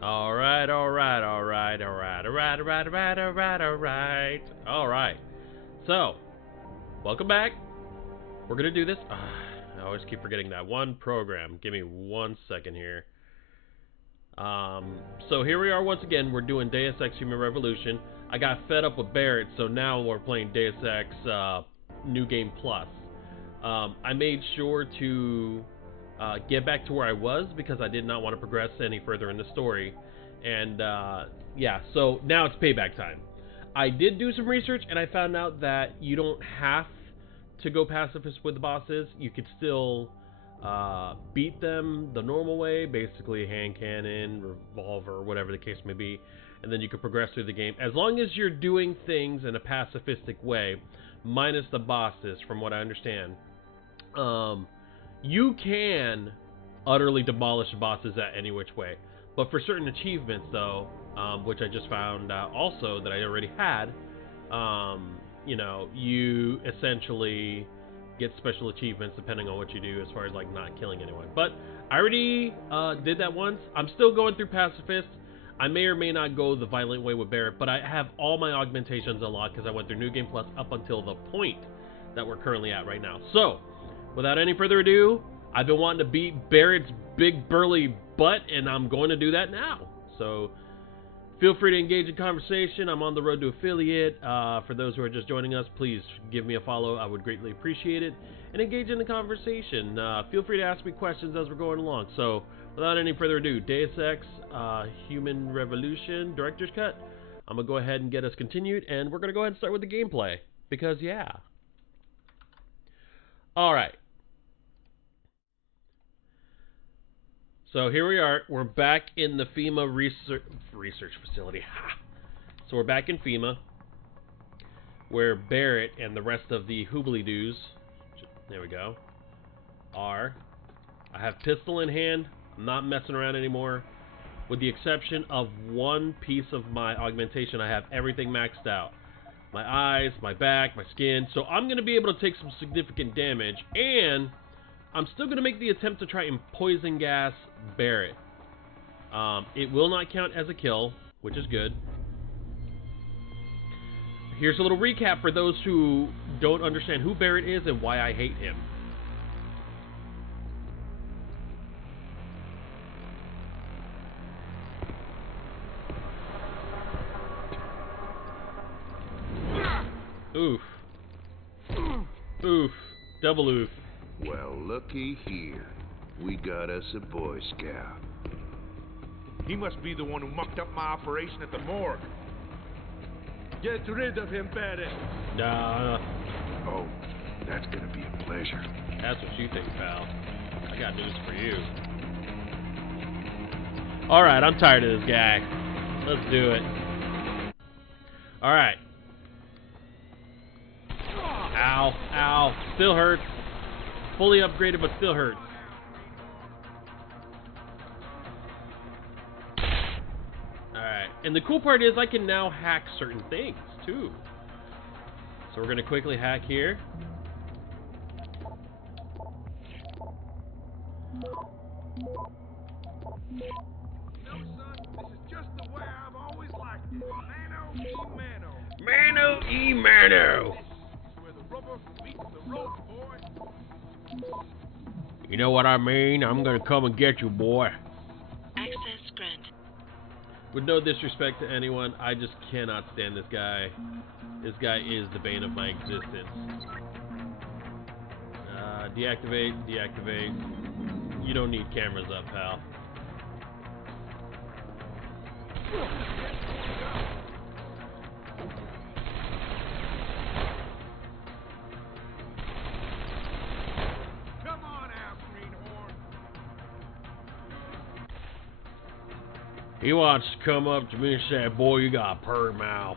All right, all right, all right, all right, all right, all right, all right, all right, all right. All right. So, welcome back. We're gonna do this. I always keep forgetting that one program. Give me 1 second here. So here we are once again. We're doing Deus Ex: Human Revolution. I got fed up with Barrett, so now we're playing Deus Ex New Game Plus. I made sure to get back to where I was because I did not want to progress any further in the story. And yeah, so now it's payback time. I did do some research and I found out that you don't have to go pacifist with the bosses. You could still beat them the normal way, basically hand cannon, revolver, whatever the case may be, and then you can progress through the game as long as you're doing things in a pacifistic way, minus the bosses, from what I understand. You can utterly demolish bosses at any which way, but for certain achievements, though, which I just found out also that I already had, you essentially get special achievements depending on what you do as far as like not killing anyone. But I already did that once. I'm still going through pacifist. I may or may not go the violent way with Barrett, but I have all my augmentations unlocked because I went through New Game Plus up until the point that we're currently at right now. So, without any further ado, I've been wanting to beat Barrett's big burly butt, and I'm going to do that now. So, feel free to engage in conversation. I'm on the road to affiliate. For those who are just joining us, please give me a follow. I would greatly appreciate it. And engage in the conversation. Feel free to ask me questions as we're going along. So, without any further ado, Deus Ex Human Revolution Director's Cut. I'm going to go ahead and get us continued, and we're going to go ahead and start with the gameplay. Because, yeah. Alright. So here we are. We're back in the FEMA research facility. Ha! So we're back in FEMA, where Barrett and the rest of the Hoobly-Doos, there we go, are. I have pistol in hand. I'm not messing around anymore. With the exception of one piece of my augmentation, I have everything maxed out. My eyes, my back, my skin. So I'm going to be able to take some significant damage, and I'm still going to make the attempt to try and poison gas Barrett. It will not count as a kill, which is good. Here's a little recap for those who don't understand who Barrett is and why I hate him. Oof. Oof. Double oof. Well, looky here. We got us a Boy Scout. He must be the one who mucked up my operation at the morgue. Get rid of him, Barrett. Nah. Oh, that's gonna be a pleasure. That's what you think, pal. I got news for you. Alright, I'm tired of this guy. Let's do it. Alright. Ow, ow. Still hurts. Fully upgraded, but still hurts. Alright. And the cool part is I can now hack certain things, too. So we're going to quickly hack here. No, son, this is just the way I've always liked it. Mano e mano. Mano e mano. This is where the rubber meets the road, boy. You know what I mean? I'm going to come and get you, boy. Access granted. With no disrespect to anyone, I just cannot stand this guy. This guy is the bane of my existence. Deactivate, deactivate. You don't need cameras up, pal. Come on out, greenhorn. He wants to come up to me and say, boy, you got a purr mouth.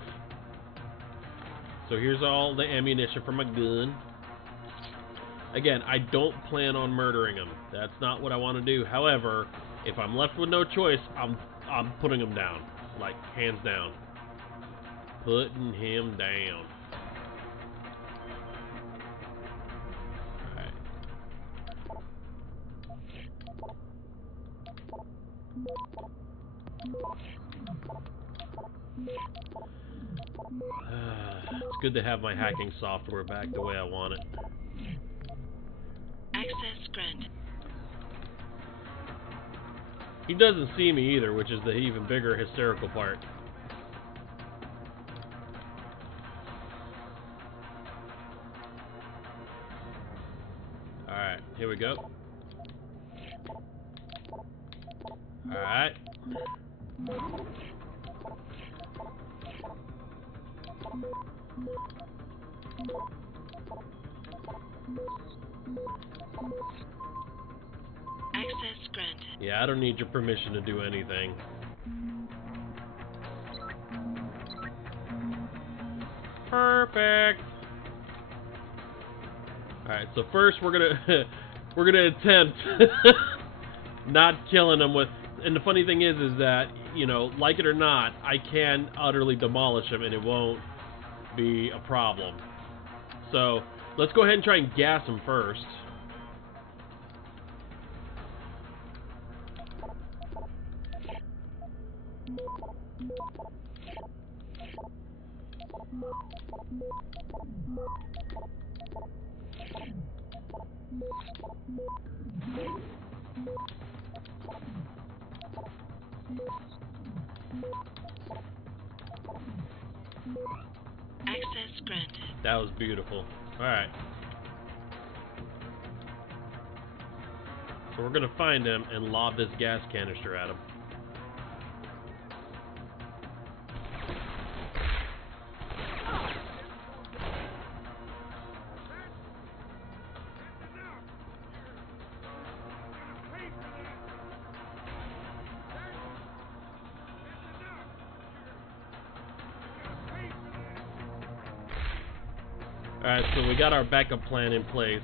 So here's all the ammunition for my gun. Again, I don't plan on murdering him. That's not what I want to do. However, if I'm left with no choice, I'm putting him down. Like, hands down. Putting him down. Alright. It's good to have my hacking software back the way I want it. Access granted. He doesn't see me either, which is the even bigger hysterical part. Alright, here we go. Alright. Access granted. Yeah, I don't need your permission to do anything. Perfect. Alright, so first we're gonna we're gonna attempt not killing them with, and the funny thing is that, you know, like it or not, I can utterly demolish them and it won't be a problem. So let's go ahead and try and gas them first. Access granted. That was beautiful. Alright. So we're gonna find him and lob this gas canister at him. Alright, so we got our backup plan in place.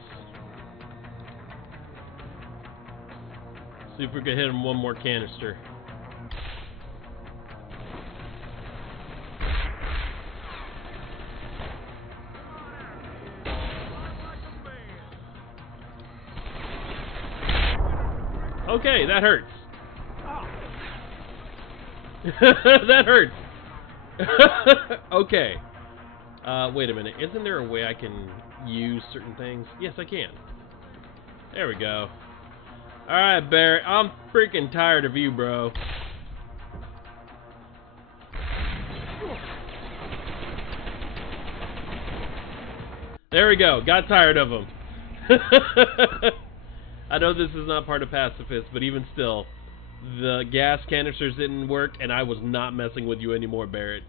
See if we can hit him one more canister. Okay, that hurts. That hurts. Okay. Wait a minute. Isn't there a way I can use certain things? Yes, I can. There we go. Alright, Barrett. I'm freaking tired of you, bro. There we go. Got tired of him. I know this is not part of Pacifist, but even still, the gas canisters didn't work, and I was not messing with you anymore, Barrett.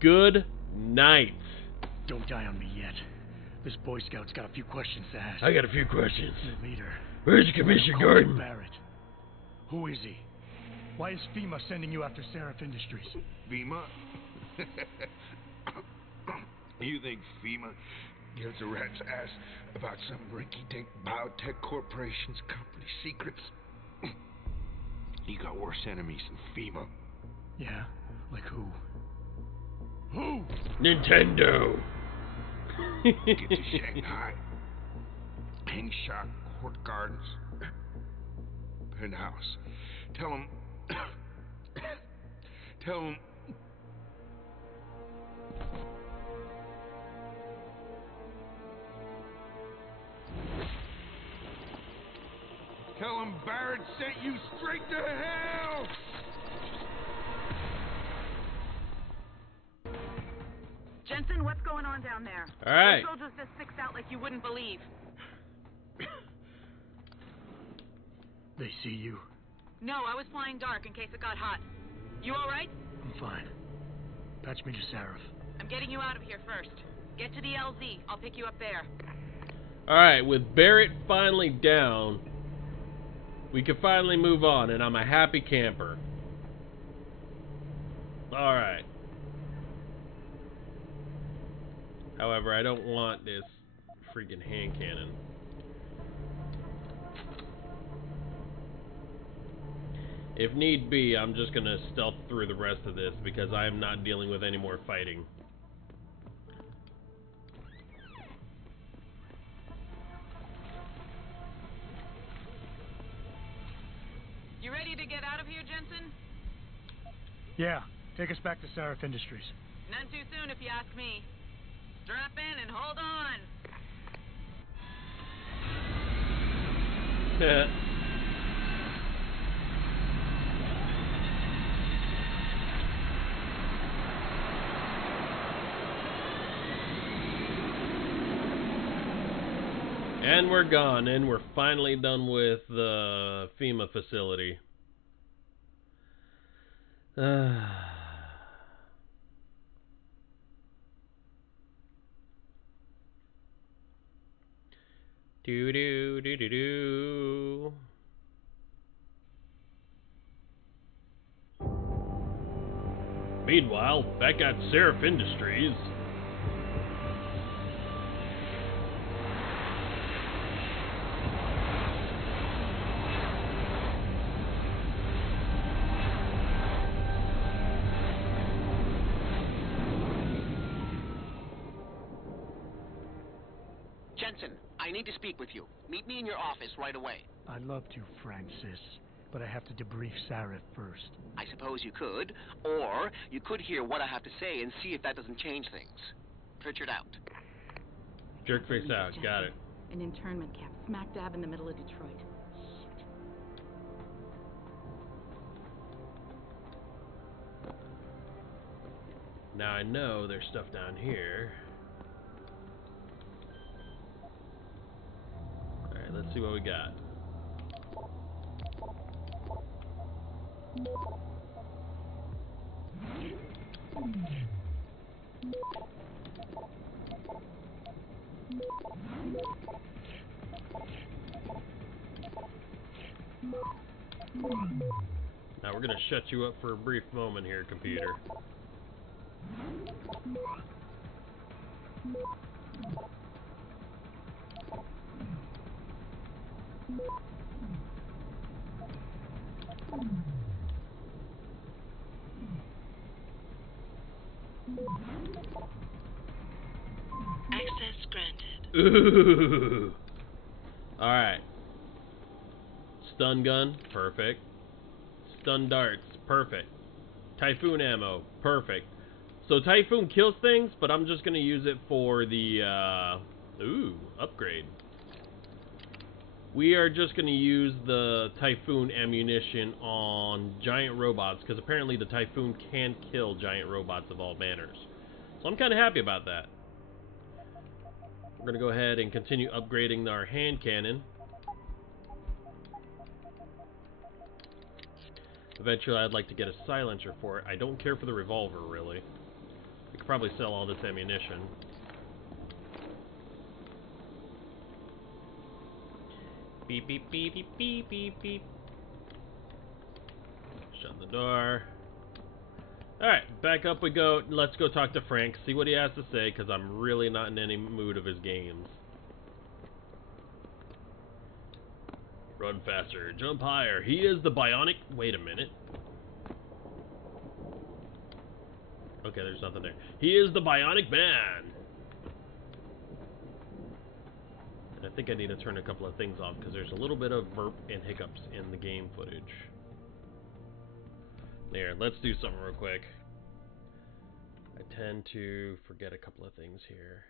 Good night. Don't die on me yet. This Boy Scout's got a few questions to ask. I got a few questions. The leader. Where's Commissioner Colonel Gordon? Barrett. Who is he? Why is FEMA sending you after Seraph Industries? FEMA? You think FEMA gives a rat's ass about some rinky-dink biotech corporation's company secrets? You got worse enemies than FEMA. Yeah? Like who? Who? Nintendo. Get to Shanghai. Hengsha Court Gardens. Penthouse. Tell him... Tell him... Tell him Barrett sent you straight to hell! Jensen, what's going on down there? All right. The soldiers just sixed out like you wouldn't believe. They see you. No, I was flying dark in case it got hot. You all right? I'm fine. Patch me to Seraph. I'm getting you out of here first. Get to the LZ. I'll pick you up there. Alright, with Barrett finally down, we can finally move on, and I'm a happy camper. Alright. However, I don't want this freaking hand cannon. If need be, I'm just gonna stealth through the rest of this because I am not dealing with any more fighting. You ready to get out of here, Jensen? Yeah, take us back to Sarif Industries. None too soon, if you ask me. Strap in and hold on. And we're gone, and we're finally done with the FEMA facility. Do do do do do. Meanwhile, back at Sarif Industries. Jensen, I need to speak with you. Meet me in your office right away. I'd love to, Francis, but I have to debrief Sarif first. I suppose you could, or you could hear what I have to say and see if that doesn't change things. Pritchard out. Jerkface out, got it. An internment camp smack dab in the middle of Detroit. Shit. Now I know there's stuff down here. Alright, let's see what we got. Now we're gonna shut you up for a brief moment here, computer. Access granted. Ooh. Alright. Stun gun, perfect. Stun darts, perfect. Typhoon ammo, perfect. So Typhoon kills things, but I'm just gonna use it for the upgrade. We are just gonna use the Typhoon ammunition on giant robots, because apparently the Typhoon can kill giant robots of all manners. So I'm kinda happy about that. We're gonna go ahead and continue upgrading our hand cannon. Eventually, I'd like to get a silencer for it. I don't care for the revolver, really. We could probably sell all this ammunition. Beep, beep, beep, beep, beep, beep, beep. Shut the door. Alright, back up we go. Let's go talk to Frank, see what he has to say, because I'm really not in any mood of his games. Run faster, jump higher. He is the bionic... Wait a minute. Okay, there's nothing there. He is the Bionic Man. And I think I need to turn a couple of things off because there's a little bit of burp and hiccups in the game footage. There, let's do something real quick. I tend to forget a couple of things here.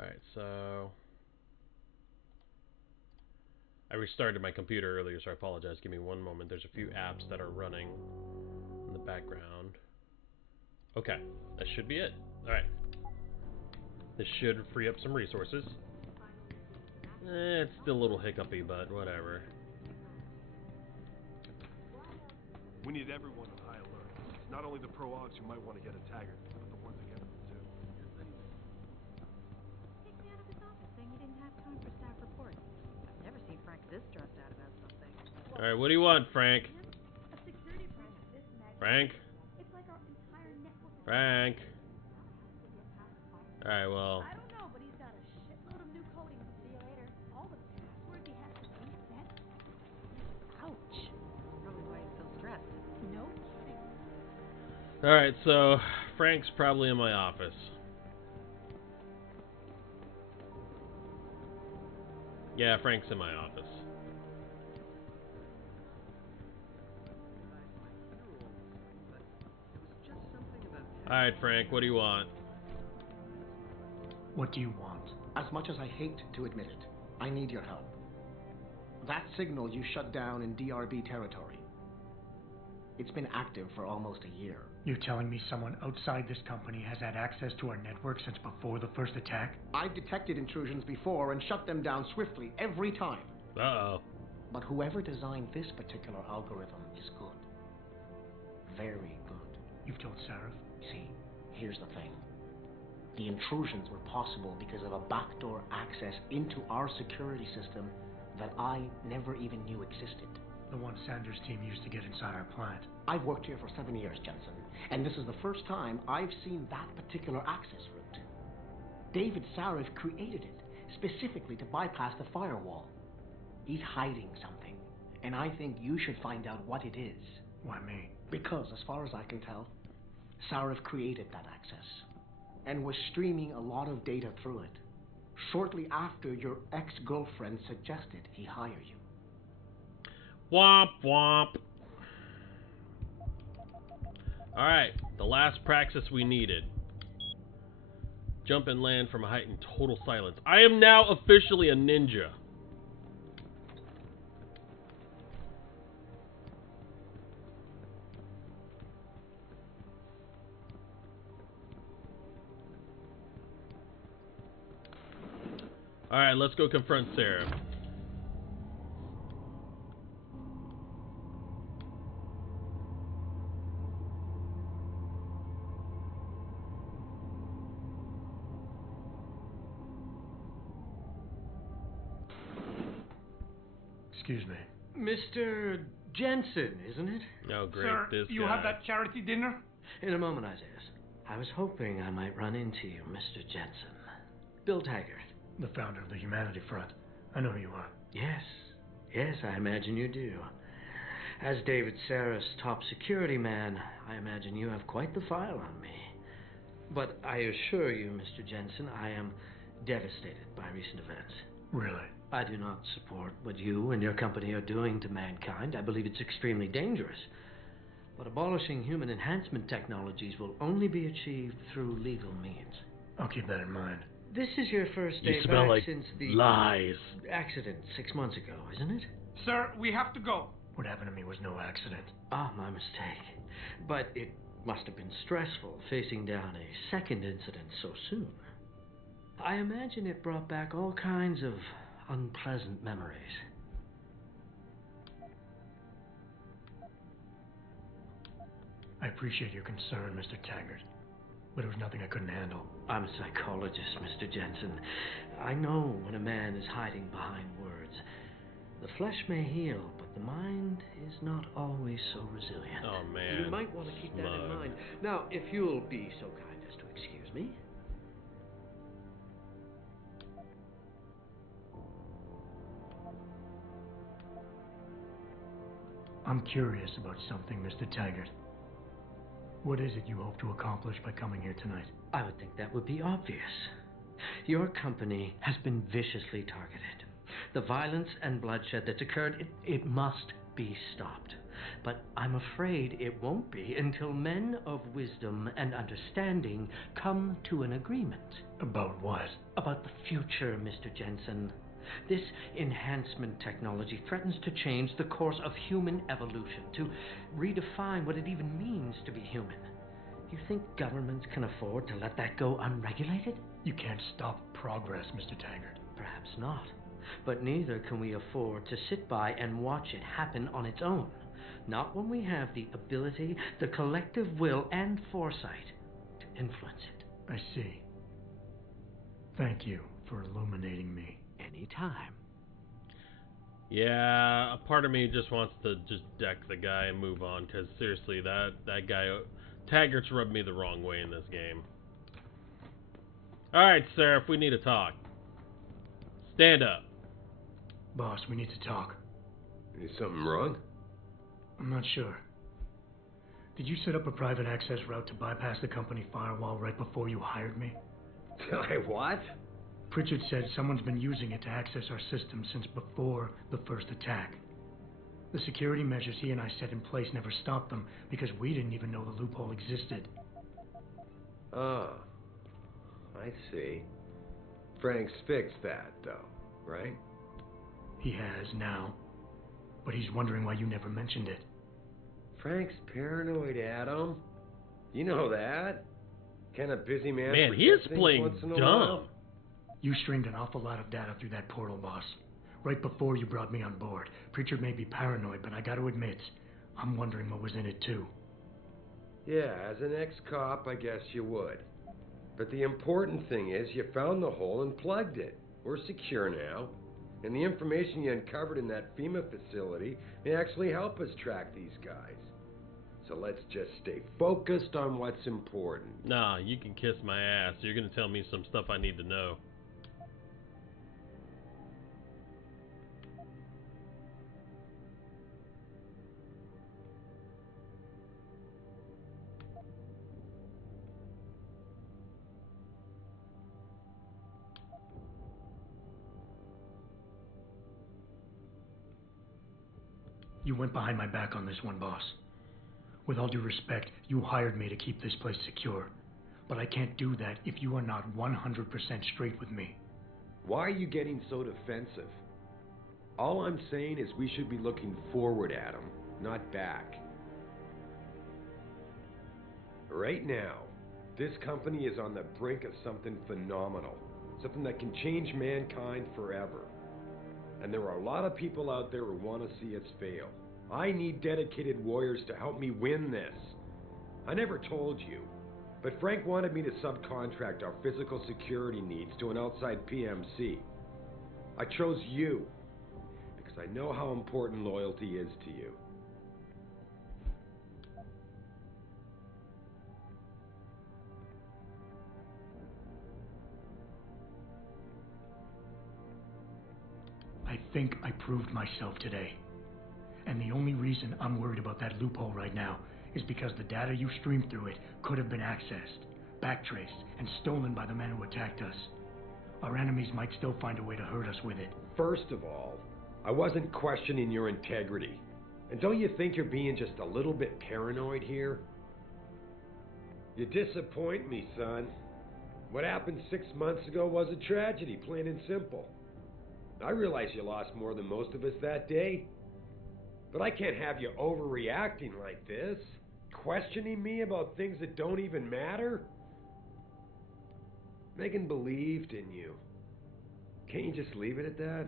Alright, so... I restarted my computer earlier, so I apologize. Give me one moment. There's a few apps that are running in the background. Okay, that should be it. Alright. This should free up some resources. It's still a little hiccupy, but whatever. We need everyone on high alert. Not only the pro-augs who might want to get a Taggart, but the ones against them too. Kicked me out of his office saying he didn't have time for staff reports. I've never seen Frank this stressed out about something. Alright, what do you want, Frank? A security branch this magnitude. Frank? It's like our entire network is Frank? Alright, well... I don't know, but he's got a shitload of new coding. See you later. All the passwords he has to reset. Ouch. Probably why he's so stressed. No kidding. Alright, so Frank's probably in my office. Yeah, Frank's in my office. Alright, Frank, what do you want? What do you want? As much as I hate to admit it, I need your help. That signal you shut down in DRB territory. It's been active for almost a year. You're telling me someone outside this company has had access to our network since before the first attack? I've detected intrusions before and shut them down swiftly every time. Uh-oh. But whoever designed this particular algorithm is good. Very good. You've told Sarah? See, here's the thing. The intrusions were possible because of a backdoor access into our security system that I never even knew existed. The one Sanders' team used to get inside our plant. I've worked here for 7 years, Jensen, and this is the first time I've seen that particular access route. David Sarif created it specifically to bypass the firewall. He's hiding something, and I think you should find out what it is. Why me? Because, as far as I can tell, Sarif created that access and was streaming a lot of data through it shortly after your ex-girlfriend suggested he hire you. Womp womp. Alright, the last praxis we needed. Jump and land from a height in total silence. I am now officially a ninja. Alright, let's go confront Sarah. Excuse me. Mr. Jensen, isn't it? Oh, great. Sir, this you guy. have that charity dinner? In a moment, Isaiah. I was hoping I might run into you, Mr. Jensen. Bill Taggart. The founder of the Humanity Front. I know who you are. Yes, I imagine you do. As David Sarah's top security man, I imagine you have quite the file on me. But I assure you, Mr. Jensen, I am devastated by recent events. Really? I do not support what you and your company are doing to mankind. I believe it's extremely dangerous. But abolishing human enhancement technologies will only be achieved through legal means. I'll keep that in mind. This is your first day You smell back like since the lies. accident 6 months ago, isn't it? Sir, we have to go. What happened to me was no accident. Ah, my mistake. But it must have been stressful facing down a second incident so soon. I imagine it brought back all kinds of unpleasant memories. I appreciate your concern, Mr. Taggart, but it was nothing I couldn't handle. I'm a psychologist, Mr. Jensen. I know when a man is hiding behind words. The flesh may heal, but the mind is not always so resilient. Oh, man. You might want to keep that in mind. Now, if you'll be so kind as to excuse me. I'm curious about something, Mr. Taggart. What is it you hope to accomplish by coming here tonight? I would think that would be obvious. Your company has been viciously targeted. The violence and bloodshed that's occurred, it must be stopped. But I'm afraid it won't be until men of wisdom and understanding come to an agreement. About what? About the future, Mr. Jensen. This enhancement technology threatens to change the course of human evolution, to redefine what it even means to be human. You think governments can afford to let that go unregulated? You can't stop progress, Mr. Taggart. Perhaps not. But neither can we afford to sit by and watch it happen on its own. Not when we have the ability, the collective will, and foresight to influence it. I see. Thank you for illuminating me. Anytime. Yeah, a part of me just wants to just deck the guy and move on, because seriously, that guy, Taggart's rubbed me the wrong way in this game. Alright, Sarah, if we need to talk. Stand up. Boss, we need to talk. Is something wrong? I'm not sure. Did you set up a private access route to bypass the company firewall right before you hired me? I what? Pritchard said someone's been using it to access our system since before the first attack. The security measures he and I set in place never stopped them because we didn't even know the loophole existed. Ah, I see. Frank's fixed that, though, right? He has now, but he's wondering why you never mentioned it. Frank's paranoid, Adam. You know that. Kind of busy man. Man, he is playing dumb. You streamed an awful lot of data through that portal, boss. Right before you brought me on board. Pritchard may be paranoid, but I gotta admit, I'm wondering what was in it too. Yeah, as an ex-cop, I guess you would. But the important thing is you found the hole and plugged it. We're secure now. And the information you uncovered in that FEMA facility may actually help us track these guys. So let's just stay focused on what's important. Nah, you can kiss my ass. You're gonna tell me some stuff I need to know. You went behind my back on this one, boss. With all due respect, you hired me to keep this place secure. But I can't do that if you are not 100% straight with me. Why are you getting so defensive? All I'm saying is we should be looking forward, Adam, not back. Right now, this company is on the brink of something phenomenal. Something that can change mankind forever. And there are a lot of people out there who want to see us fail. I need dedicated warriors to help me win this. I never told you, but Frank wanted me to subcontract our physical security needs to an outside PMC. I chose you, because I know how important loyalty is to you. I think I proved myself today. And the only reason I'm worried about that loophole right now is because the data you streamed through it could have been accessed, backtraced, and stolen by the men who attacked us. Our enemies might still find a way to hurt us with it. First of all, I wasn't questioning your integrity. And don't you think you're being just a little bit paranoid here? You disappoint me, son. What happened 6 months ago was a tragedy, plain and simple. I realize you lost more than most of us that day. But I can't have you overreacting like this, questioning me about things that don't even matter. Megan believed in you. Can't you just leave it at that?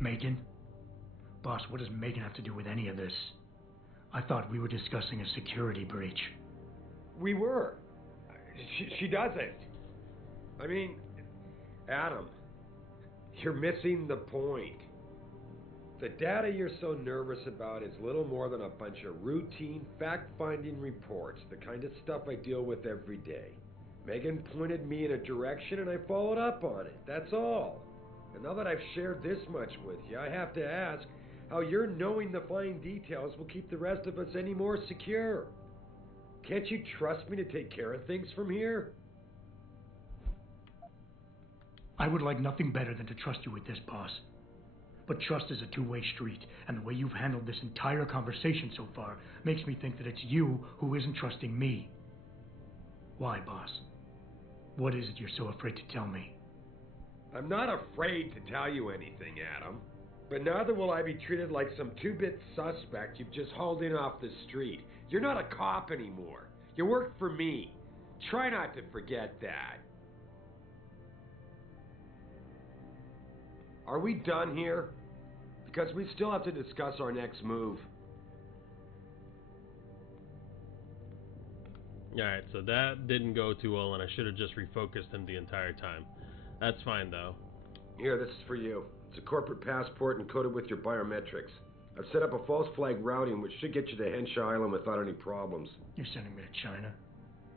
Megan? Boss, what does Megan have to do with any of this? I thought we were discussing a security breach. We were. She doesn't. I mean, Adam, you're missing the point. The data you're so nervous about is little more than a bunch of routine, fact-finding reports, the kind of stuff I deal with every day. Megan pointed me in a direction and I followed up on it, that's all. And now that I've shared this much with you, I have to ask how your knowing the fine details will keep the rest of us any more secure. Can't you trust me to take care of things from here? I would like nothing better than to trust you with this, boss. But trust is a two-way street, and the way you've handled this entire conversation so far makes me think that it's you who isn't trusting me. Why, boss? What is it you're so afraid to tell me? I'm not afraid to tell you anything, Adam. But neither will I be treated like some two-bit suspect you've just hauled in off the street. You're not a cop anymore. You work for me. Try not to forget that. Are we done here? Because we still have to discuss our next move. Alright, so that didn't go too well, and I should have just refocused him the entire time. That's fine, though. Here, this is for you. It's a corporate passport encoded with your biometrics. I've set up a false flag routing which should get you to Henshaw Island without any problems. You're sending me to China?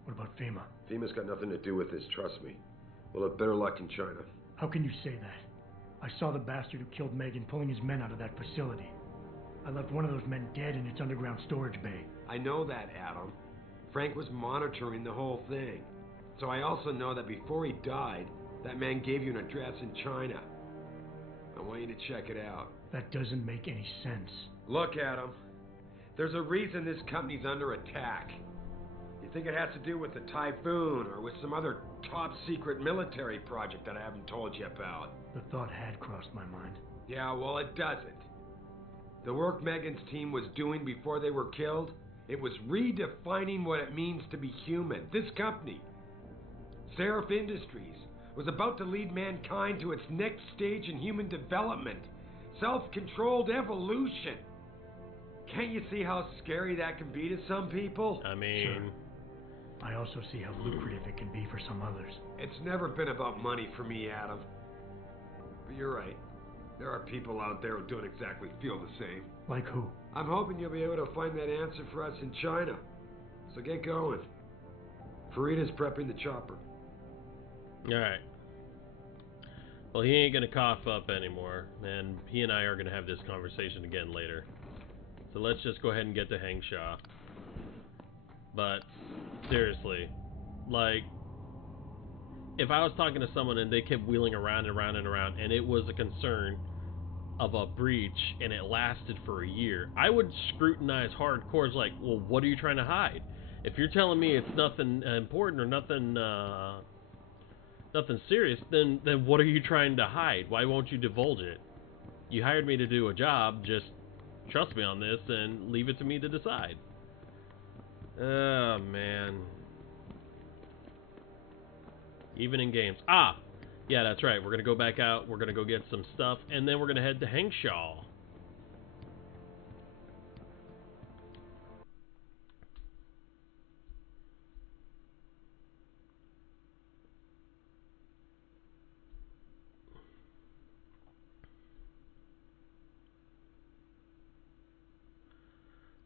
What about FEMA? FEMA's got nothing to do with this, trust me. We'll have better luck in China. How can you say that? I saw the bastard who killed Megan pulling his men out of that facility. I left one of those men dead in its underground storage bay. I know that, Adam. Frank was monitoring the whole thing. So I also know that before he died, that man gave you an address in China. I want you to check it out. That doesn't make any sense. Look, Adam. There's a reason this company's under attack. You think it has to do with the Typhoon or with some other top-secret military project that I haven't told you about? The thought had crossed my mind. Yeah, well, it doesn't. The work Megan's team was doing before they were killed, it was redefining what it means to be human. This company, Seraph Industries, was about to lead mankind to its next stage in human development. Self-controlled evolution. Can't you see how scary that can be to some people? I mean... Sure. I also see how lucrative it can be for some others. It's never been about money for me, Adam. But you're right. There are people out there who don't exactly feel the same. Like who? I'm hoping you'll be able to find that answer for us in China. So get going. Farida's prepping the chopper. Alright. Well, he ain't gonna cough up anymore, and he and I are gonna have this conversation again later. So let's just go ahead and get to Hengsha. But, seriously, like, if I was talking to someone and they kept wheeling around and around and around, and it was a concern of a breach and it lasted for a year, I would scrutinize hardcore. It's like, well, what are you trying to hide? If you're telling me it's nothing important or nothing serious, then what are you trying to hide? Why won't you divulge it? You hired me to do a job, just trust me on this and leave it to me to decide. Oh, man. Even in games. Ah! Yeah, that's right. We're going to go back out. We're going to go get some stuff. And then we're going to head to Hengsha.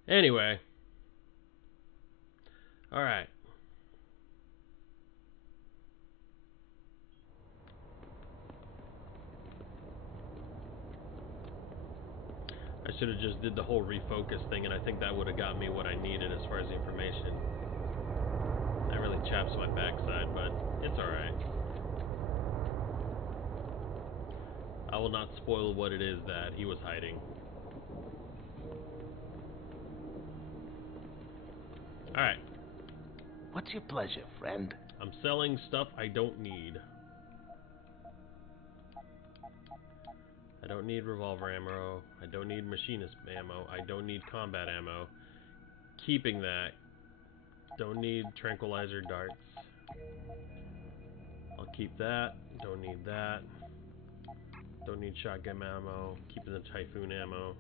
Anyway. Alright. I should have just did the whole refocus thing, and I think that would have got me what I needed as far as the information. That really chaps my backside, but it's alright. I will not spoil what it is that he was hiding. Alright. What's your pleasure, friend? I'm selling stuff I don't need. I don't need revolver ammo. I don't need machinist ammo. I don't need combat ammo. Keeping that. Don't need tranquilizer darts. I'll keep that. Don't need that. Don't need shotgun ammo. Keeping the Typhoon ammo.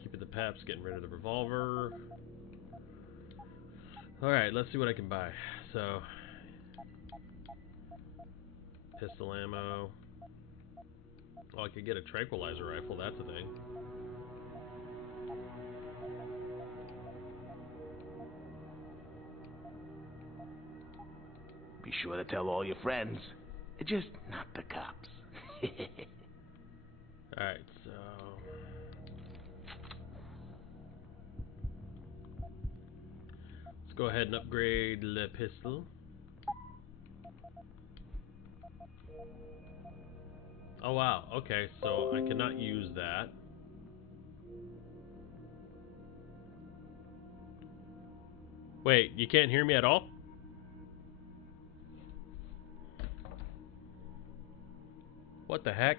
Keeping the peps. Getting rid of the revolver. Alright, let's see what I can buy. So, pistol ammo. Oh, I could get a tranquilizer rifle, that's a thing. Be sure to tell all your friends. Just not the cops. Alright, so... let's go ahead and upgrade the pistol. Oh wow, okay, so I cannot use that. Wait, you can't hear me at all? What the heck?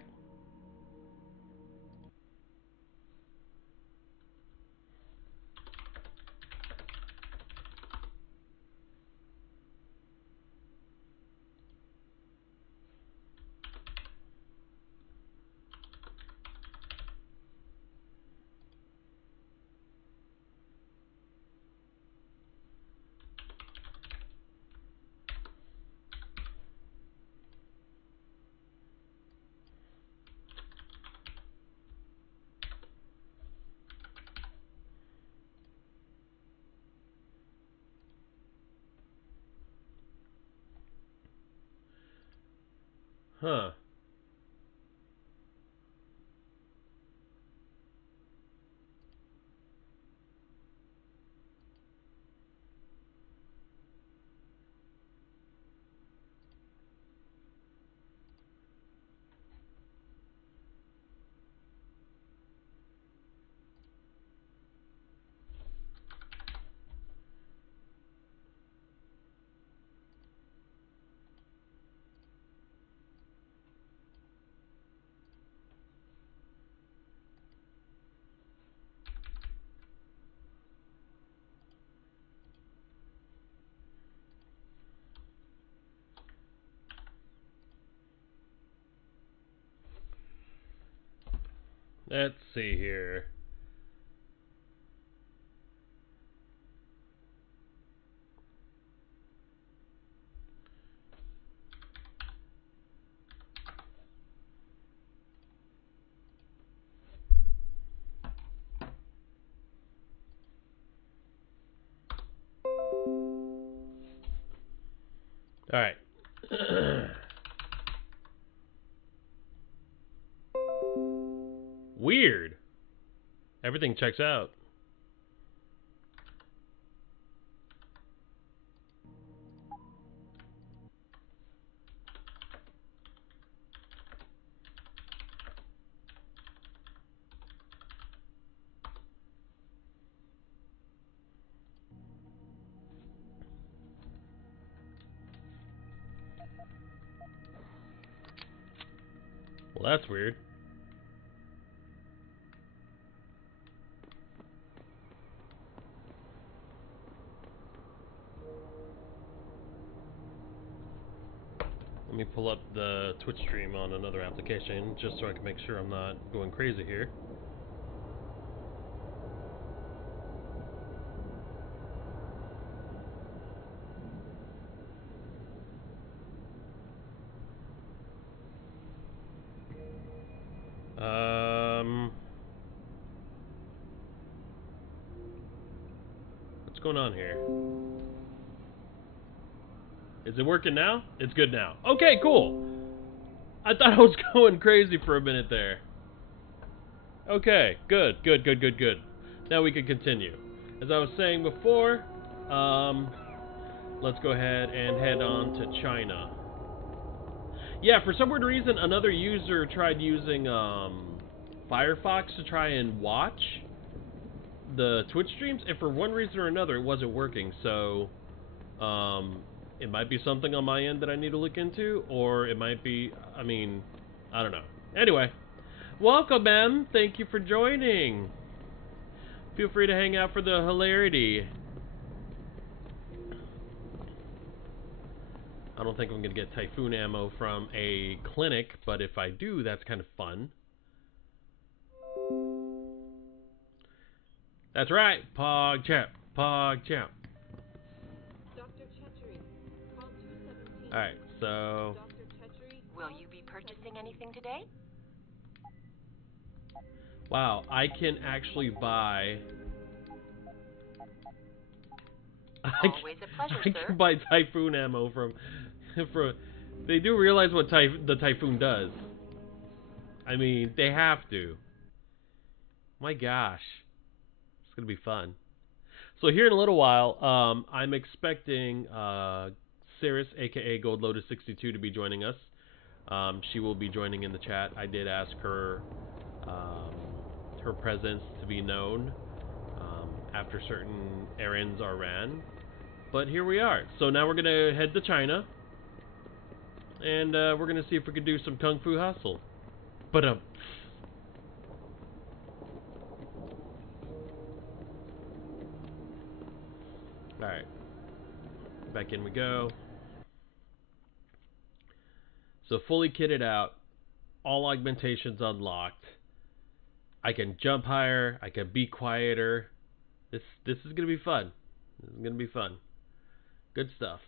Huh. Let's see here. All right. Weird. Everything checks out. Well, that's weird. Let me pull up the Twitch stream on another application just so I can make sure I'm not going crazy here. What's going on here? Is it working now? It's good now. Okay, cool. I thought I was going crazy for a minute there. Okay, good. Now we can continue. As I was saying before, let's go ahead and head on to China. Yeah, for some weird reason, another user tried using Firefox to try and watch the Twitch streams, and for one reason or another, it wasn't working. So, it might be something on my end that I need to look into, or it might be, I mean, I don't know. Anyway, welcome, Em. Thank you for joining. Feel free to hang out for the hilarity. I don't think I'm going to get Typhoon ammo from a clinic, but if I do, that's kind of fun. That's right, PogChamp, PogChamp. Alright, so... Will you be purchasing anything today? Wow, I can actually buy... Always a pleasure, I sir. can buy Typhoon ammo from... They do realize what the Typhoon does. I mean, they have to. My gosh. It's gonna be fun. So here in a little while, I'm expecting Cirrus, aka Gold Lotus 62, to be joining us. She will be joining in the chat. I did ask her her presence to be known after certain errands are ran. But here we are. So now we're gonna head to China, and we're gonna see if we can do some Kung Fu Hustle. But alright. Back in we go. So fully kitted out. All augmentations unlocked. I can jump higher. I can be quieter. This is gonna be fun. This is gonna be fun. Good stuff.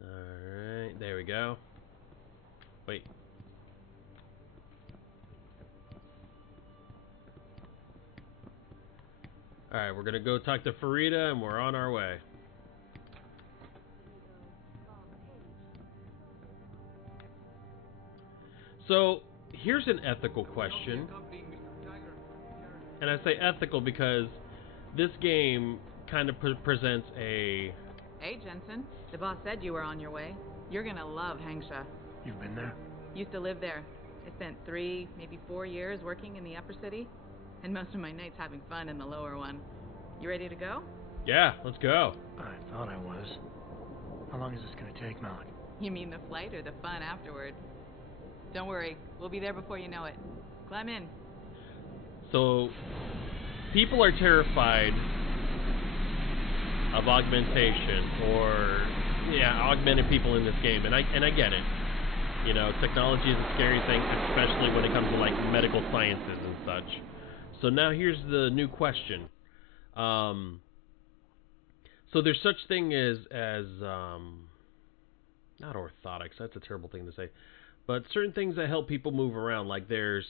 Alright, there we go. Wait. Alright, we're gonna go talk to Farida and we're on our way. So, here's an ethical question. And I say ethical because this game kind of presents a... Hey, Jensen. The boss said you were on your way. You're gonna love Hangsha. You've been there? Used to live there. I spent 3, maybe 4 years working in the upper city, and most of my nights having fun in the lower one. You ready to go? Yeah, let's go. I thought I was. How long is this gonna take, Malik? You mean the flight or the fun afterward? Don't worry, we'll be there before you know it. Climb in. So, people are terrified of augmentation, or, yeah, augmented people in this game, and I get it. You know, technology is a scary thing, especially when it comes to like medical sciences and such. So now here's the new question. So there's such thing as not orthotics. That's a terrible thing to say, but certain things that help people move around. Like there's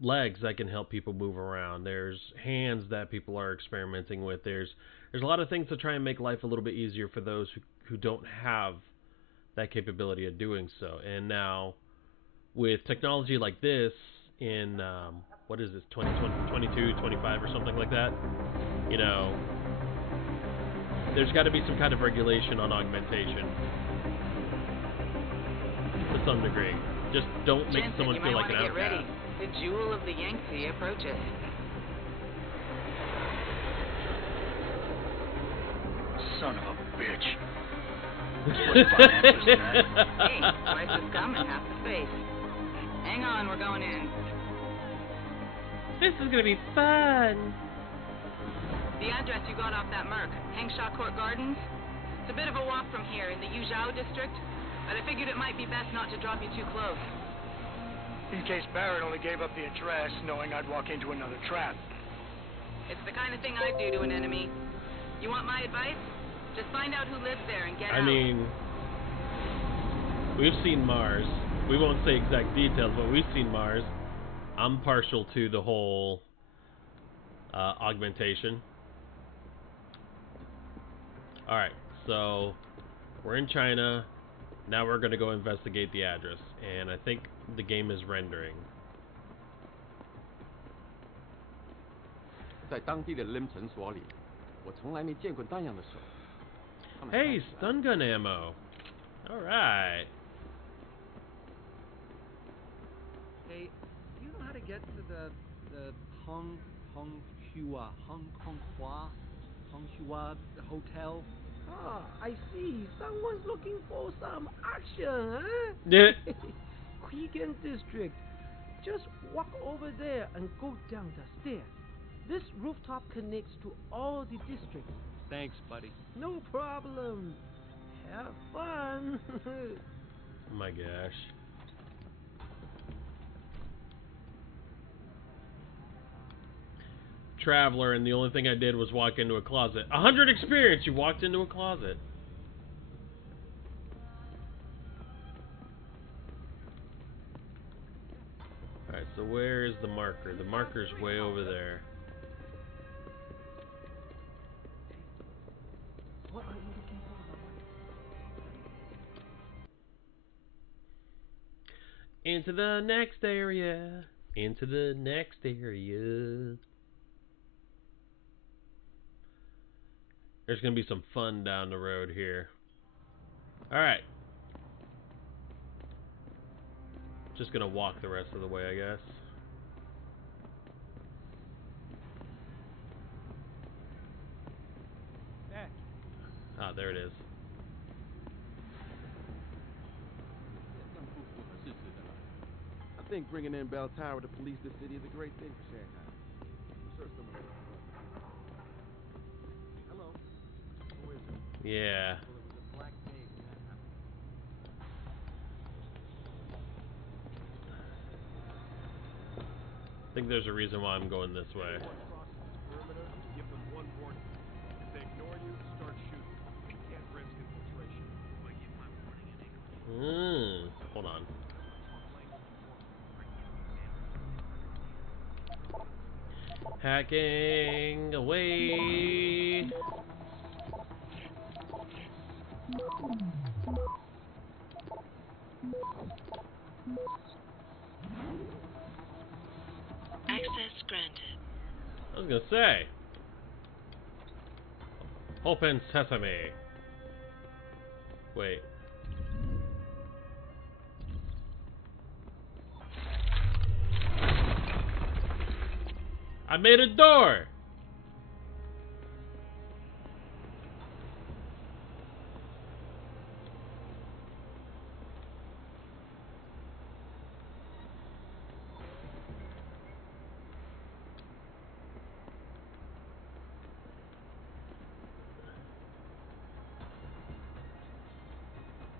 legs that can help people move around. There's hands that people are experimenting with. There's a lot of things to try and make life a little bit easier for those who don't have that capability of doing so. And now with technology like this in what is this, 2022, 25 or something like that, you know, there's got to be some kind of regulation on augmentation to some degree. Just don't make Jensen, someone feel like an you might want to get outcast. ready. The jewel of the Yangtze approaches. Son of a bitch. Hey, twice the scum and half the space. Hang on, we're going in. This is gonna be fun. The address you got off that Merc, Hengsha Court Gardens. It's a bit of a walk from here in the Yuzhou district, but I figured it might be best not to drop you too close. In case Barrett only gave up the address, knowing I'd walk into another trap. It's the kind of thing I'd do to an enemy. You want my advice? Just find out who lives there and get out. I mean, we've seen Mars. We won't say exact details, but we've seen Mars. I'm partial to the whole augmentation. Alright, so we're in China. Now we're going to go investigate the address. And I think the game is rendering. 在当地的 LIM 诊所里，我从来没见过那样的手。 Hey, stun gun ammo. Alright. Hey, do you know how to get to the Hong Kong Hua hotel? Ah, I see. Someone's looking for some action, huh? Yeah. Quigan District. Just walk over there and go down the stairs. This rooftop connects to all the districts. Thanks, buddy. No problem. Have fun. Oh my gosh. Traveler, and the only thing I did was walk into a closet. 100 experience, you walked into a closet. Alright, so where is the marker? The marker's way over there. What are you looking for? Into the next area. Into the next area. There's going to be some fun down the road here. Alright. Just going to walk the rest of the way, I guess. Ah, there it is. I think bringing in Bell Tower to police the city is a great thing for Shanghai. I'm sure some of them. Hello. Who is it? Yeah. Well, it was a black day when that happened. I think there's a reason why I'm going this way. Give them one warning. If they ignore you, start shooting. We can't risk infiltration. Hold on. Hacking away. Access granted. I was gonna say. Open sesame. Wait. I made a door!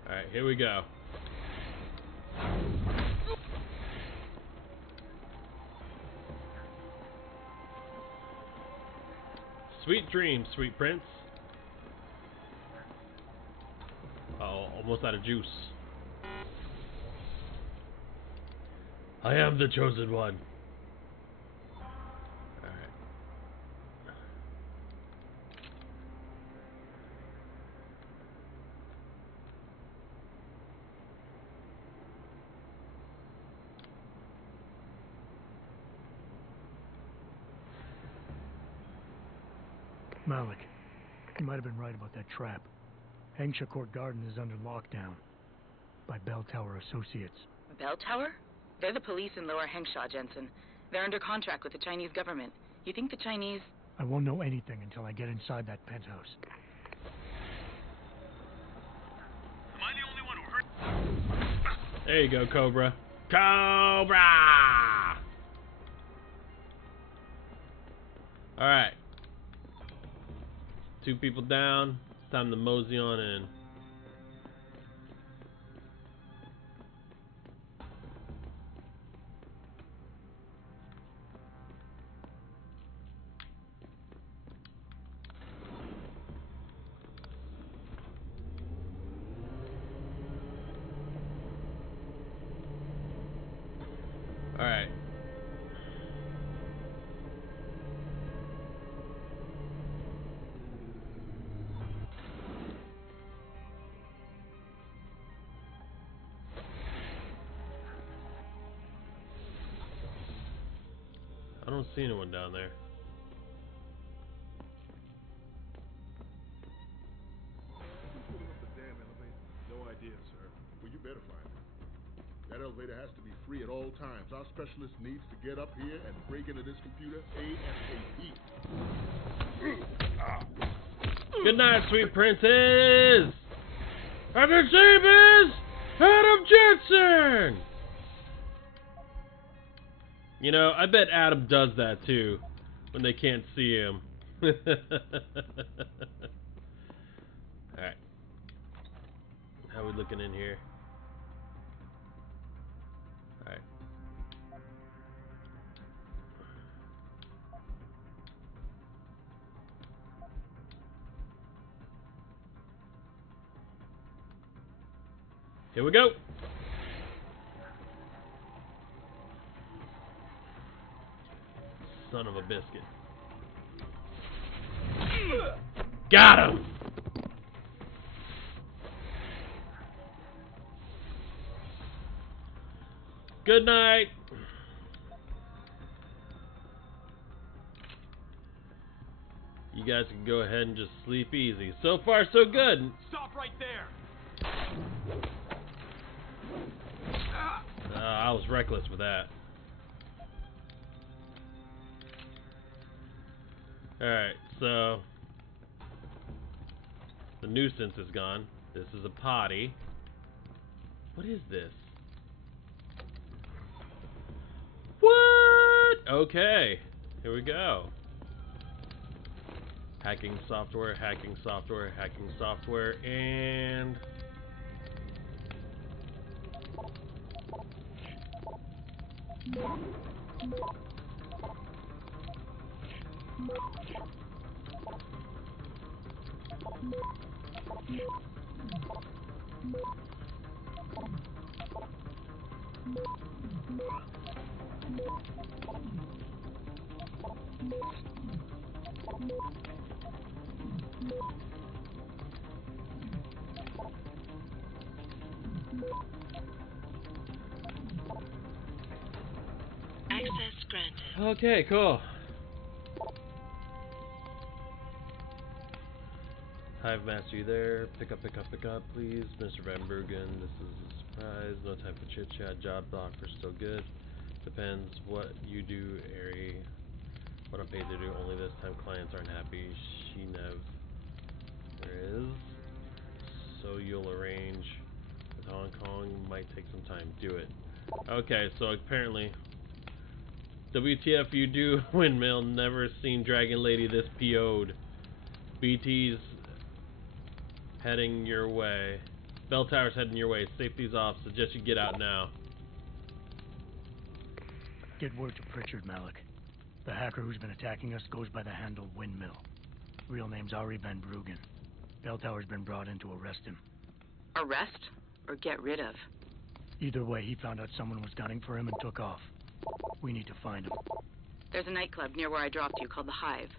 Alright, here we go. Sweet dreams, sweet prince. Oh, almost out of juice. I am the chosen one. Alright. Malik, you might have been right about that trap. Hengsha Court Garden is under lockdown by Bell Tower Associates. Bell Tower? They're the police in Lower Hengsha, Jensen. They're under contract with the Chinese government. You think the Chinese... I won't know anything until I get inside that penthouse. Am I the only one who heard? There you go, Cobra. Cobra! Alright. 2 people down. It's time to mosey on in. Alright. I don't see anyone down there. No idea, sir. Well, you better find it. That elevator has to be free at all times. Our specialist needs to get up here and break into this computer ASAP. Good night, sweet princess! And the name is Adam Jensen! You know, I bet Adam does that too, when they can't see him. Alright. How we looking in here? Alright. Here we go. Son of a biscuit. Got him! Good night. You guys can go ahead and just sleep easy. So far, so good. Stop right there! I was reckless with that. Alright, so the nuisance is gone. This is a potty. What is this? What? Okay, here we go. Hacking software, hacking software, hacking software, and... Access granted. Okay, cool. Hive Master, you there? Pick up, please. Mr. Van Bergen, this is a surprise. No time for chit chat. Job offer still good. Depends what you do, Ari. What I'm paid to do. Only this time clients aren't happy. Shinev. There is. So you'll arrange with Hong Kong. Might take some time. Do it. Okay, so apparently WTF you do, Windmill. Never seen Dragon Lady this PO'd. BT's heading your way. Bell Tower's heading your way. Safety's off. Suggest you get out now. Get word to Pritchard, Malik. The hacker who's been attacking us goes by the handle Windmill. Real name's Ari Van Bruggen. Bell Tower's been brought in to arrest him. Arrest or get rid of? Either way, he found out someone was gunning for him and took off. We need to find him. There's a nightclub near where I dropped you called The Hive.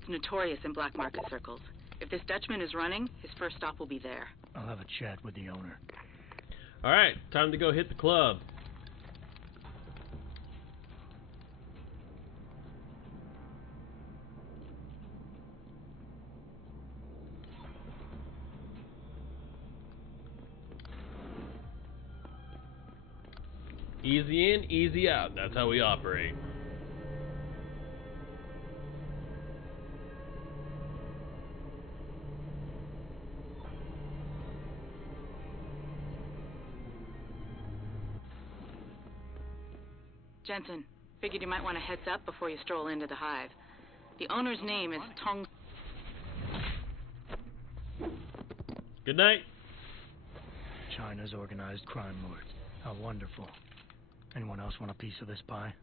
It's notorious in black market circles. If this Dutchman is running, his first stop will be there. I'll have a chat with the owner. Alright, time to go hit the club. Easy in, easy out. That's how we operate. Jensen, figured you might want a heads up before you stroll into the Hive. The owner's name is Tong... Good night. China's organized crime lords. How wonderful. Anyone else want a piece of this pie?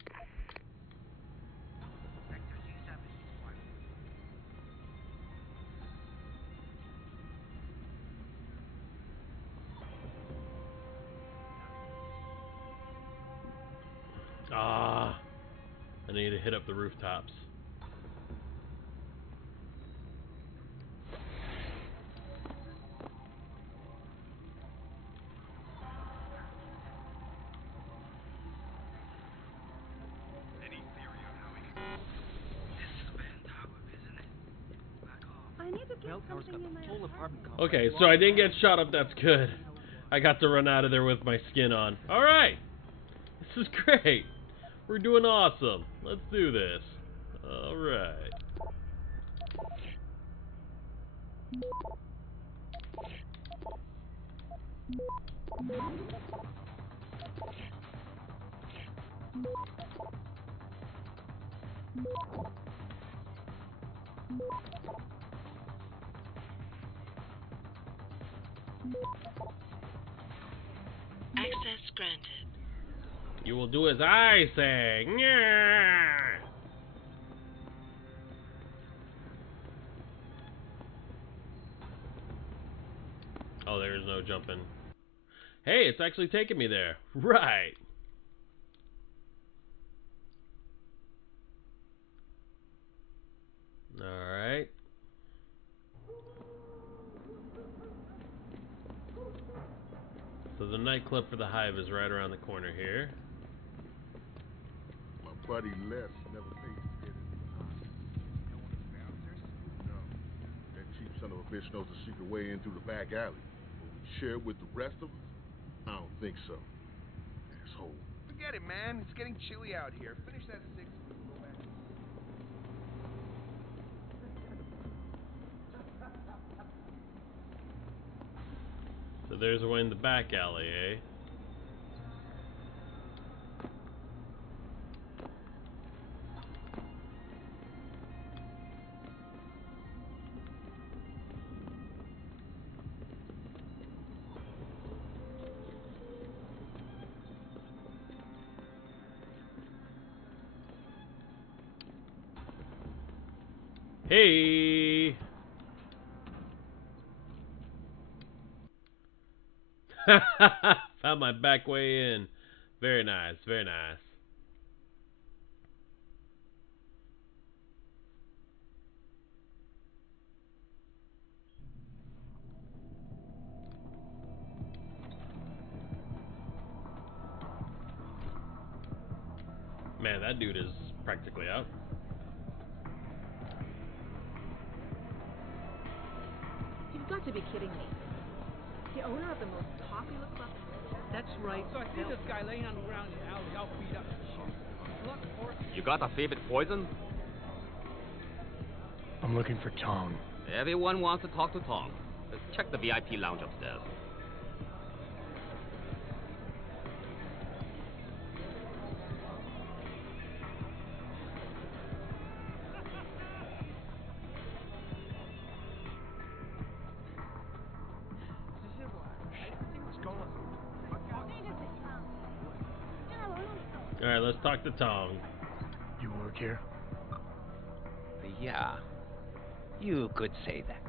Ah, I need to hit up the rooftops. Okay, so I didn't get shot up, that's good. I got to run out of there with my skin on. Alright! This is great! We're doing awesome. Let's do this. Alright. Access granted. You will do as I say. Nyah! Oh, there's no jumping. Hey, it's actually taking me there. Right. Alright. So the nightclub for the Hive is right around the corner here. My buddy Les never paid to get into the house. No. That cheap son of a bitch knows the secret way in through the back alley. Will we share it with the rest of us? I don't think so. Asshole. Forget it, man. It's getting chilly out here. Finish that 6 and we'll go back. So there's one in the back alley, eh? Hey! Found my back way in. Very nice, very nice. Man, that dude is practically out. You've got to be kidding me. The owner of the most popular club in the city. That's right. So I see this guy laying on the ground in the alley, all beat up and shit. Look, horse. You got a favorite poison? I'm looking for Tong. Everyone wants to talk to Tong. Let's check the VIP lounge upstairs. Alright, let's talk to Tong. You work here? Yeah. You could say that.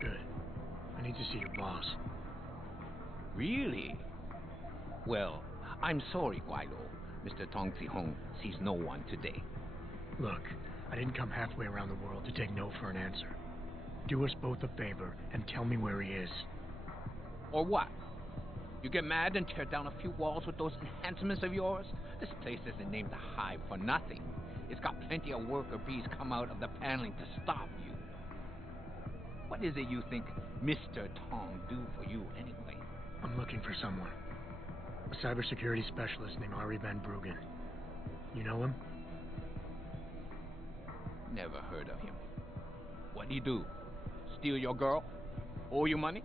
Good. I need to see your boss. Really? Well, I'm sorry, Guilo. Mr. Tong Zihong sees no one today. Look, I didn't come halfway around the world to take no for an answer. Do us both a favor and tell me where he is. Or what? You get mad and tear down a few walls with those enhancements of yours? This place isn't named the Hive for nothing. It's got plenty of worker bees come out of the paneling to stop you. What is it you think Mr. Tong do for you anyway? I'm looking for someone. A cybersecurity specialist named Ari Van Bruggen. You know him? Never heard of him. What'd he do? Steal your girl? Owe you money?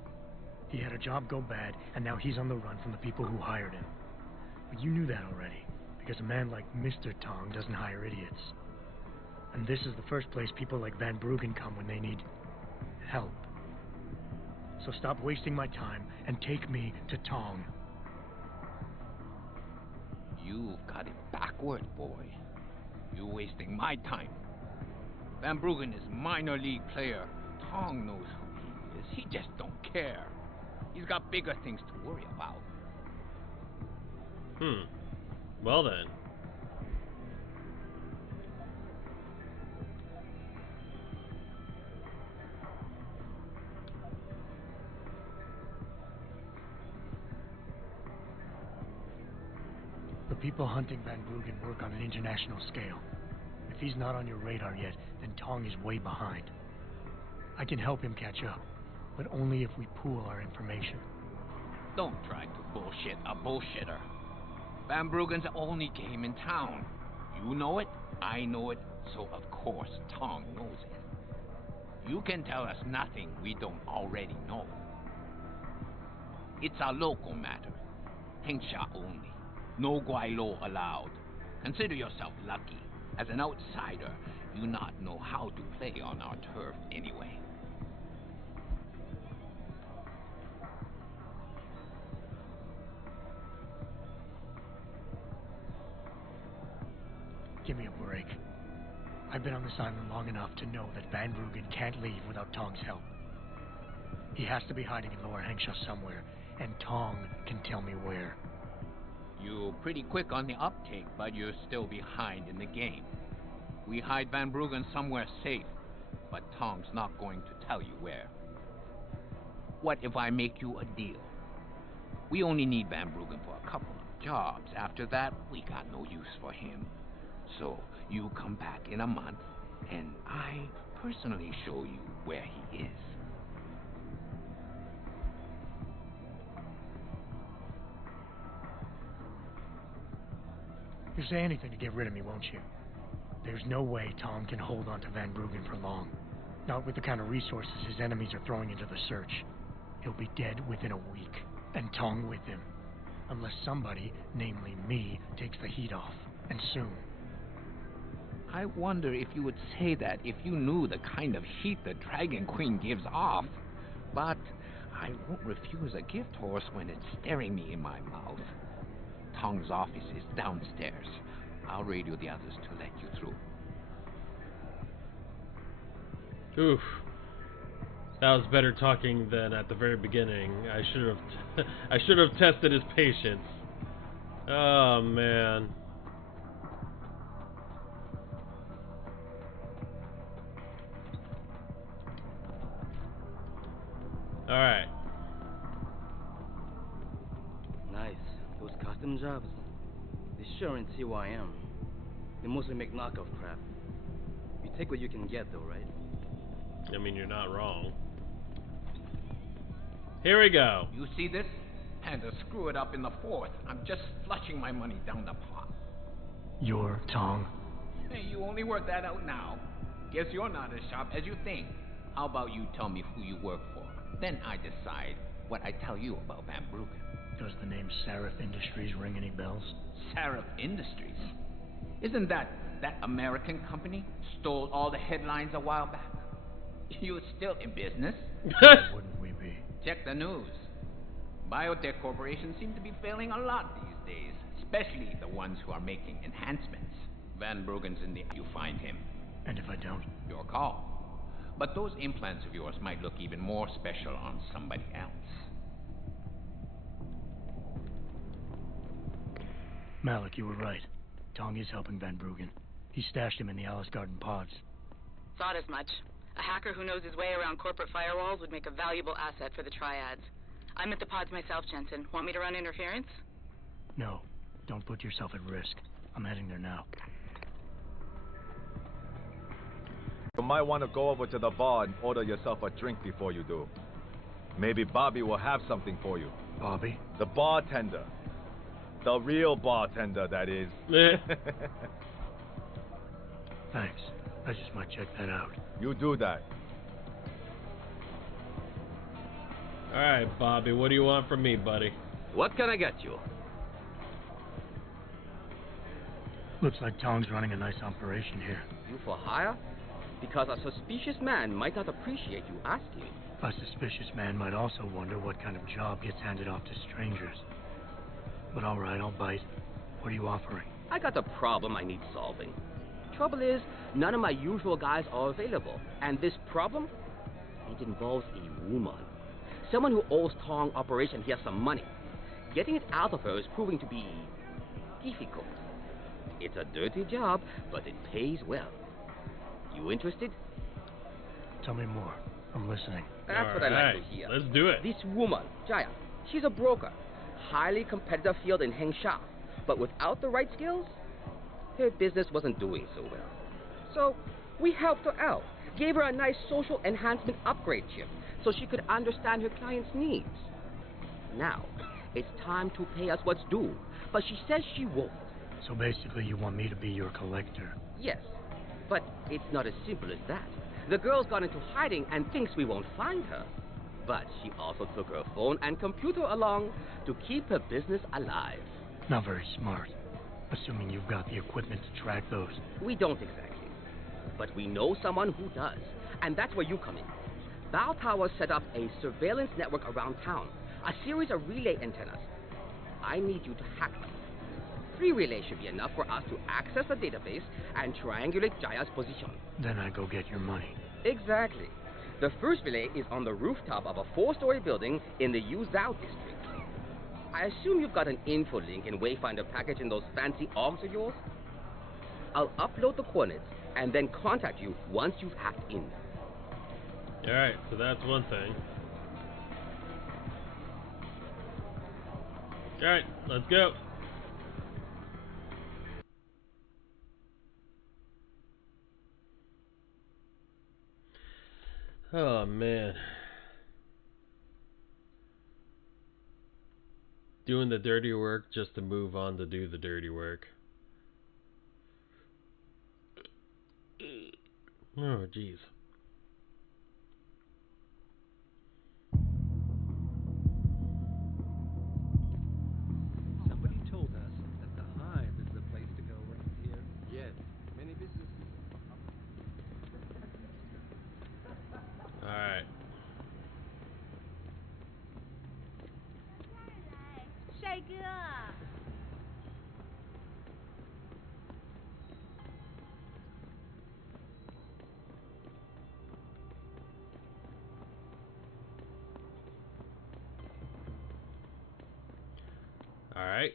He had a job go bad, and now he's on the run from the people who hired him. But you knew that already, because a man like Mr. Tong doesn't hire idiots. And this is the first place people like Van Bruggen come when they need help. So stop wasting my time and take me to Tong. You've got it backward, boy. You're wasting my time. Van Bruggen is minor league player. Tong knows who he is. He just don't care. He's got bigger things to worry about. Well then. The people hunting Van Bruggen work on an international scale. If he's not on your radar yet, then Tong is way behind. I can help him catch up, but only if we pool our information. Don't try to bullshit a bullshitter. Van Bruggen's the only game in town. You know it, I know it, so of course Tong knows it. You can tell us nothing we don't already know. It's a local matter. Hengsha only. No Guilo allowed. Consider yourself lucky. As an outsider, you not know how to play on our turf anyway. Give me a break. I've been on this island long enough to know that Van Bruggen can't leave without Tong's help. He has to be hiding in Lower Hengsha somewhere, and Tong can tell me where. You're pretty quick on the uptake, but you're still behind in the game. We hide Van Bruggen somewhere safe, but Tong's not going to tell you where. What if I make you a deal? We only need Van Bruggen for a couple of jobs. After that, we got no use for him. So you come back in a month, and I personally show you where he is. You'll say anything to get rid of me, won't you? There's no way Tong can hold on to Van Bruggen for long. Not with the kind of resources his enemies are throwing into the search. He'll be dead within a week, and Tong with him. Unless somebody, namely me, takes the heat off, and soon. I wonder if you would say that if you knew the kind of heat the Dragon Queen gives off. But I won't refuse a gift horse when it's staring me in my mouth. Tong's office is downstairs. I'll radio the others to let you through. Oof. That was better talking than at the very beginning. I should have tested his patience. Oh man. All right. Nice. Those custom jobs. They sure ain't CYM. They mostly make knockoff crap. You take what you can get, though, right? I mean, you're not wrong. Here we go. You see this? And to screw it up in the fourth, I'm just flushing my money down the pot. You're Tong. Hey, you only work that out now. Guess you're not as sharp as you think. How about you tell me who you work for? Then I decide what I tell you about Van Bruggen. Does the name Sarif Industries ring any bells? Sarif Industries? Isn't that American company? Stole all the headlines a while back. You're still in business. Wouldn't we be? Check the news. Biotech corporations seem to be failing a lot these days, especially the ones who are making enhancements. Van Bruggen's in the... You find him. And if I don't? Your call. But those implants of yours might look even more special on somebody else. Malik, you were right. Tong is helping Van Bruggen. He stashed him in the Alice Garden pods. Thought as much. A hacker who knows his way around corporate firewalls would make a valuable asset for the Triads. I'm at the pods myself, Jensen. Want me to run interference? No. Don't put yourself at risk. I'm heading there now. You might want to go over to the bar and order yourself a drink before you do. Maybe Bobby will have something for you. Bobby? The bartender. The real bartender, that is. Thanks. I just might check that out. You do that. Alright, Bobby, what do you want from me, buddy? What can I get you? Looks like Tong's running a nice operation here. You for hire? Because a suspicious man might not appreciate you asking. A suspicious man might also wonder what kind of job gets handed off to strangers. But alright, I'll bite. What are you offering? I got a problem I need solving. Trouble is, none of my usual guys are available. And this problem? It involves a woman. Someone who owes Tong Operation here some money. Getting it out of her is proving to be difficult. It's a dirty job, but it pays well. You interested? Tell me more. I'm listening. That's what I like to hear. Let's do it. This woman, Jaya, she's a broker. Highly competitive field in Hengsha. But without the right skills, her business wasn't doing so well. So, we helped her out. Gave her a nice social enhancement upgrade chip so she could understand her clients' needs. Now, it's time to pay us what's due. But she says she won't. So basically you want me to be your collector? Yes. But it's not as simple as that. The girl's gone into hiding and thinks we won't find her. But she also took her phone and computer along to keep her business alive. Not very smart. Assuming you've got the equipment to track those. We don't exactly. But we know someone who does. And that's where you come in. Bao Tower set up a surveillance network around town. A series of relay antennas. I need you to hack them. 3 relays should be enough for us to access the database and triangulate Jaya's position. Then I go get your money. Exactly. The first relay is on the rooftop of a 4-story building in the Yuzhou district. I assume you've got an info link and Wayfinder package in those fancy OGs of yours? I'll upload the coordinates and then contact you once you've hacked in. Alright, so that's one thing. Alright, let's go. Oh, man. Doing the dirty work just to move on to do the dirty work. Oh, jeez. Somebody told us that the Hive is the place to go around here. Yes, many businesses. Alright. 帅哥。 Alright.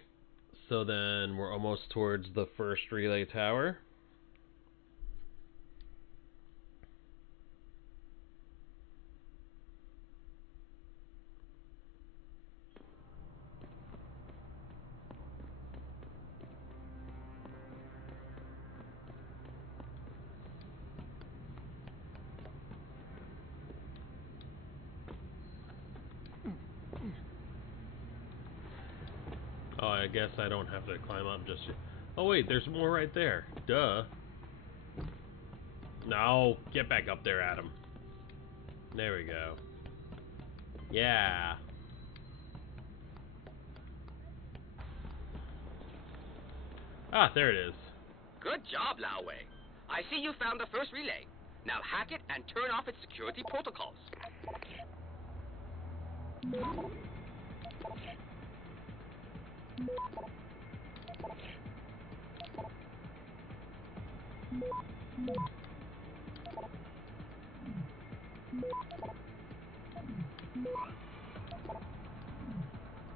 So then we're almost towards the first relay tower. Oh, I guess I don't have to climb up just yet. Oh wait, there's more right there. Duh. No, get back up there, Adam. There we go. Yeah. Ah, there it is. Good job, Lao Wei. I see you found the first relay. Now hack it and turn off its security protocols.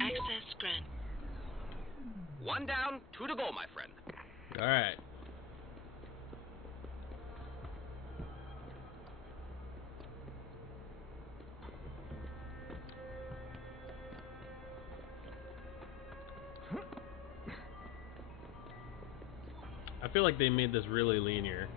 Access granted. 1 down, 2 to go, my friend. Alright. I feel like they made this really linear.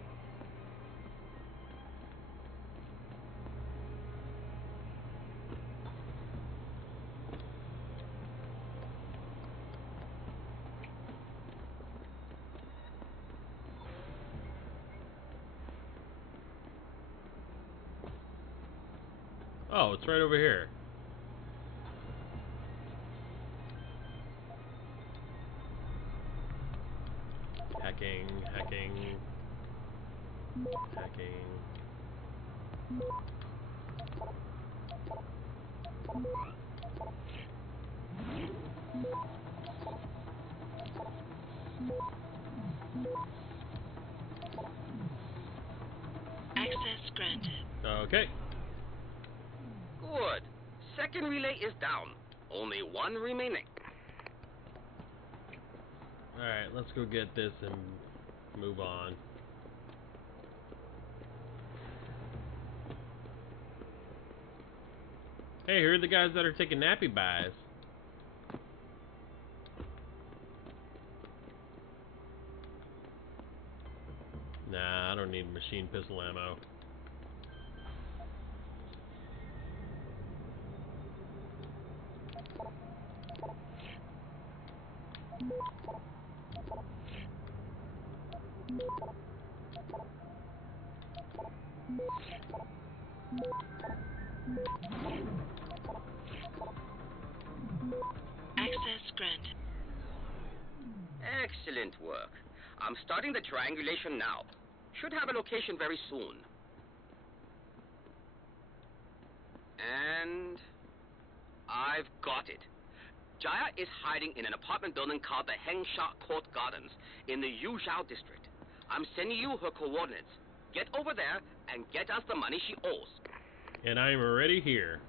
Oh, it's right over here. Hacking. Access granted. Okay. Good. Second relay is down. Only 1 remaining. Alright, let's go get this and move on. Hey, here are the guys that are taking nappy buys. Nah, I don't need machine pistol ammo. Access granted. Excellent work. I'm starting the triangulation now. Should have a location very soon. And I've got it. Jaya is hiding in an apartment building called the Hengsha Court Gardens in the Yuzhou district. I'm sending you her coordinates. Get over there and get us the money she owes. And I am already here.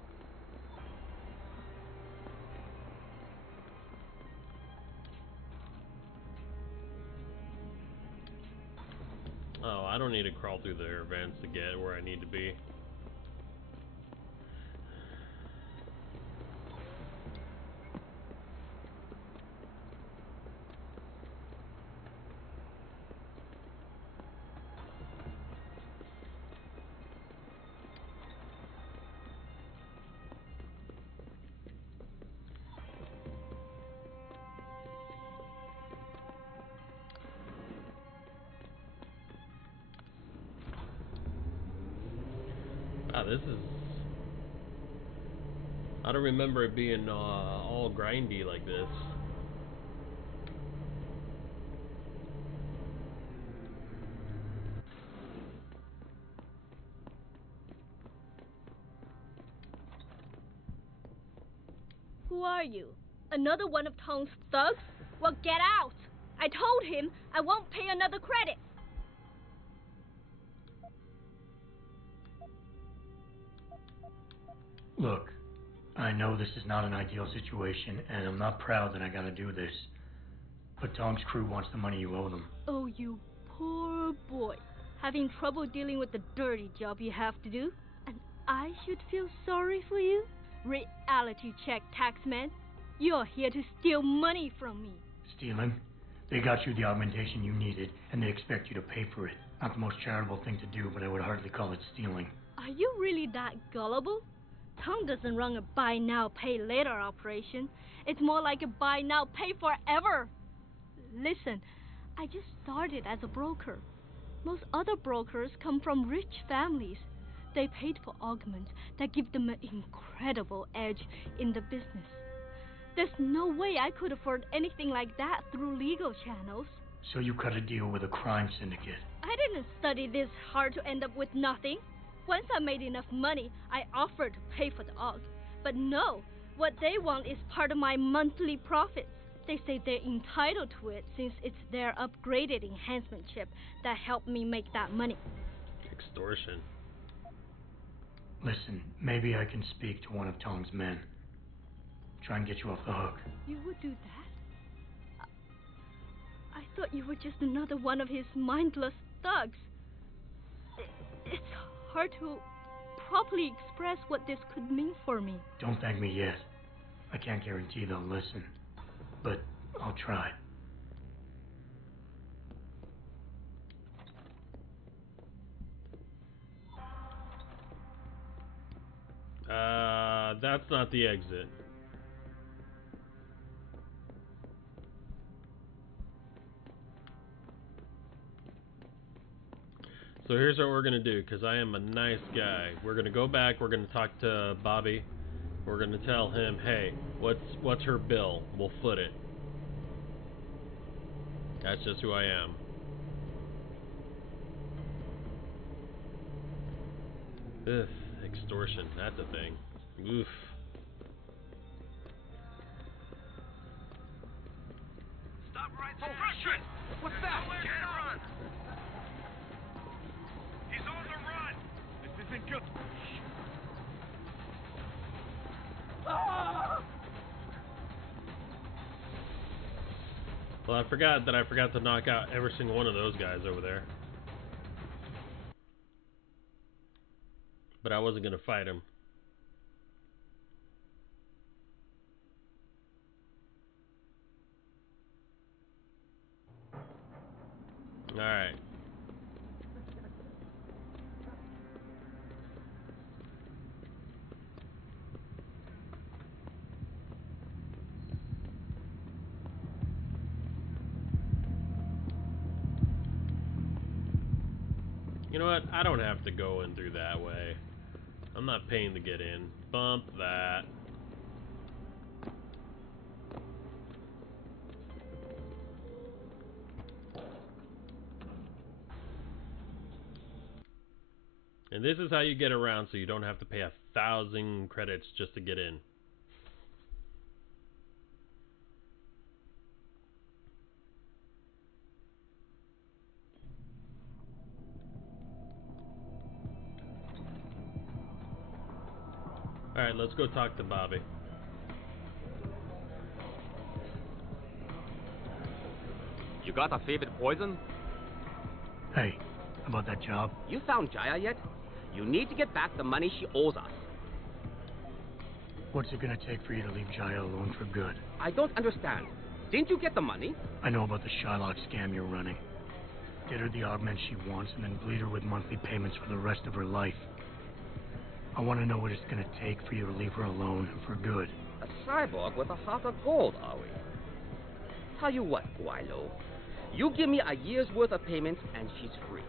Oh, I don't need to crawl through their vents to get where I need to be. Wow, this is... I don't remember it being all grindy like this. Who are you? Another one of Tong's thugs? Well, get out! I told him I won't pay another credit. Look, I know this is not an ideal situation, and I'm not proud that I gotta do this. But Tong's crew wants the money you owe them. Oh, you poor boy. Having trouble dealing with the dirty job you have to do? And I should feel sorry for you? Reality check, taxman. You're here to steal money from me. Stealing? They got you the augmentation you needed, and they expect you to pay for it. Not the most charitable thing to do, but I would hardly call it stealing. Are you really that gullible? Tong doesn't run a buy now, pay later operation. It's more like a buy now, pay forever. Listen, I just started as a broker. Most other brokers come from rich families. They paid for augments that give them an incredible edge in the business. There's no way I could afford anything like that through legal channels. So you cut a deal with a crime syndicate? I didn't study this hard to end up with nothing. Once I made enough money, I offered to pay for the aug. But no, what they want is part of my monthly profits. They say they're entitled to it since it's their upgraded enhancement chip that helped me make that money. Extortion. Listen, maybe I can speak to one of Tong's men. Try and get you off the hook. You would do that? I thought you were just another one of his mindless thugs. It's hard to properly express what this could mean for me. Don't thank me yet. I can't guarantee they'll listen, but I'll try. That's not the exit. So here's what we're gonna do, because I am a nice guy. We're gonna go back, we're gonna talk to Bobby. We're gonna tell him, hey, what's her bill? We'll foot it. That's just who I am. Ugh, extortion, that's a thing. Oof. Stop right there. Oh, shit! What's that? Can't run! He's on the run! This isn't good. Ah! Well, I forgot to knock out every single one of those guys over there. But I wasn't gonna fight him. Alright. You know what? I don't have to go in through that way. I'm not paying to get in. Bump that. And this is how you get around, so you don't have to pay 1,000 credits just to get in. Alright, let's go talk to Bobby. You got a favorite poison? Hey, about that job? You found Jaya yet? You need to get back the money she owes us. What's it gonna take for you to leave Jaya alone for good? I don't understand. Didn't you get the money? I know about the Shylock scam you're running. Get her the augment she wants and then bleed her with monthly payments for the rest of her life. I want to know what it's gonna take for you to leave her alone for good. A cyborg with a heart of gold, are we? Tell you what, Guilo. You give me a year's worth of payments and she's free.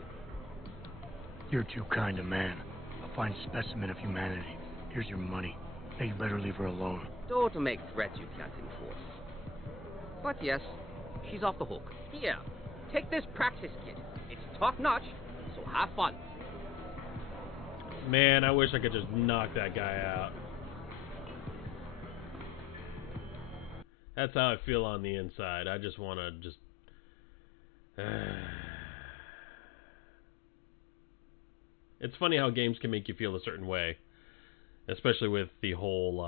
You're too kind a man. A fine specimen of humanity. Here's your money. Now you better leave her alone. Don't make threats you can't enforce. But yes, she's off the hook. Here, take this Praxis kit. It's top-notch, so have fun. Man, I wish I could just knock that guy out. That's how I feel on the inside. I just want to just... It's funny how games can make you feel a certain way. Especially with the whole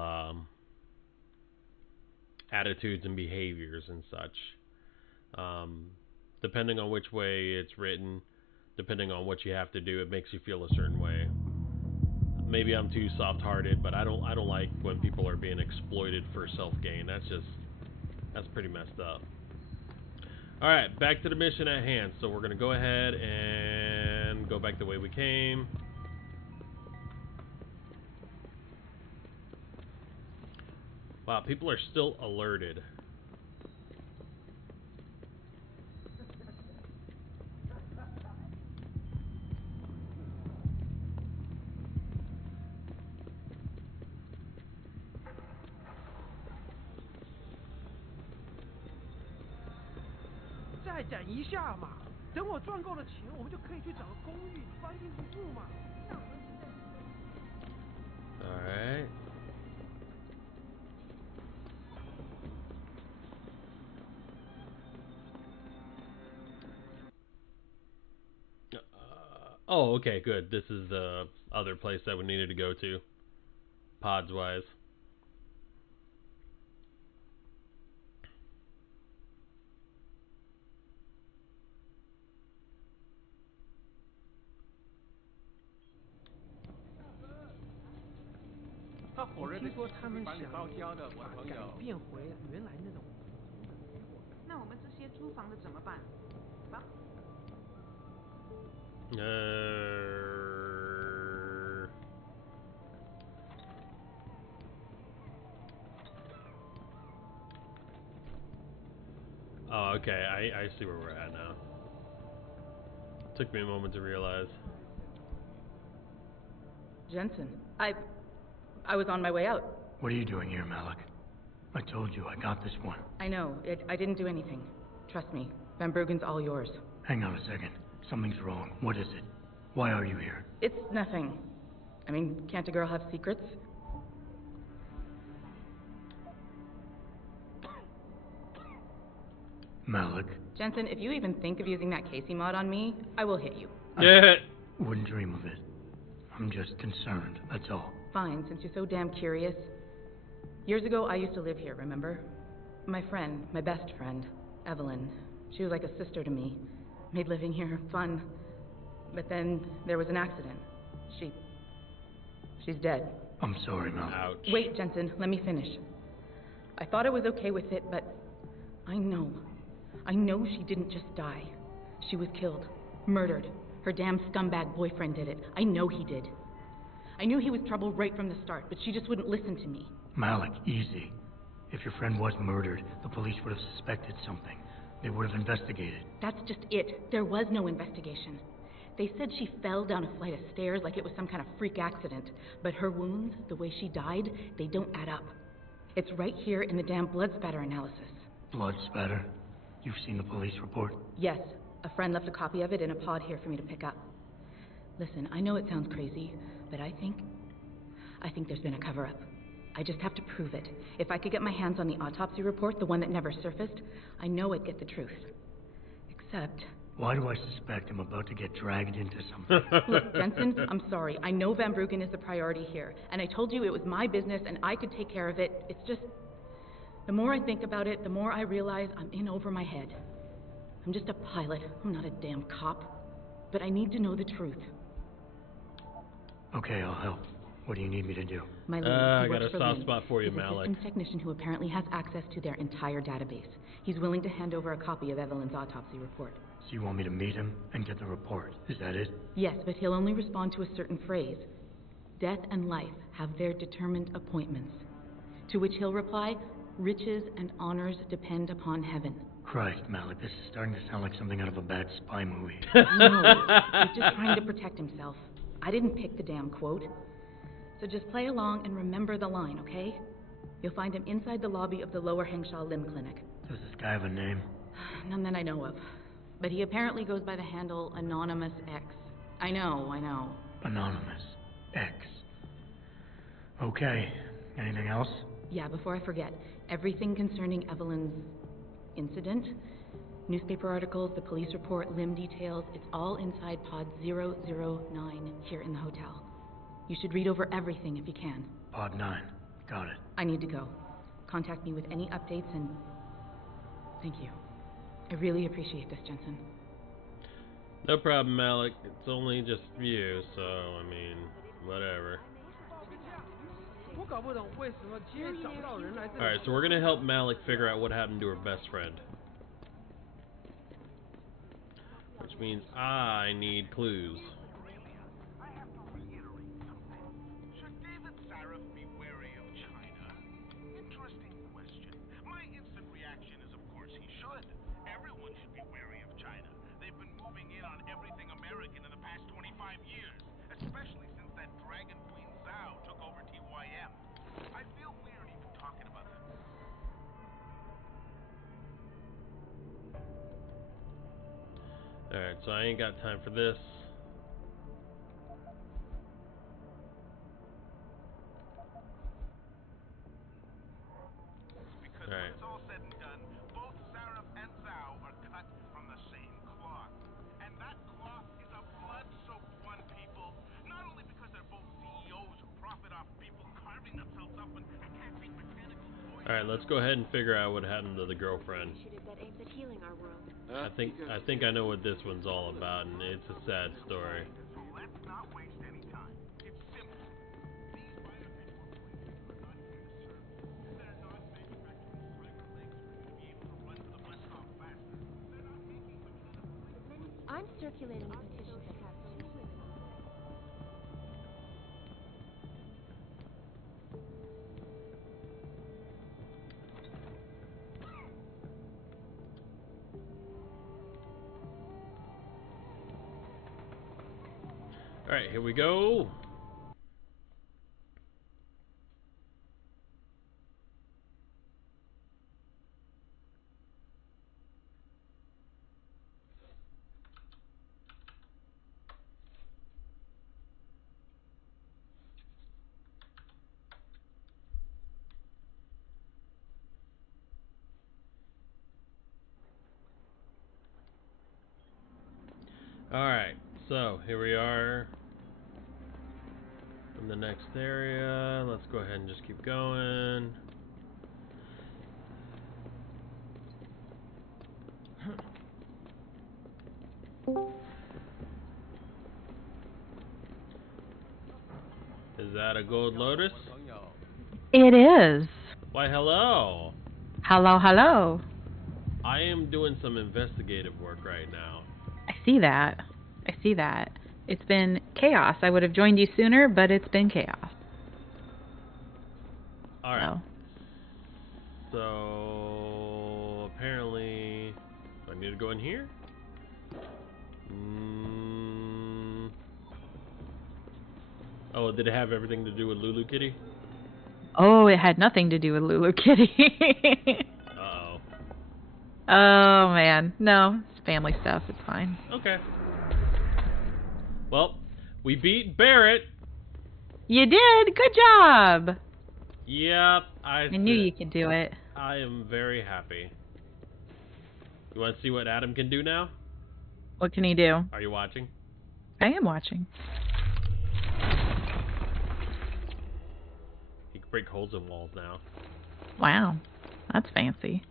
attitudes and behaviors and such. Depending on which way it's written, depending on what you have to do, it makes you feel a certain way. Maybe I'm too soft-hearted, but I don't like when people are being exploited for self-gain. That's pretty messed up. Alright, back to the mission at hand. So we're going to go ahead and go back the way we came. Wow, people are still alerted. Alright. Oh, okay, good. This is the other place that we needed to go to, pods-wise.我听说他们想把改变回原来那种。那我们这些租房的怎么办？房？Oh, okay. I see where we're at now. Took me a moment to realize. Jensen, I was on my way out. What are you doing here, Malik? I told you, I got this one. I know. I didn't do anything. Trust me. Van Bruggen's all yours. Hang on a second. Something's wrong. What is it? Why are you here? It's nothing. I mean, can't a girl have secrets? Malik. Jensen, if you even think of using that Casey mod on me, I will hit you. I wouldn't dream of it. I'm just concerned, that's all. Fine, since you're so damn curious. Years ago, I used to live here, remember? My friend, my best friend, Evelyn. She was like a sister to me. Made living here fun. But then there was an accident. She's dead. I'm sorry, Malik. Ouch. Wait, Jensen, let me finish. I thought I was okay with it, but I know she didn't just die. She was killed. Murdered. Her damn scumbag boyfriend did it. I know he did. I knew he was trouble right from the start, but she just wouldn't listen to me. Malik, easy. If your friend was murdered, the police would have suspected something. They would have investigated. That's just it. There was no investigation. They said she fell down a flight of stairs like it was some kind of freak accident. But her wounds, the way she died, they don't add up. It's right here in the damn blood spatter analysis. Blood spatter? You've seen the police report? Yes. A friend left a copy of it in a pod here for me to pick up. Listen, I know it sounds crazy, but I think there's been a cover-up. I just have to prove it. If I could get my hands on the autopsy report, the one that never surfaced, I know I'd get the truth. Except... Why do I suspect I'm about to get dragged into something? Look, Jensen, I'm sorry. I know Van Bruggen is the priority here, and I told you it was my business and I could take care of it. It's just... The more I think about it, the more I realize I'm in over my head. I'm just a pilot. I'm not a damn cop. But I need to know the truth. Okay, I'll help. What do you need me to do? My lead, I got a soft spot for you, He's a Malik. systems technician who apparently has access to their entire database. He's willing to hand over a copy of Evelyn's autopsy report. So you want me to meet him and get the report? Is that it? Yes, but he'll only respond to a certain phrase. Death and life have their determined appointments. To which he'll reply, riches and honors depend upon heaven. Christ, Malik, this is starting to sound like something out of a bad spy movie. No, he's just trying to protect himself. I didn't pick the damn quote. So just play along and remember the line, okay? You'll find him inside the lobby of the Lower Hengsha Limb Clinic. Does this guy have a name? None that I know of. But he apparently goes by the handle Anonymous X. I know. Anonymous X. Okay. Anything else? Yeah, before I forget, everything concerning Evelyn's incident, newspaper articles, the police report, limb details, it's all inside pod 009 here in the hotel. You should read over everything if you can. Pod 9. Got it. I need to go. Contact me with any updates and... Thank you. I really appreciate this, Jensen. No problem, Malik. It's only just you, so, I mean, whatever. Alright, so we're gonna help Malik figure out what happened to her best friend. Which means I need clues. Should David Sarif be wary of China? Interesting question. My instant reaction is, of course, he should. Everyone should be wary of China. They've been moving in on everything American in the past 25 years, especially since that Dragon Queen Zhao took over TYM. I feel weird even talking about them. Alright, so I ain't got time for this. Because when it's all said and done, both Sarif and Zhao are cut from the same cloth. And that cloth is a blood-soaked Alright, let's go ahead and figure out what happened to the girlfriend. That aims at healing our world. I think I know what this one's all about, and it's a sad story. I'm circulating the petitions that have two women on them. Alright, here we go. Alright, so here we are in the next area. Let's go ahead and just keep going. Is that a gold lotus? It is. Why, hello. Hello, hello. I am doing some investigative work right now. I see that. I see that. It's been chaos. I would have joined you sooner, but it's been chaos. Alright. So, apparently... Do I need to go in here? Oh, did it have everything to do with Lulu Kitty? Oh, it had nothing to do with Lulu Kitty. Uh-oh. Oh, man. No, it's family stuff. It's fine. Okay. Well, we beat Barrett. You did. Good job. Yep. I knew you could do it. I am very happy. You want to see what Adam can do now? What can he do? Are you watching? I am watching. He can break holes in walls now. Wow. That's fancy.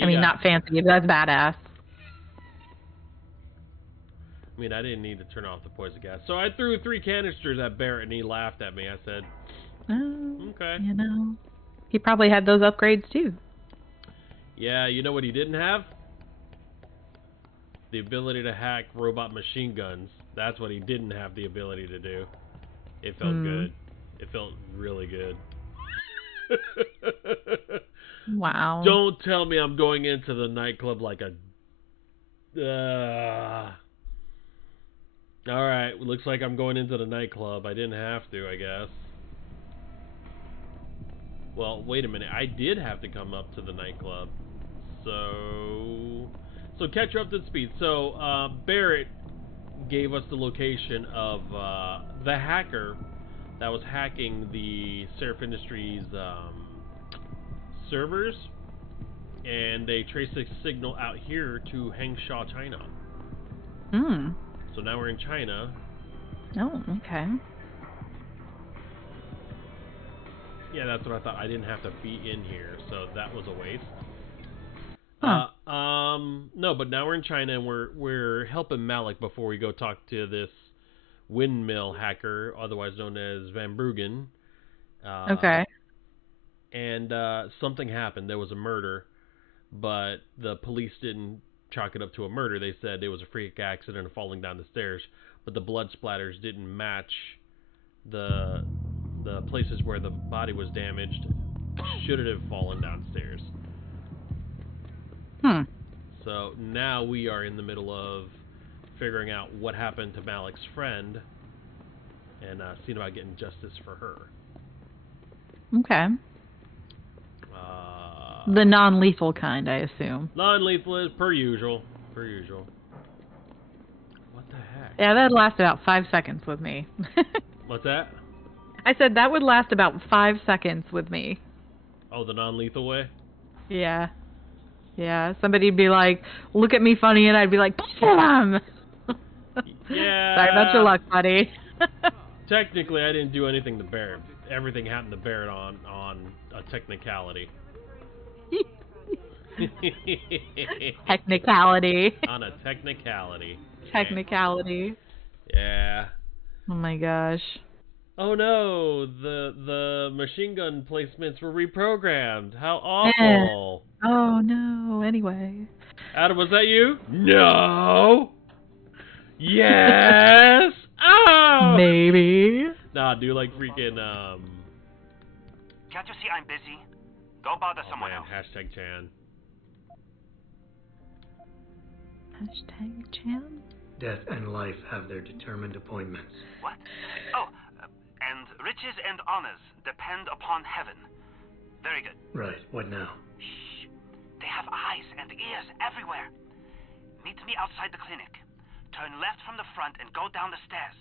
I mean, not fancy, but that's badass. I mean, I didn't need to turn off the poison gas. So I threw 3 canisters at Barrett, and he laughed at me. I said, okay. You know, he probably had those upgrades, too. Yeah, you know what he didn't have? The ability to hack robot machine guns. That's what he didn't have the ability to do. It felt good. It felt really good. Wow. Don't tell me I'm going into the nightclub like a... Alright, looks like I'm going into the nightclub. I didn't have to, I guess. Well, wait a minute. I did have to come up to the nightclub. So catch her up to speed. So, Barrett gave us the location of the hacker that was hacking the Seraph Industries servers, and they traced the signal out here to Hengsha, China. So now we're in China. Oh, okay. Yeah, that's what I thought. I didn't have to be in here, so that was a waste. Huh. No, but now we're in China, and we're helping Malik before we go talk to this windmill hacker, otherwise known as Van Bruggen. Okay. And something happened. There was a murder, but the police didn't chalk it up to a murder. They said it was a freak accident of falling down the stairs, but the blood splatters didn't match the places where the body was damaged. Should it have fallen downstairs? So now we are in the middle of figuring out what happened to Malik's friend and seeing about getting justice for her. Okay. The non-lethal kind, I assume. Non-lethal is per usual. Per usual. What the heck? Yeah, that'd last about 5 seconds with me. What's that? I said that would last about 5 seconds with me. Oh, the non-lethal way? Yeah. Yeah, somebody'd be like, look at me funny, and I'd be like, bam! Yeah. Sorry about your luck, buddy. technically, I didn't do anything to bear it. Everything happened to bear it on a technicality. Technicality. On a technicality. Technicality. Yeah. Oh my gosh. Oh no, the machine gun placements were reprogrammed. How awful. Oh no, anyway. Adam, was that you? No. Yes. Oh. Maybe. Nah, do like freaking Can't you see I'm busy? Go bother someone else. Hashtag Chan. Hashtag Chan? Death and life have their determined appointments. What? Oh, and riches and honors depend upon heaven. Very good. Right, what now? Shh. They have eyes and ears everywhere. Meet me outside the clinic. Turn left from the front and go down the stairs.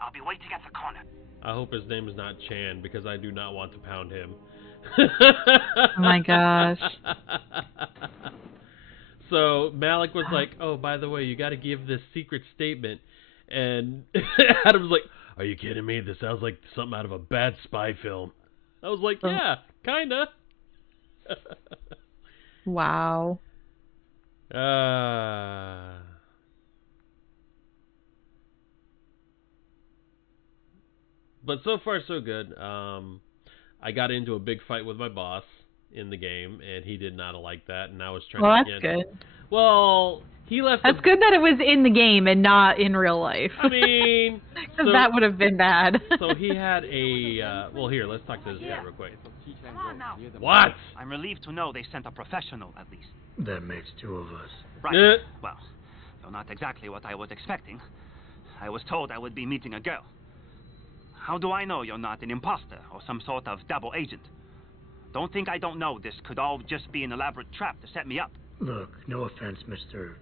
I'll be waiting at the corner. I hope his name is not Chan, because I do not want to pound him. Oh my gosh. So Malik was like, oh, by the way, you got to give this secret statement. And Adam's like, are you kidding me? This sounds like something out of a bad spy film. I was like, yeah, kind of. Wow. But so far, so good. I got into a big fight with my boss in the game, and he did not like that, and I was trying Well, to that's get... good. Well, he left... That's good that it was in the game and not in real life. I mean... Because that would have been bad. So he had a... well, here, let's talk to this guy real quick. Come on now. What? I'm relieved to know they sent a professional, at least. That makes two of us. Right. Well, though not exactly what I was expecting. I was told I would be meeting a girl. How do I know you're not an imposter or some sort of double agent? Don't think I don't know this could all just be an elaborate trap to set me up. Look, no offense, Mr.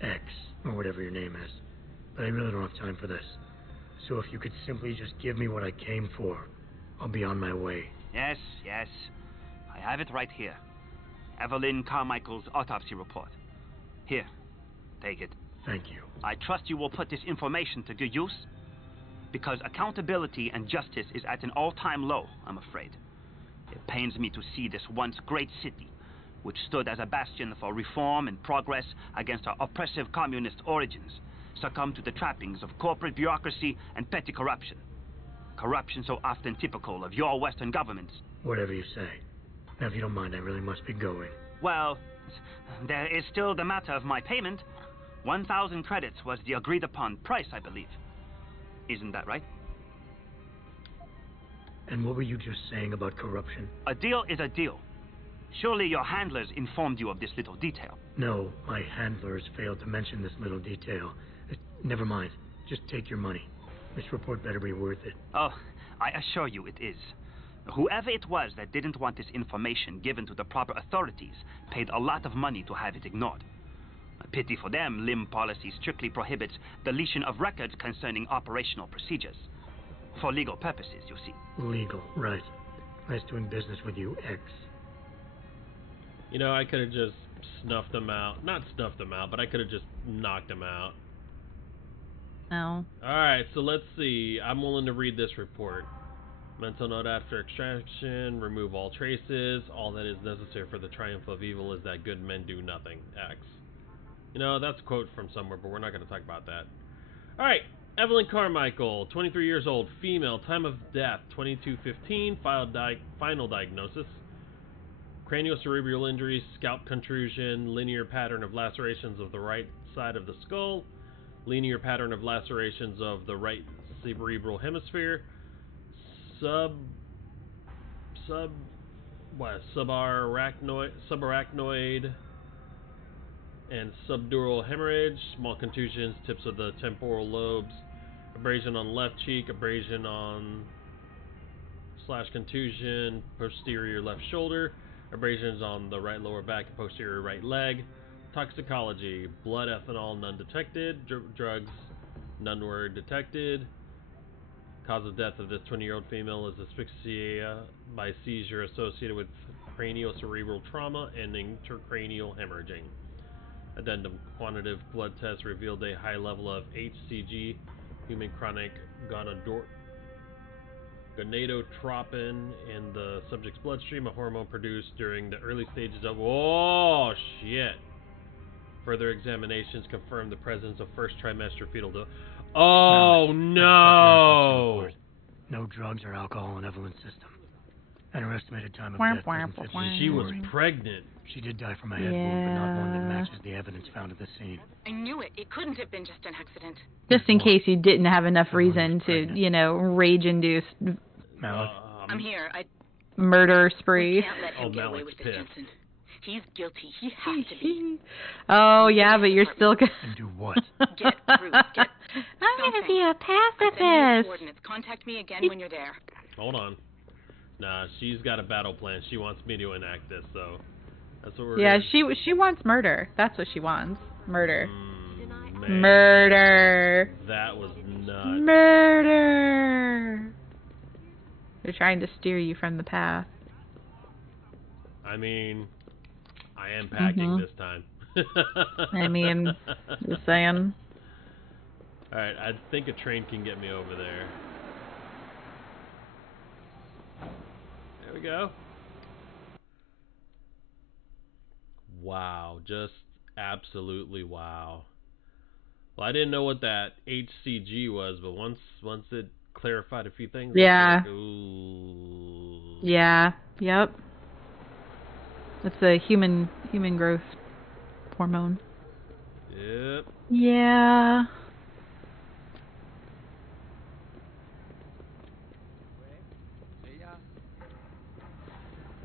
X, or whatever your name is, but I really don't have time for this. So if you could simply just give me what I came for, I'll be on my way. Yes, yes. I have it right here. Evelyn Carmichael's autopsy report. Here, take it. Thank you. I trust you will put this information to good use, because accountability and justice is at an all-time low, I'm afraid. It pains me to see this once great city, which stood as a bastion for reform and progress against our oppressive communist origins, succumb to the trappings of corporate bureaucracy and petty corruption. Corruption so often typical of your Western governments. Whatever you say. Now, if you don't mind, I really must be going. Well, there is still the matter of my payment. 1,000 credits was the agreed-upon price, I believe. Isn't that right? And what were you just saying about corruption? A deal is a deal. Surely your handlers informed you of this little detail. No, my handlers failed to mention this little detail. Never mind. Just take your money. This report better be worth it. Oh, I assure you it is. Whoever it was that didn't want this information given to the proper authorities paid a lot of money to have it ignored. A pity for them, LIM policy strictly prohibits deletion of records concerning operational procedures. For legal purposes, you see. Legal, right. Nice doing business with you, X. You know, I could have just snuffed them out. Not snuffed them out, but I could have just knocked them out. No. Alright, so let's see. I'm willing to read this report. Mental note: after extraction, remove all traces. All that is necessary for the triumph of evil is that good men do nothing. X. You know, that's a quote from somewhere, but we're not going to talk about that. Alright, Evelyn Carmichael, 23 years old, female, time of death, 22/15, final diagnosis. Craniocerebral injuries, scalp contusion, linear pattern of lacerations of the right side of the skull, linear pattern of lacerations of the right cerebral hemisphere, subarachnoid and subdural hemorrhage, small contusions, tips of the temporal lobes, abrasion on left cheek, abrasion on / contusion, posterior left shoulder, abrasions on the right lower back and posterior right leg. Toxicology: blood ethanol, none detected. Drugs, none were detected. Cause of death of this 20-year-old female is asphyxia by seizure associated with craniocerebral trauma and intracranial hemorrhaging. Addendum: quantitative blood tests revealed a high level of HCG, human chronic gonadotropin in the subject's bloodstream, a hormone produced during the early stages of... Oh, shit. Further examinations confirm the presence of first trimester fetal... Oh, no! No drugs or alcohol in Evelyn's system. And her estimated time of death wasn't 15 She was hours. pregnant. She did die from a head wound, but not one that matches the evidence found at the scene. I knew it. It couldn't have been just an accident. Just in case you didn't have enough reason to, rage-induce I'm here. murder spree. Can't let him get away with this, Jensen. He's guilty. He has to be. Oh, yeah, but you're still gonna... And do what? Get through. Get... I'm gonna be a Send me pacifist. coordinates. Contact me again when you're there. Hold on. Nah, she's got a battle plan. She wants me to enact this, so that's what we're Yeah, doing. she wants murder. That's what she wants. Murder. Man, Murder. that was nuts. Murder. They're trying to steer you from the path. I mean, I am packing this time. I mean, just saying. Alright, I think a train can get me over there. There we go. Wow, just absolutely wow. Well, I didn't know what that HCG was, but once it clarified a few things, Yeah. I was like, ooh. Yeah. Yep. It's a human growth hormone. Yep. Yeah.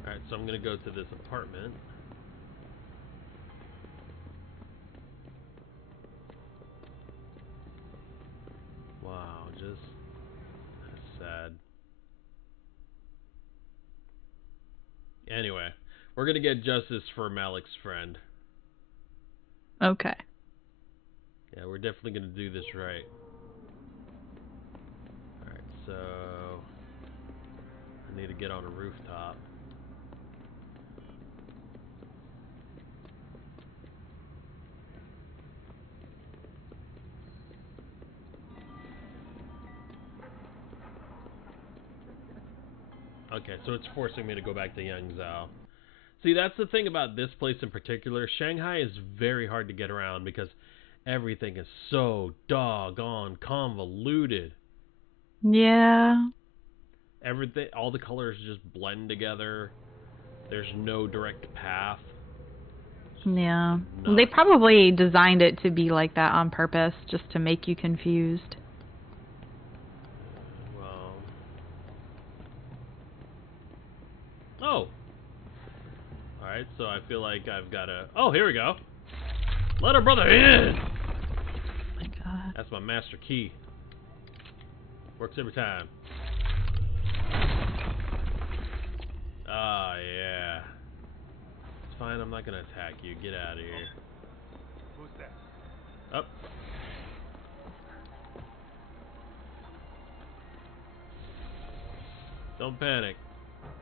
Alright, so I'm gonna go to this apartment. Wow, just sad. Anyway, we're gonna get justice for Malik's friend. Okay. Yeah, we're definitely gonna do this right. Alright, so I need to get on a rooftop. Okay, so it's forcing me to go back to Yangzhou. See, that's the thing about this place in particular. Shanghai is very hard to get around because everything is so doggone convoluted. Yeah. Everything, all the colors just blend together. There's no direct path. Yeah. They probably designed it to be like that on purpose, just to make you confused. Well. Oh. Alright, so I feel like I've got to... Oh, here we go. Let our brother in! Oh my god. That's my master key. Works every time. Ah, yeah. It's fine, I'm not gonna attack you. Get out of here. Who's that? Up. Don't panic.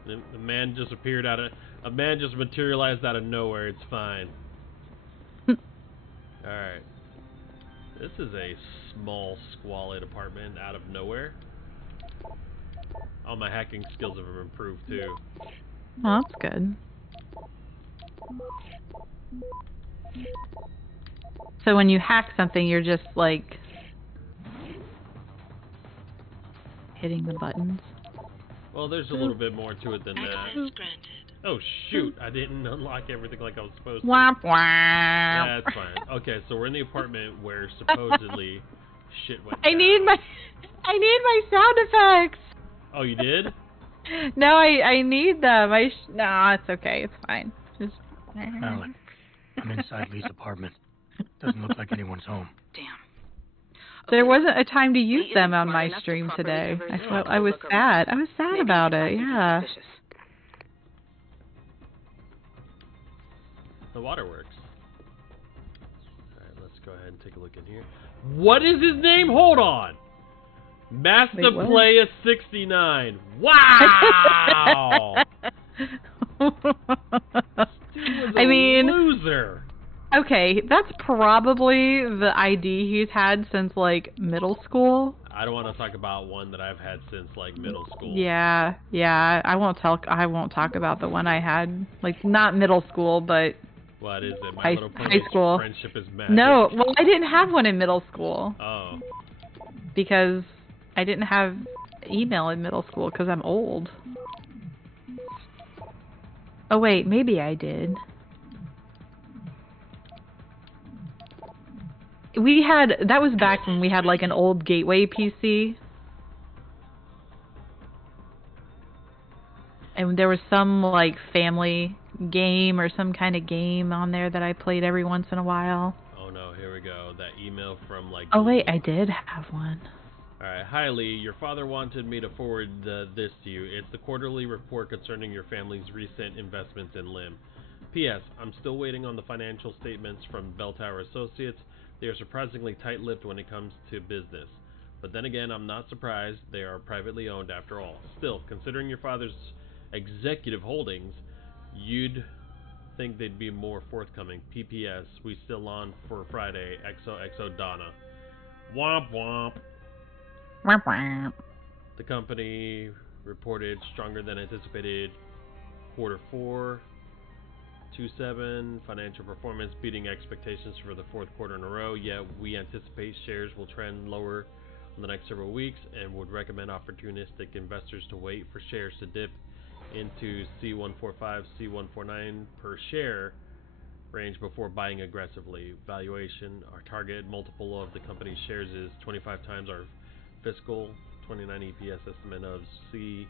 The man just appeared out of... A man just materialized out of nowhere. It's fine. Alright. This is a small, squalid apartment out of nowhere. Oh, my hacking skills have improved too. Oh, that's good. So when you hack something, you're just like hitting the buttons. Well, there's a little bit more to it than that. Oh shoot! I didn't unlock everything like I was supposed to. Womp womp. Yeah, that's fine. Okay, so we're in the apartment where supposedly shit went down. I need my sound effects. Oh, you did? No, I need them. No, it's okay. It's fine. Just. Malik, I'm inside Lee's apartment. Doesn't look like anyone's home. Damn. There wasn't a time to use them on my stream today. I was sad. I was sad about it. Yeah. The waterworks. Alright, let's go ahead and take a look in here. What is his name? Hold on! Master Playa 69. Wow! I mean, loser. Okay, that's probably the ID he's had since like middle school. I don't want to talk about one that I've had since like middle school. Yeah, I won't talk about the one I had, like not middle school, but What is it? My high, Little Pony high school. Friendship is Magic? No, well, I didn't have one in middle school. Oh. Because I didn't have email in middle school because I'm old. Oh wait, maybe I did. That was back when we had like an old Gateway PC. And there was some like family game or some kind of game on there that I played every once in a while. Oh no, here we go. That email from like... Oh wait, I did have one. Alright, hi Lee. Your father wanted me to forward this to you. It's the quarterly report concerning your family's recent investments in LIM. P.S. I'm still waiting on the financial statements from Bell Tower Associates. They are surprisingly tight-lipped when it comes to business. But then again, I'm not surprised. They are privately owned after all. Still, considering your father's executive holdings, you'd think they'd be more forthcoming. PPS, we still on for Friday. XOXO Donna. Womp womp. Womp womp. The company reported stronger than anticipated Q4 2.7 financial performance, beating expectations for the fourth quarter in a row. Yet we anticipate shares will trend lower in the next several weeks and would recommend opportunistic investors to wait for shares to dip into C145, C149 per share range before buying aggressively. Valuation, our target multiple of the company's shares is 25 times our fiscal 29 EPS estimate of C12.37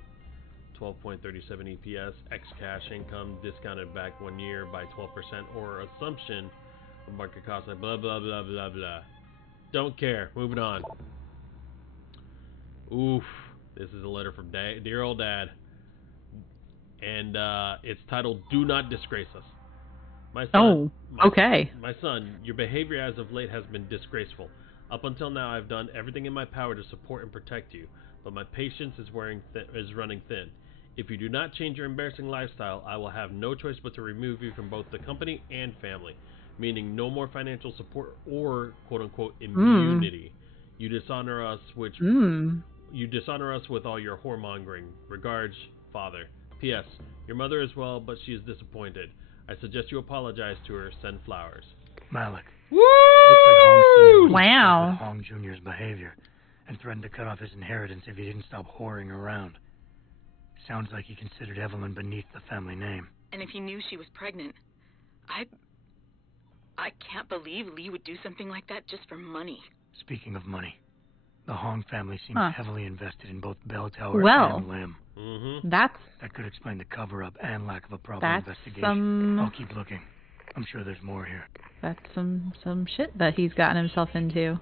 EPS, ex cash income discounted back 1 year by 12% or assumption of market cost, like blah blah blah blah blah. Don't care. Moving on. Oof. This is a letter from dear old dad. And it's titled "Do Not Disgrace Us." My son, okay. My son, your behavior as of late has been disgraceful. Up until now, I've done everything in my power to support and protect you, but my patience is running thin. If you do not change your embarrassing lifestyle, I will have no choice but to remove you from both the company and family, meaning no more financial support or quote-unquote immunity. You dishonor us, you dishonor us with all your whoremongering. Regards, Father. P.S. Your mother is well, but she is disappointed. I suggest you apologize to her. Send flowers. Malik. Woo! Looks like Hong Sr. was Wow. upset with Hong Jr.'s behavior and threatened to cut off his inheritance if he didn't stop whoring around. Sounds like he considered Evelyn beneath the family name. And if he knew she was pregnant, I can't believe Lee would do something like that just for money. Speaking of money, the Hong family seems heavily invested in both Bell Tower and LIM. That could explain the cover-up and lack of a proper investigation. I'll keep looking. I'm sure there's more here. That's some shit that he's gotten himself into.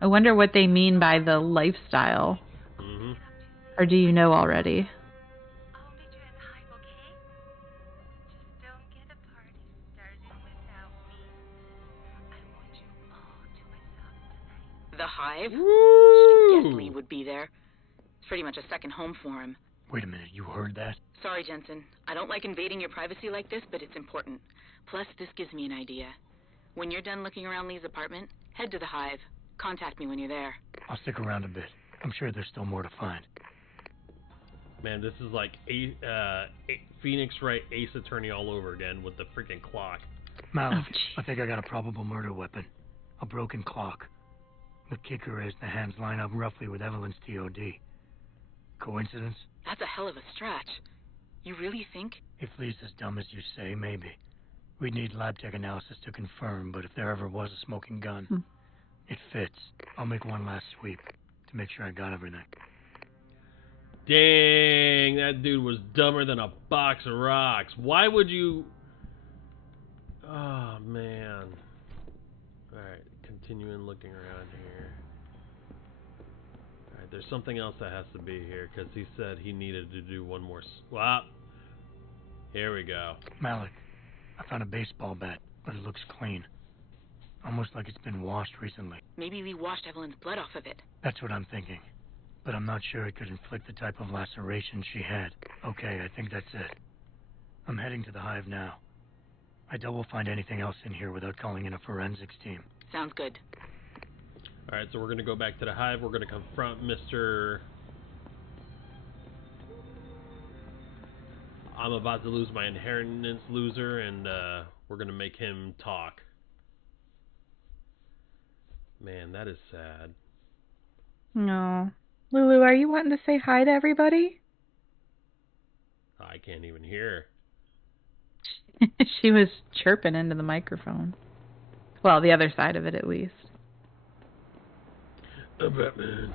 I wonder what they mean by the lifestyle. Or do you know already? The Hive? Woo! Should have guessed Lee would be there. It's pretty much a second home for him. Wait a minute, you heard that? Sorry, Jensen. I don't like invading your privacy like this, but it's important. Plus, this gives me an idea. When you're done looking around Lee's apartment, head to the Hive. Contact me when you're there. I'll stick around a bit. I'm sure there's still more to find. Man, this is like Phoenix Wright Ace Attorney all over again with the freaking clock. Malik, I think I got a probable murder weapon. A broken clock. The kicker is the hands line up roughly with Evelyn's TOD. Coincidence? That's a hell of a stretch. You really think? If Lee's as dumb as you say, maybe. We'd need lab tech analysis to confirm, but if there ever was a smoking gun, it fits. I'll make one last sweep to make sure I got everything. Dang, that dude was dumber than a box of rocks. Why would you... Oh, man. Alright, continuing looking around here. Alright, there's something else that has to be here, because he said he needed to do one more swap. Here we go. Malik, I found a baseball bat, but it looks clean. Almost like it's been washed recently. Maybe Lee washed Evelyn's blood off of it. That's what I'm thinking. But I'm not sure it could inflict the type of laceration she had. Okay, I think that's it. I'm heading to the Hive now. I doubt we'll find anything else in here without calling in a forensics team. Sounds good. Alright, so we're going to go back to the hive. We're going to confront Mr. I'm about to lose my inheritance loser, and we're going to make him talk. Man, that is sad. No. Lulu, are you wanting to say hi to everybody? I can't even hear. She was chirping into the microphone. Well, the other side of it, at least. The Batman.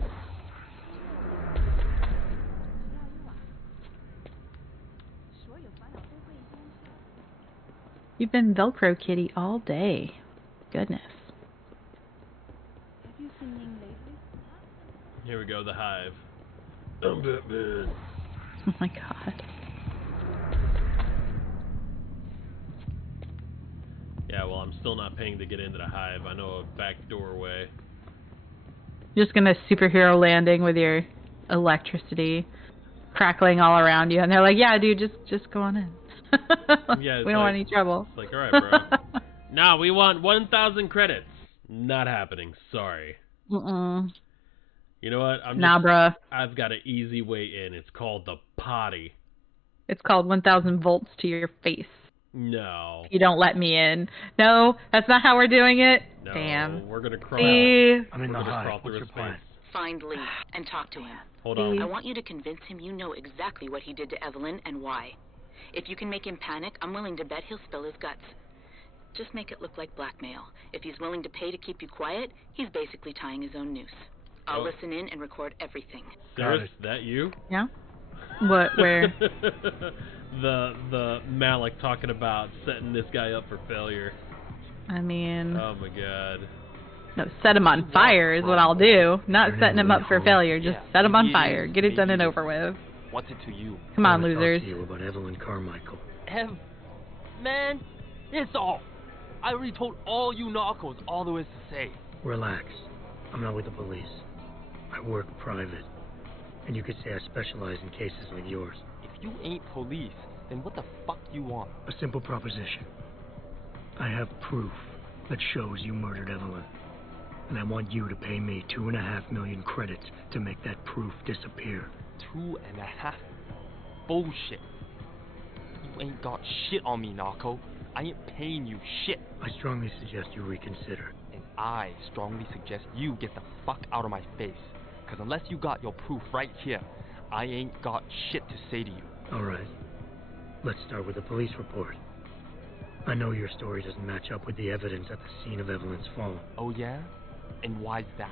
You've been Velcro Kitty all day. Goodness. Have you seen Ning lately? Here we go, the hive. I'm Batman. Oh my god. Yeah, well, I'm still not paying to get into the hive. I know a back doorway. Just gonna superhero landing with your electricity crackling all around you, and they're like, "Yeah, dude, just go on in. Yeah, we don't want any trouble." It's like, all right, bro. Nah, we want 1,000 credits. Not happening. Sorry. Mm-mm. You know what? Nah, bruh. I've got an easy way in. It's called the potty. It's called 1,000 volts to your face. No. You don't let me in. No, that's not how we're doing it. No, Damn. we're gonna crawl. I'm in the hive. Crawl through What's your his plan? face. Find Lee and talk to him. Hold on. I want you to convince him you know exactly what he did to Evelyn and why. If you can make him panic, I'm willing to bet he'll spill his guts. Just make it look like blackmail. If he's willing to pay to keep you quiet, he's basically tying his own noose. I'll listen in and record everything. Sarah, that you? Yeah? What, where? the Malik talking about setting this guy up for failure. I mean... Oh my god. No, set him on fire is what I'll do. Not setting him up for failure. Just set him on fire. Get it done and over with. What's it to you? Come on, losers. To you about Evelyn Carmichael. Man, it's all. I already told all you narcos all there is to say. Relax. I'm not with the police. I work private. And you could say I specialize in cases like yours. If you ain't police, then what the fuck you want? A simple proposition. I have proof that shows you murdered Evelyn. And I want you to pay me 2.5 million credits to make that proof disappear. 2.5? Bullshit. You ain't got shit on me, narco. I ain't paying you shit. I strongly suggest you reconsider. And I strongly suggest you get the fuck out of my face. Because unless you got your proof right here, I ain't got shit to say to you. Alright. Let's start with the police report. I know your story doesn't match up with the evidence at the scene of Evelyn's fall. Oh yeah? And why's that?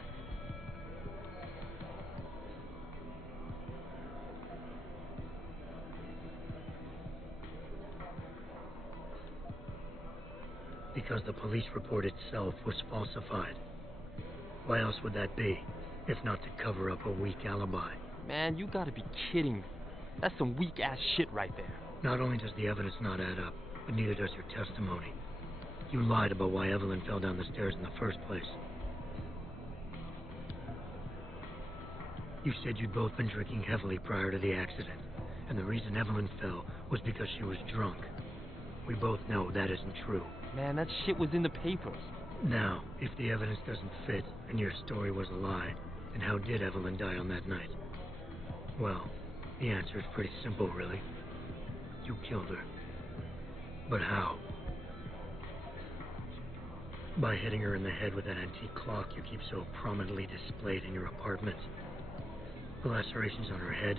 Because the police report itself was falsified. Why else would that be, if not to cover up a weak alibi? Man, you gotta be kidding me. That's some weak-ass shit right there. Not only does the evidence not add up, but neither does your testimony. You lied about why Evelyn fell down the stairs in the first place. You said you'd both been drinking heavily prior to the accident, and the reason Evelyn fell was because she was drunk. We both know that isn't true. Man, that shit was in the papers. Now, if the evidence doesn't fit, and your story was a lie, then how did Evelyn die on that night? Well, the answer is pretty simple, really. You killed her. But how? By hitting her in the head with that antique clock you keep so prominently displayed in your apartment. The lacerations on her head,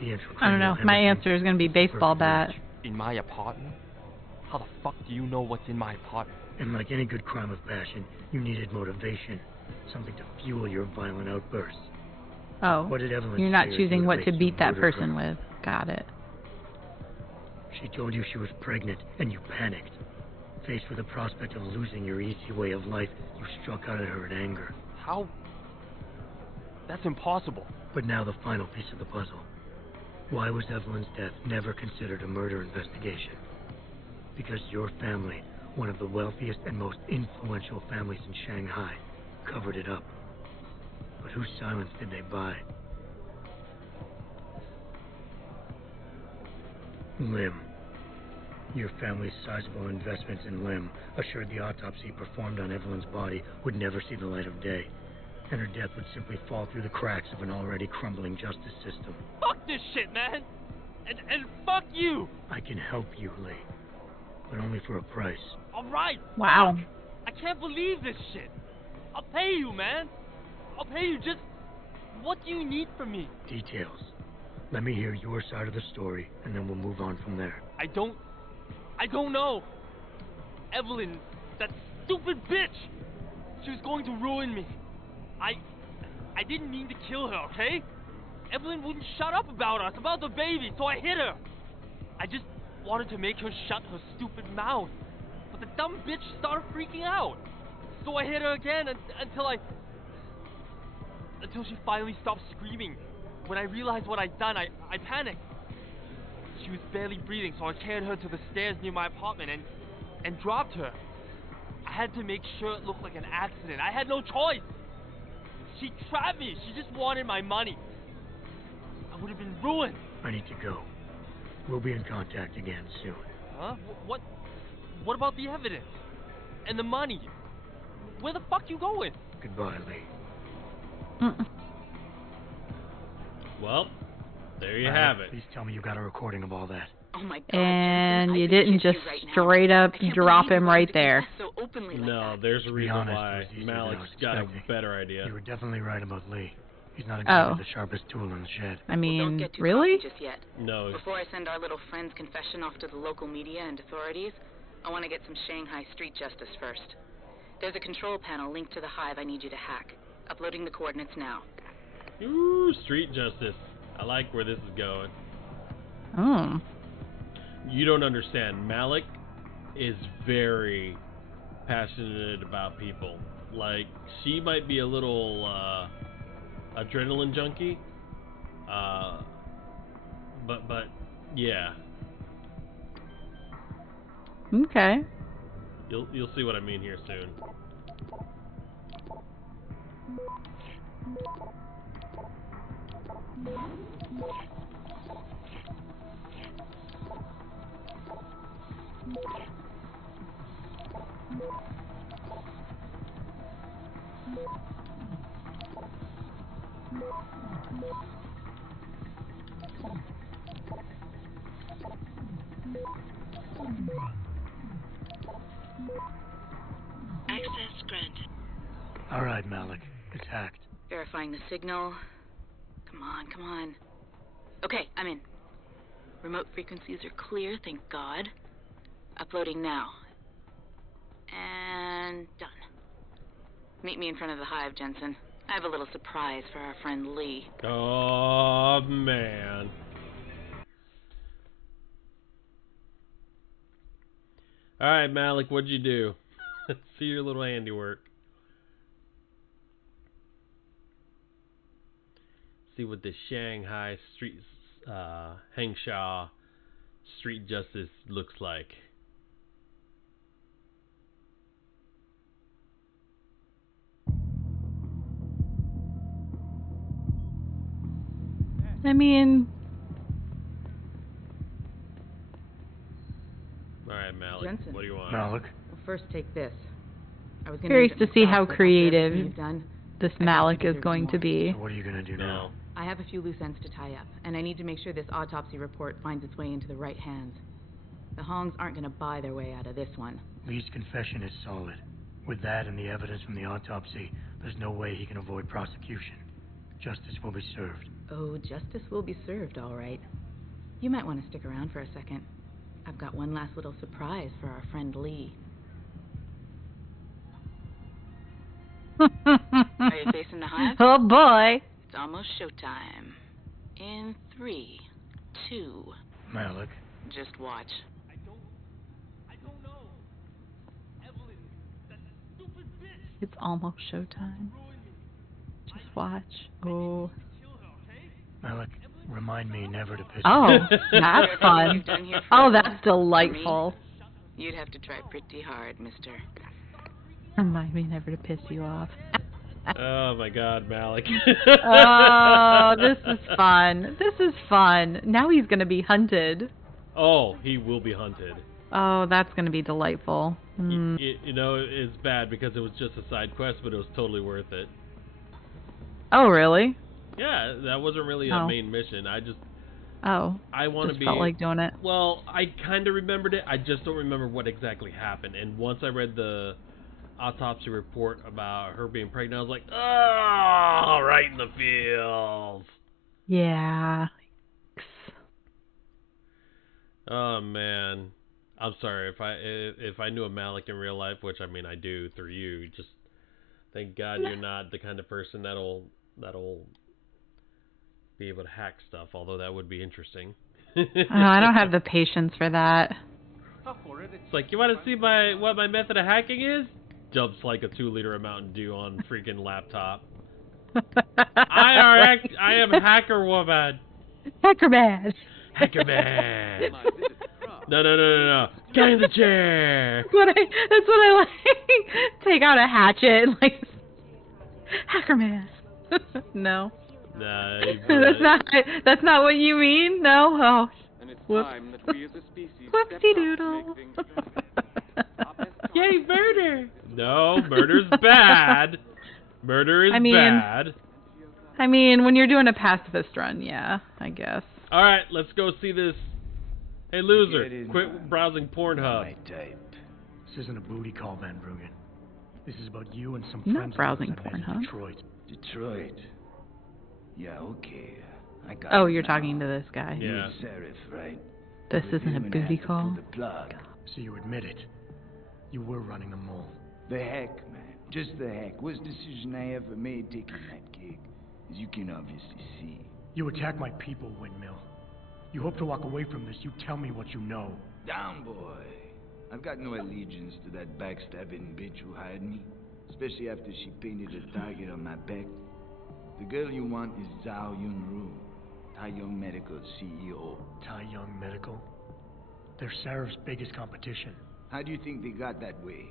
the intracranial I don't know. My answer is going to be baseball bat. In my apartment? How the fuck do you know what's in my apartment? And like any good crime of passion, you needed motivation. Something to fuel your violent outbursts. Oh, What did Evelyn you're not say choosing you what would to make beat you that murder person her? with. Got it. She told you she was pregnant, and you panicked. Faced with the prospect of losing your easy way of life, you struck out at her in anger. How? That's impossible. But now the final piece of the puzzle. Why was Evelyn's death never considered a murder investigation? Because your family, one of the wealthiest and most influential families in Shanghai, covered it up. But whose silence did they buy? Lim. Your family's sizable investments in Lim assured the autopsy performed on Evelyn's body would never see the light of day, and her death would simply fall through the cracks of an already crumbling justice system. Fuck this shit, man! And fuck you! I can help you, Lee, but only for a price. Alright! Wow. Fuck. I can't believe this shit! I'll pay you, man! I'll pay you, just... What do you need from me? Details. Let me hear your side of the story, and then we'll move on from there. I don't know. Evelyn, that stupid bitch! She was going to ruin me. I didn't mean to kill her, okay? Evelyn wouldn't shut up about us, about the baby, so I hit her. I just wanted to make her shut her stupid mouth. But the dumb bitch started freaking out. So I hit her again until she finally stopped screaming. When I realized what I'd done, I panicked. She was barely breathing, so I carried her to the stairs near my apartment and dropped her. I had to make sure it looked like an accident. I had no choice. She trapped me. She just wanted my money. I would have been ruined. I need to go. We'll be in contact again soon. Huh? What about the evidence? And the money? Where the fuck you going? Goodbye, Lee. Well, there you have it. Please tell me you got a recording of all that. Oh my God. And you didn't just straight up drop him right there. No, there's a reason why Malik's got a better idea. You were definitely right about Lee. He's not exactly the sharpest tool in the shed. I mean, Don't get too really? cocky just yet. No. Before I send our little friend's confession off to the local media and authorities, I want to get some Shanghai street justice first. There's a control panel linked to the hive I need you to hack. Uploading the coordinates now. Ooh, street justice. I like where this is going. Oh. You don't understand. Malik is very passionate about people. Like, she might be a little adrenaline junkie. But yeah. Okay. You'll see what I mean here soon. Access granted. All right, Malik. It's hacked. Verifying the signal. Come on, come on. Okay, I'm in. Remote frequencies are clear, thank God. Uploading now. And done. Meet me in front of the hive, Jensen. I have a little surprise for our friend Lee. Oh, man. Alright, Malik, what'd you do? See your little handiwork. See what the Shanghai street, Hengsha street justice looks like. I mean... Alright, Malik, Jensen. what do you want? Malik? Well, first take this. I was Curious to see how creative you've done. this Malik is going to be. So what are you going to do now? I have a few loose ends to tie up, and I need to make sure this autopsy report finds its way into the right hands. The Hongs aren't going to buy their way out of this one. Lee's confession is solid. With that and the evidence from the autopsy, there's no way he can avoid prosecution. Justice will be served. Oh, justice will be served, all right. You might want to stick around for a second. I've got one last little surprise for our friend Lee. Are you facing the hive? Oh boy. It's almost showtime. In 3, 2. Malik. Just watch. I don't know. Evelyn, that stupid bitch. It's almost showtime. Just watch. Oh. Malik, remind me never to piss Oh, you that's fun. Oh, that's delightful. You'd have to try pretty hard, mister. Remind me never to piss you off. Oh my God, Malik. Oh, this is fun. This is fun. Now he's going to be hunted. Oh, he will be hunted. Oh, that's gonna be delightful. Mm. You know, it's bad because it was just a side quest, but it was totally worth it. Oh, really? Yeah, that wasn't really a main mission. I want to be. Felt like doing it. Well, I kind of remembered it. I just don't remember what exactly happened. And once I read the autopsy report about her being pregnant, I was like, oh, right in the feels. Yeah. Oh man, I'm sorry if I knew a Malik in real life, which I mean I do through you. Just thank God you're not the kind of person that'll be able to hack stuff. Although that would be interesting. Oh, I don't have the patience for that. It's like, you want to see what my method of hacking is? Jumps like a 2-liter of Mountain Dew on freaking laptop. I am Hacker Woman. Hacker Man. Hacker Man. No. Get in the chair. That's what I like. Take out a hatchet, like Hacker Man. No. No. That's not what you mean. No. Oh. And it's Whoops. time that we as a species Whoopsie doodle. Yay, murder! No, murder's bad. Murder is bad. I mean, when you're doing a pacifist run, yeah, I guess. All right, let's go see this. Hey, loser, quit browsing Pornhub. This isn't a booty call, Van Bruggen. This is about you and some I'm friends not browsing of ours I met in Pornhub. Detroit. Detroit. Yeah, okay. I got Oh, it you're now. talking to this guy. Yeah. You're Seraph, right? This With isn't a him and booty had to call. pull the plug. So you admit it. You were running the mole. The heck, man. Just the heck. Worst decision I ever made taking that gig. As you can obviously see. You attack my people, Windmill. You hope to walk away from this. You tell me what you know. Down, boy. I've got no allegiance to that backstabbing bitch who hired me. Especially after she painted a target on my back. The girl you want is Zhao Yunru, Tai Young Medical CEO. Tai Young Medical? They're Seraph's biggest competition. How do you think they got that way?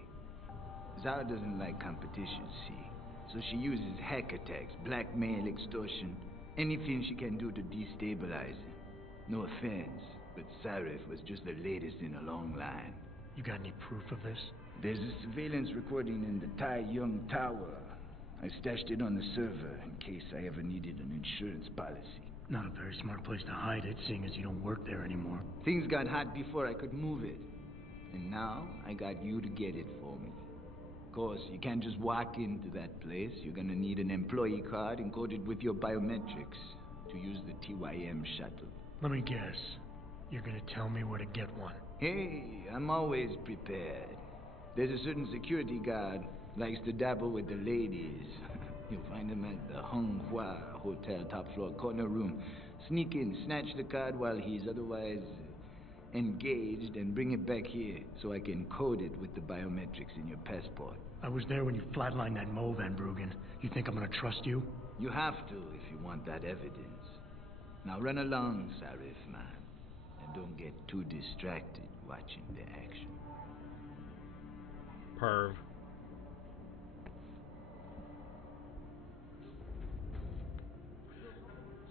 Zhao doesn't like competition, see? So she uses hack attacks, blackmail, extortion, anything she can do to destabilize it. No offense, but Seraph was just the latest in a long line. You got any proof of this? There's a surveillance recording in the Tai Young Tower. I stashed it on the server in case I ever needed an insurance policy. Not a very smart place to hide it, seeing as you don't work there anymore. Things got hot before I could move it. And now, I got you to get it for me. Of course, you can't just walk into that place. You're gonna need an employee card encoded with your biometrics to use the TYM shuttle. Let me guess. You're gonna tell me where to get one. Hey, I'm always prepared. There's a certain security guard likes to dabble with the ladies. You'll find him at the Hung Hua Hotel top floor corner room. Sneak in, snatch the card while he's otherwise engaged, and bring it back here so I can code it with the biometrics in your passport. I was there when you flatlined that mole, Van Bruggen. You think I'm gonna trust you? You have to if you want that evidence. Now run along, Sarif, man. And don't get too distracted watching the action. Perv.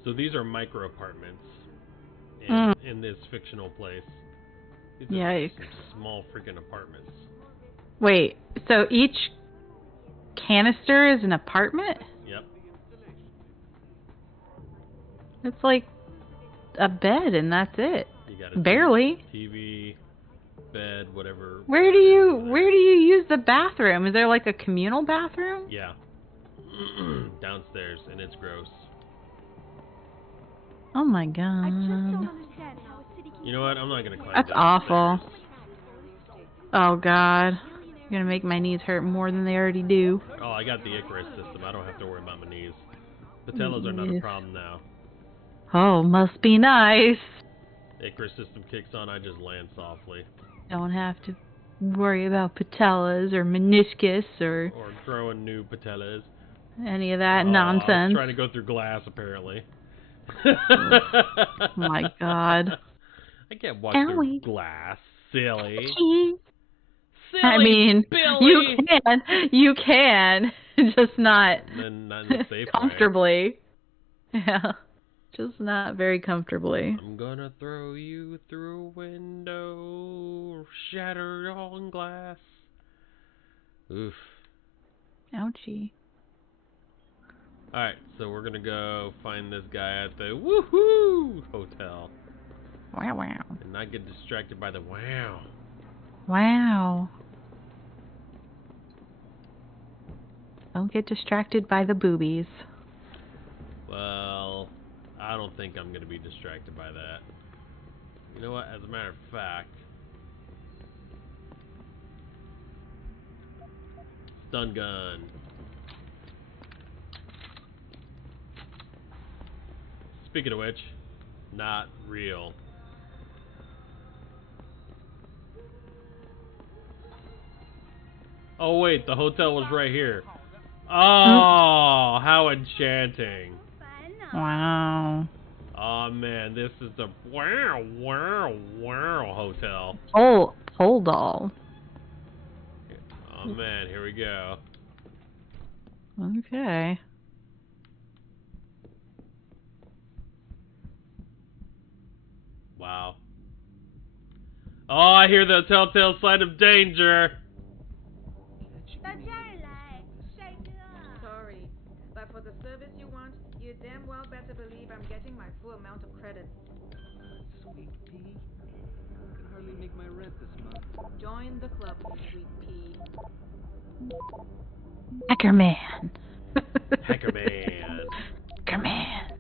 So these are micro apartments in this fictional place. These are Yikes. small freaking apartments. Wait, so each canister is an apartment? Yep. It's like a bed and that's it. You got a Barely. TV, bed, whatever. Where do you use the bathroom? Is there like a communal bathroom? Yeah. Downstairs, and it's gross. Oh my god. You know what? I'm not gonna climb That's downstairs. awful. Oh god. You're gonna make my knees hurt more than they already do. Oh, I got the Icarus system. I don't have to worry about my knees. Patellas are not a Yes. problem now. Oh, must be nice. Icarus system kicks on, I just land softly. Don't have to worry about patellas or meniscus or Or growing new patellas. any of that Oh, nonsense. Trying to go through glass, apparently. My god. I can't walk Owie. through glass, silly. I mean, Billy. you can, just not Not in a safe way. comfortably. Yeah. Just not very comfortably. I'm gonna throw you through a window, shatter your glass. Oof. Ouchie. Alright, so we're gonna go find this guy at the Woohoo Hotel. Wow, wow. And not get distracted by the wow. Wow. Don't get distracted by the boobies. Well, I don't think I'm gonna be distracted by that. You know what, as a matter of fact, stun gun. Speaking of which, not real. Oh wait, the hotel was right here. Oh, how enchanting. Wow. Oh man, this is the wow hotel. Oh, pole doll. Oh man, here we go. Okay. Wow. Oh, I hear the telltale sign of danger. Sorry, but for the service you want, you damn well better believe I'm getting my full amount of credit. Sweet pea? I can hardly make my rent this month. Join the club, sweet pea. Hacker Man. Hacker Man. Hacker Man.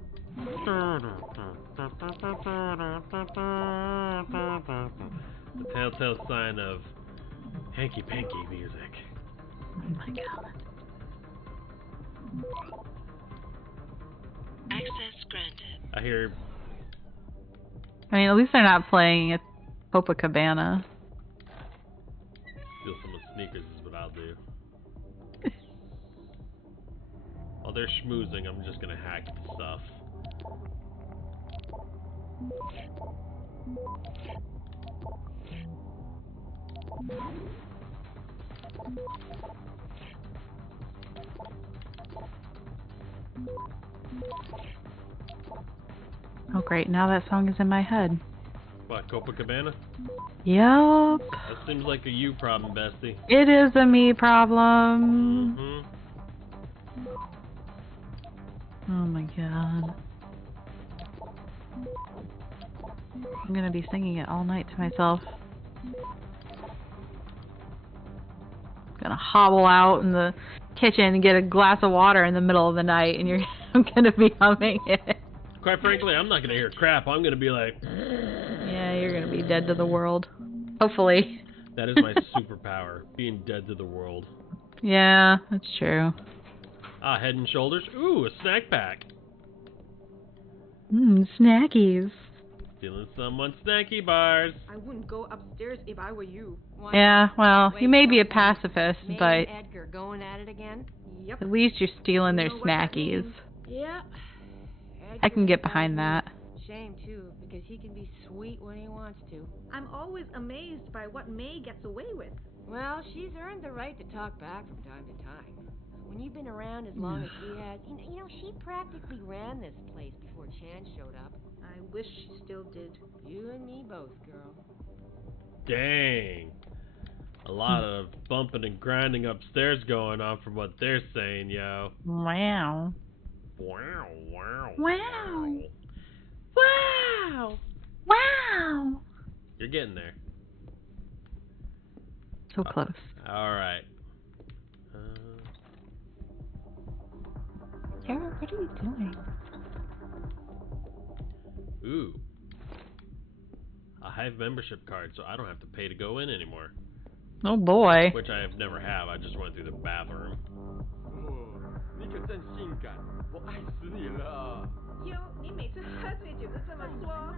The telltale sign of hanky-panky music. Oh my god. Access granted. I hear. I mean, at least they're not playing at Copacabana. Steal some of the sneakers is what I'll do. While they're schmoozing, I'm just gonna hack the stuff. Oh great, now that song is in my head. What, Copacabana? Yup. That seems like a you problem, bestie. It is a me problem. Mm-hmm. Oh my god. I'm gonna be singing it all night to myself. Gonna hobble out in the kitchen and get a glass of water in the middle of the night, and I'm gonna be humming it. Quite frankly, I'm not gonna hear crap. I'm gonna be like, yeah, you're gonna be dead to the world. Hopefully. That is my superpower, being dead to the world. Yeah, that's true. Ah, Head and Shoulders. Ooh, a snack pack. Snackies. Stealing someone's snacky bars. I wouldn't go upstairs if I were you. Yeah, well, you may be a pacifist, but Edgar going at it again? Yep. at least you're stealing their snackies. Yeah. I can get behind that. Shame, too, because he can be sweet when he wants to. I'm always amazed by what May gets away with. Well, she's earned the right to talk back from time to time. When you've been around as long as she has, you know, she practically ran this place before Chan showed up. I wish she still did. You and me both, girl. Dang. A lot of bumping and grinding upstairs going on from what they're saying, yo. Wow. Wow, wow. Wow. Wow. Wow. You're getting there. So close. Alright. Tara, what are you doing? Ooh. A Hive membership card, so I don't have to pay to go in anymore. Oh boy. Which I have never have. I just went through the bathroom. 你可真性感，我爱死你了。哟，你每次喝醉酒都这么说，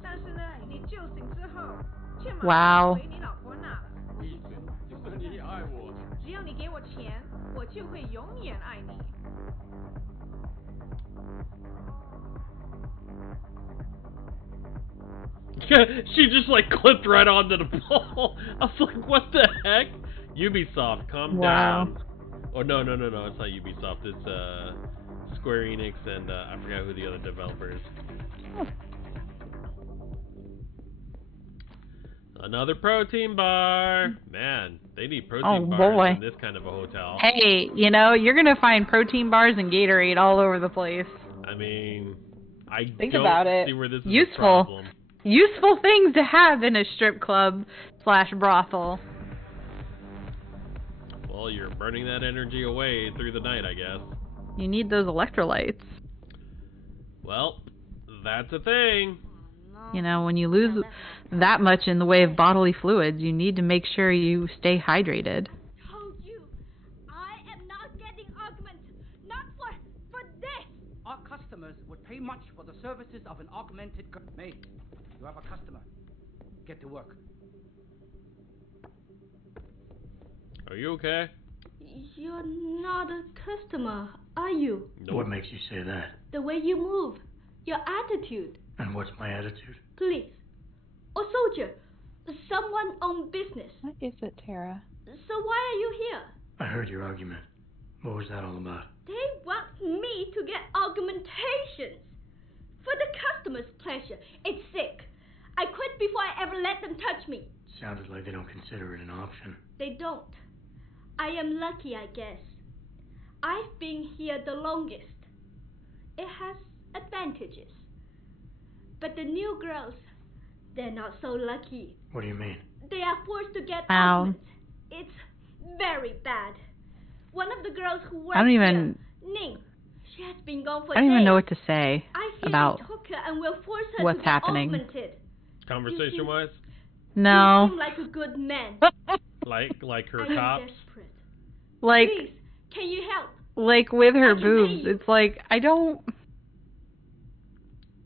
但是呢，你酒醒之后却马上回你老婆那了。闭嘴！就算你也爱我，只要你给我钱，我就会永远爱你。She just like clipped right onto the ball. I was like, what the heck? Ubisoft, calm down. Oh no, it's not Ubisoft. It's Square Enix and I forgot who the other developer is. Another protein bar. Man, they need protein bars in this kind of a hotel. Hey, you know, you're going to find protein bars and Gatorade all over the place. I mean, I Think don't about it. see where this is a Useful. problem. Useful things to have in a strip club / brothel. Well, you're burning that energy away through the night, I guess. You need those electrolytes. Well, that's a thing. You know, when you lose that much in the way of bodily fluids, you need to make sure you stay hydrated. Told you, I am not getting augmented. Not for this. Our customers would pay much for the services of an augmented maid. You have a customer. Get to work. Are you okay? You're not a customer, are you? Nope. What makes you say that? The way you move, your attitude. And what's my attitude? Police. Or soldier. Someone on business. What is it, Tara? So why are you here? I heard your argument. What was that all about? They want me to get augmentations. For the customer's pleasure. It's sick. I quit before I ever let them touch me. Sounded like they don't consider it an option. They don't. I am lucky, I guess. I've been here the longest. It has advantages. But the new girls, they're not so lucky. What do you mean? They are forced to get Wow. augments. It's very bad. One of the girls who works I don't even. here, Ning, she has been gone for I don't even days. know what to say I fear about they took her and will force her what's to get happening. augmented. Conversation-wise? No. You seem like a good man. Like her I am cops? desperate. Like, Please, can you help? like with her I can pay boobs, you. it's like I don't.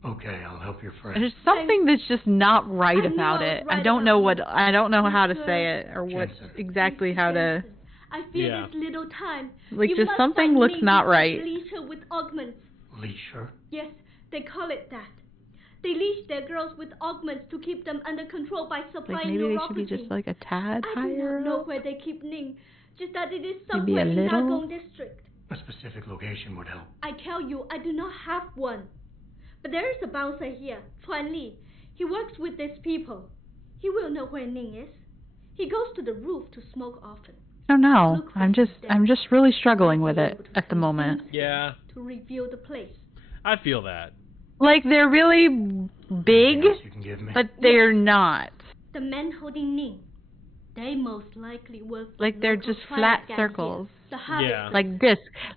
Okay, I'll help your friend. There's something that's just not right I about know it. it's I right don't know about what. I don't know how to Good. say it or what Jensen. exactly how to. I fear Yeah. this little time. Like, you just must something find looks me not to right. Leash her with augments. Leash her? Yes, they call it that. They leash their girls with augments to keep them under control by Like supplying maybe they should neuropathy. be just like a tad I do higher. not know where they keep Ning, just that it is Maybe somewhere a in little? Dagong district. A specific location would help. I tell you, I do not have one. But there is a bouncer here, Chuan Li. He works with these people. He will know where Ning is. He goes to the roof to smoke often. I don't know. Look for I'm just really struggling with it at the moment. Yeah, To reveal the place. I feel that. Like they're really big, Anything else you can give me? but they're not. The men holding Ning, they most likely work for Like they're local just triad flat gangs circles. here, the harvest. Yeah.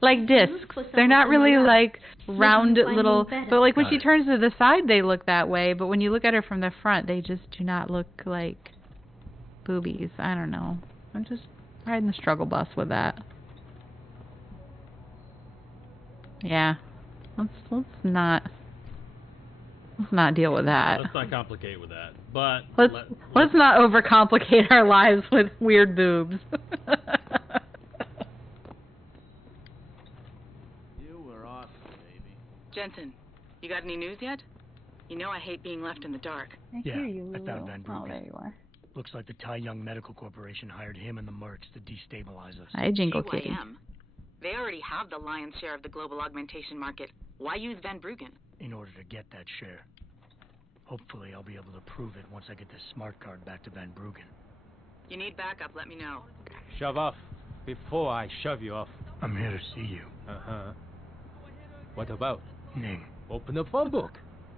Like discs. for They're someone not on really the like left. Maybe round you find little. me better. But like when Got she it. turns to the side, they look that way. But when you look at her from the front, they just do not look like boobies. I don't know. I'm just riding the struggle bus with that. Yeah. Let's not deal with that. Let's not complicate with that. But Let's not overcomplicate our lives with weird boobs. You were awesome, baby. Jensen, you got any news yet? You know I hate being left in the dark. Yeah, I found Van Oh, Bruggen. there you are. Looks like the Tai Young Medical Corporation hired him and the mercs to destabilize us. Hi, Jingle Kitty. GYM. They already have the lion's share of the global augmentation market. Why use Van Bruggen? In order to get that share. Hopefully I'll be able to prove it once I get this smart card back to Van Bruggen. You need backup, let me know. Shove off before I shove you off. I'm here to see you. Uh-huh. What about? Ning, Open the phone book.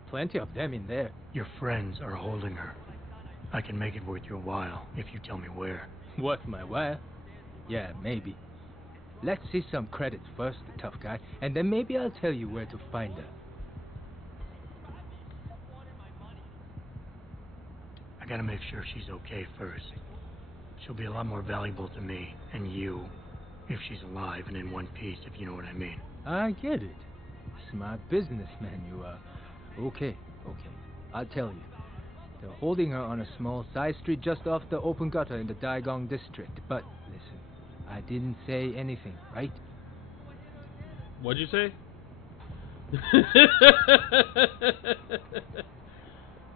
Plenty of them in there. your friends are holding her. I can make it worth your while if you tell me where. Worth my while? Yeah, maybe. Let's see some credits first, the tough guy, and then maybe I'll tell you where to find her. I gotta make sure she's okay first. She'll be a lot more valuable to me and you if she's alive and in one piece, if you know what I mean. I get it. Smart businessman you are. Okay. I'll tell you. They're holding her on a small side street just off the open gutter in the Daigong district. But listen, I didn't say anything, right? What'd you say?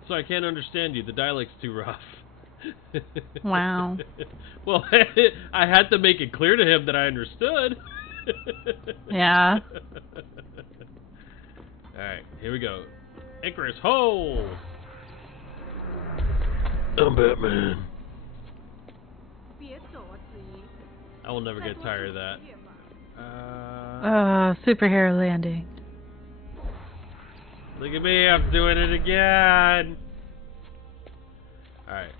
So I can't understand you. The dialect's too rough. Wow. Well, I had to make it clear to him that I understood. Yeah. Alright, here we go. Icarus, ho! I'm Batman. I will never get tired of that. Superhero landing. Look at me, I'm doing it again! Alright,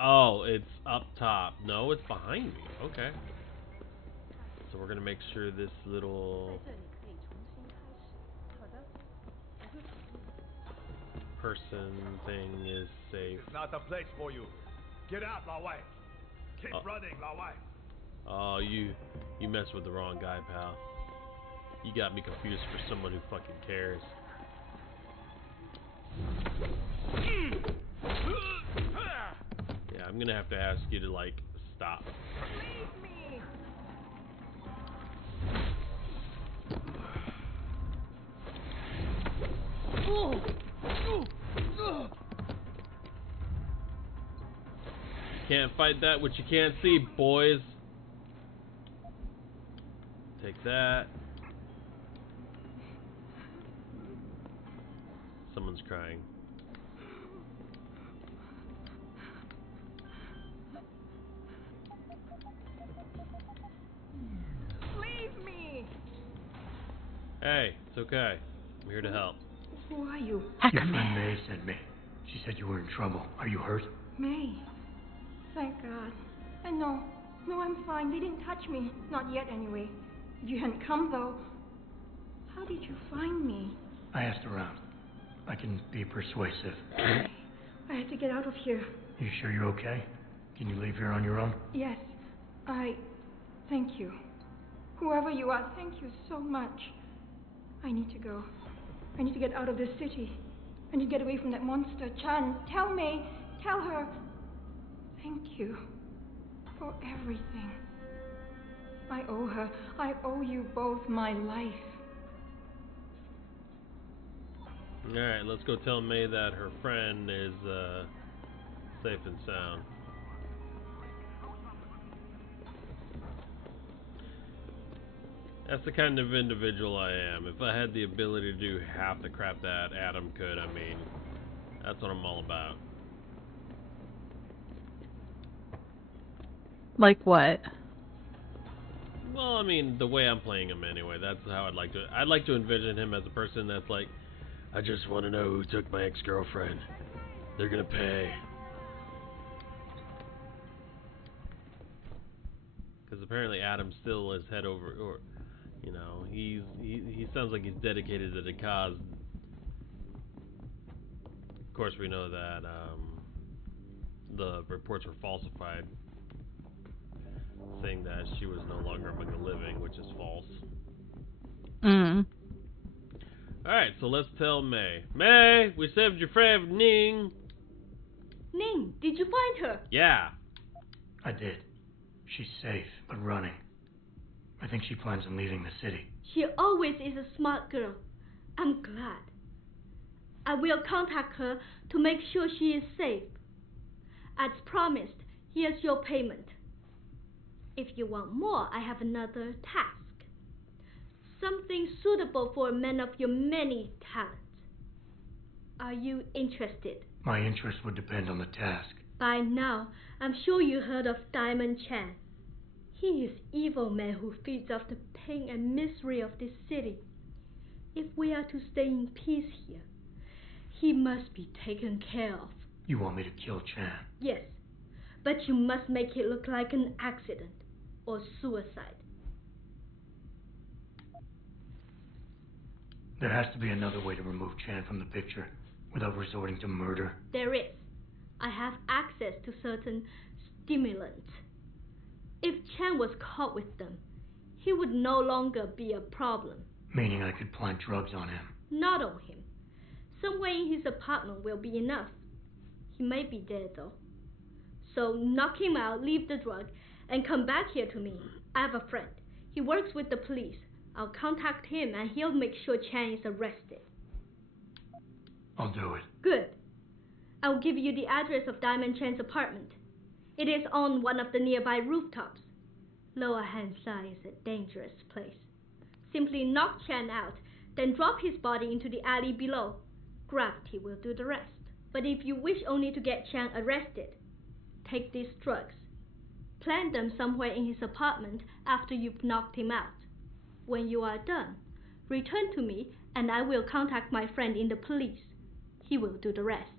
oh, it's up top. No, it's behind me. Okay. So we're gonna make sure this little person thing is safe. It's not a place for you. Get out, Lao Wai. Keep running, Lao Wai. Oh, you messed with the wrong guy, pal. You got me confused for someone who fucking cares. Yeah, I'm gonna have to ask you to, like, stop. Leave me. Can't fight that which you can't see, boys. Take that. Someone's crying. Leave me. Hey, it's okay. I'm here to help. Who are you? Your friend May sent me. She said you were in trouble. Are you hurt? May. Thank God. And no, I'm fine. They didn't touch me. Not yet, anyway. If you hadn't come, though, how did you find me? I asked around. I can be persuasive. I had to get out of here. You sure you're okay? Can you leave here on your own? Yes. Thank you. Whoever you are, thank you so much. I need to go. I need to get out of this city. I need to get away from that monster, Chan. Tell May, tell her, thank you for everything. I owe her. I owe you both my life. Alright, let's go tell May that her friend is safe and sound. That's the kind of individual I am. If I had the ability to do half the crap that Adam could, I mean, that's what I'm all about. Like what? Well, I mean, the way I'm playing him anyway, that's how I'd like to envision him as a person that's like, I just want to know who took my ex-girlfriend. They're gonna pay. Because apparently Adam still is head over, or, you know, he sounds like he's dedicated to the cause. Of course, we know that the reports were falsified, saying that she was no longer among the living, which is false. Alright, so let's tell May. May, we saved your friend Ning. Ning, did you find her? Yeah. I did. She's safe, but running. I think she plans on leaving the city. She always is a smart girl. I'm glad. I will contact her to make sure she is safe. As promised, here's your payment. If you want more, I have another task. Something suitable for a man of your many talents. Are you interested? My interest would depend on the task. By now, I'm sure you heard of Diamond Chan. He is evil man who feeds off the pain and misery of this city. If we are to stay in peace here, he must be taken care of. You want me to kill Chan? Yes, but you must make it look like an accident or suicide. There has to be another way to remove Chan from the picture without resorting to murder. There is. I have access to certain stimulants. If Chan was caught with them, he would no longer be a problem. Meaning I could plant drugs on him? Not on him. Somewhere in his apartment will be enough. He may be dead though. So knock him out, leave the drug, and come back here to me. I have a friend. He works with the police. I'll contact him and he'll make sure Chan is arrested. I'll do it. Good. I'll give you the address of Diamond Chan's apartment. It is on one of the nearby rooftops. Lower Hansai is a dangerous place. Simply knock Chan out, Then drop his body into the alley below. Gravity will do the rest. But if you wish only to get Chan arrested, take these drugs. Plant them somewhere in his apartment after you've knocked him out. When you are done, return to me and I will contact my friend in the police. He will do the rest.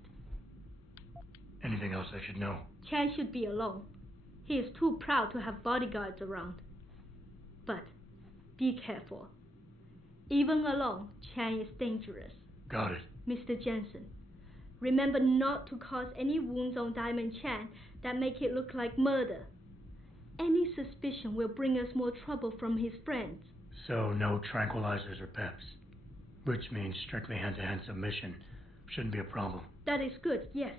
Anything else I should know? Chan should be alone. He is too proud to have bodyguards around. But be careful. Even alone, Chan is dangerous. Got it. Mr. Jensen, remember not to cause any wounds on Diamond Chan that make it look like murder. Any suspicion will bring us more trouble from his friends. So no tranquilizers or peps. Which means strictly hand-to-hand submission. Shouldn't be a problem. That is good, yes.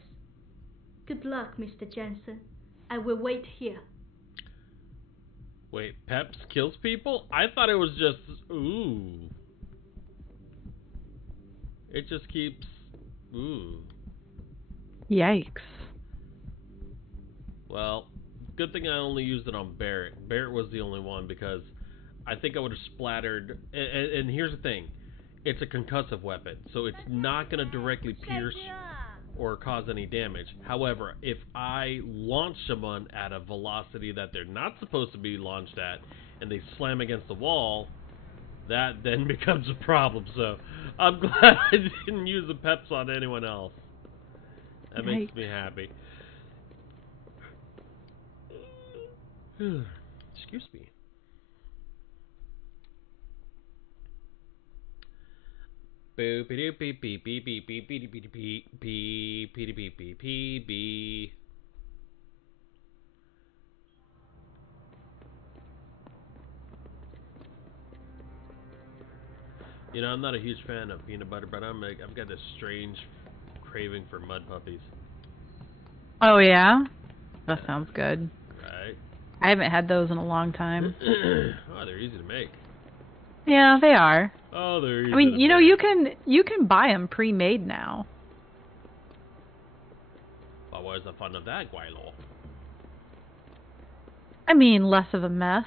Good luck, Mr. Jensen. I will wait here. Wait, Peps kills people? I thought it was just... Ooh. It just keeps... Ooh. Yikes. Well, good thing I only used it on Barrett. Barrett was the only one because I think I would have splattered... And here's the thing. It's a concussive weapon, so it's not going to directly pierce or cause any damage. However, if I launch someone at a velocity that they're not supposed to be launched at, and they slam against the wall, that then becomes a problem. So I'm glad I didn't use the peps on anyone else. That makes me happy. Excuse me. You know, I'm not a huge fan of peanut butter, but I've got this strange craving for mud puppies. Oh yeah? That sounds good. Right. I haven't had those in a long time. Oh, they're easy to make. Yeah, they are. Oh, they're easy. I mean, you know, you can buy them pre-made now. Well, where's the fun of that, Guaylo? I mean, less of a mess.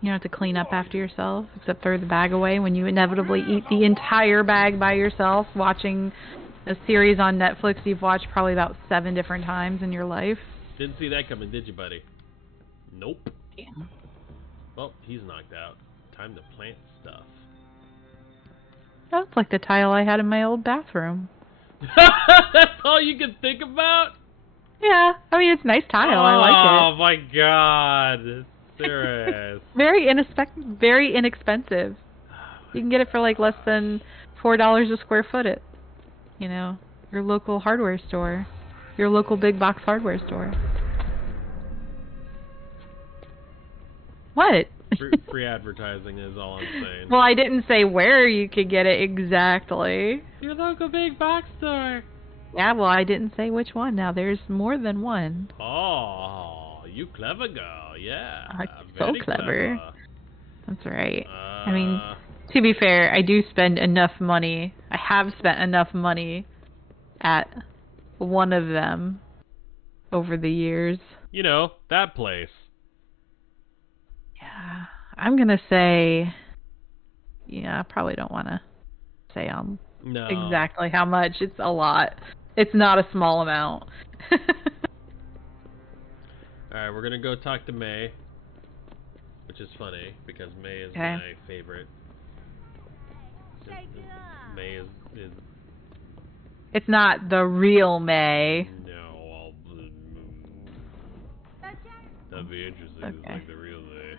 You don't have to clean up after yourself, except throw the bag away when you inevitably eat the entire bag by yourself, watching a series on Netflix you've watched probably about 7 different times in your life. Didn't see that coming, did you, buddy? Nope. Damn. Well, he's knocked out. Time to plant stuff. That's like the tile I had in my old bathroom. That's all you can think about? Yeah, I mean, it's a nice tile. I like it. Oh my god. Serious. Very inexpensive. You can get it for like less than $4 a square foot at, you know, your local hardware store. Your local big box hardware store. What? Free advertising is all I'm saying. Well, I didn't say where you could get it exactly. Your local big box store. Yeah, well, I didn't say which one. Now, there's more than one. Oh, you clever girl. Yeah. So clever. That's right. I mean, to be fair, I do spend enough money. I have spent enough money at one of them over the years. You know, that place. Yeah, I'm gonna say, yeah, I probably don't want to say exactly how much. It's a lot. It's not a small amount. Alright, we're gonna go talk to May, which is funny because May is my favorite. May is It's not the real May. No, that'd be interesting. Okay. It's like the real May.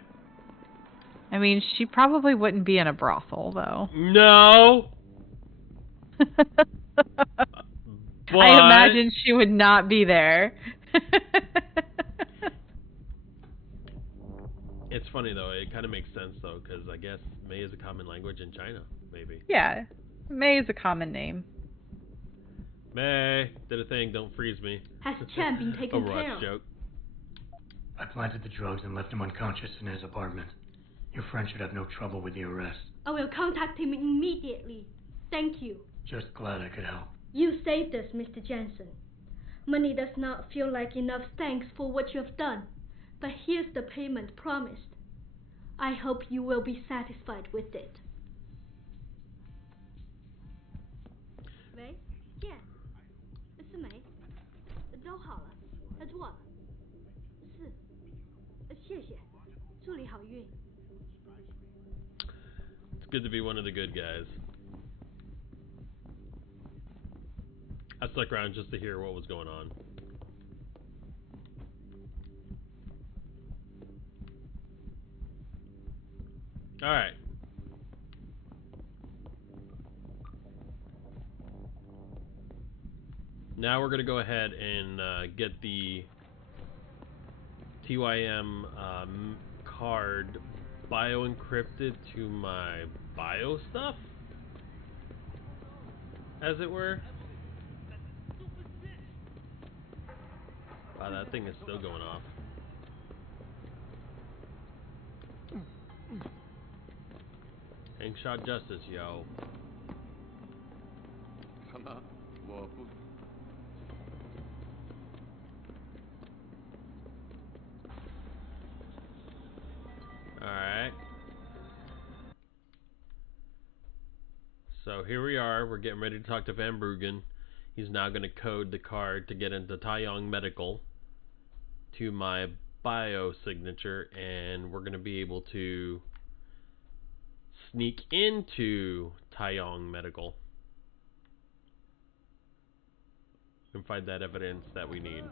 I mean, she probably wouldn't be in a brothel, though. No! I imagine she would not be there. It's funny, though. It kind of makes sense, though, because I guess May is a common language in China, maybe. Yeah, May is a common name. May, did a thing, don't freeze me. Has Chan been taken care of? Joke. I planted the drugs and left him unconscious in his apartment. Your friend should have no trouble with the arrest. I will contact him immediately. Thank you. Just glad I could help. You saved us, Mr. Jensen. Money does not feel like enough thanks for what you have done. But here's the payment promised. I hope you will be satisfied with it. 喂，姐，是没，都好了，做了，是，谢谢，祝你好运。 It's good to be one of the good guys. I stuck around just to hear what was going on. Alright. Now we're going to go ahead and get the TYM card bio-encrypted to my bio stuff, as it were. Wow, that thing is still going off. Hangshot justice, yo. Alright. So here we are. We're getting ready to talk to Van Bruggen. He's now going to code the card to get into Taiyong Medical to my bio signature, and we're going to be able to sneak into Taiyong Medical and find that evidence that we need.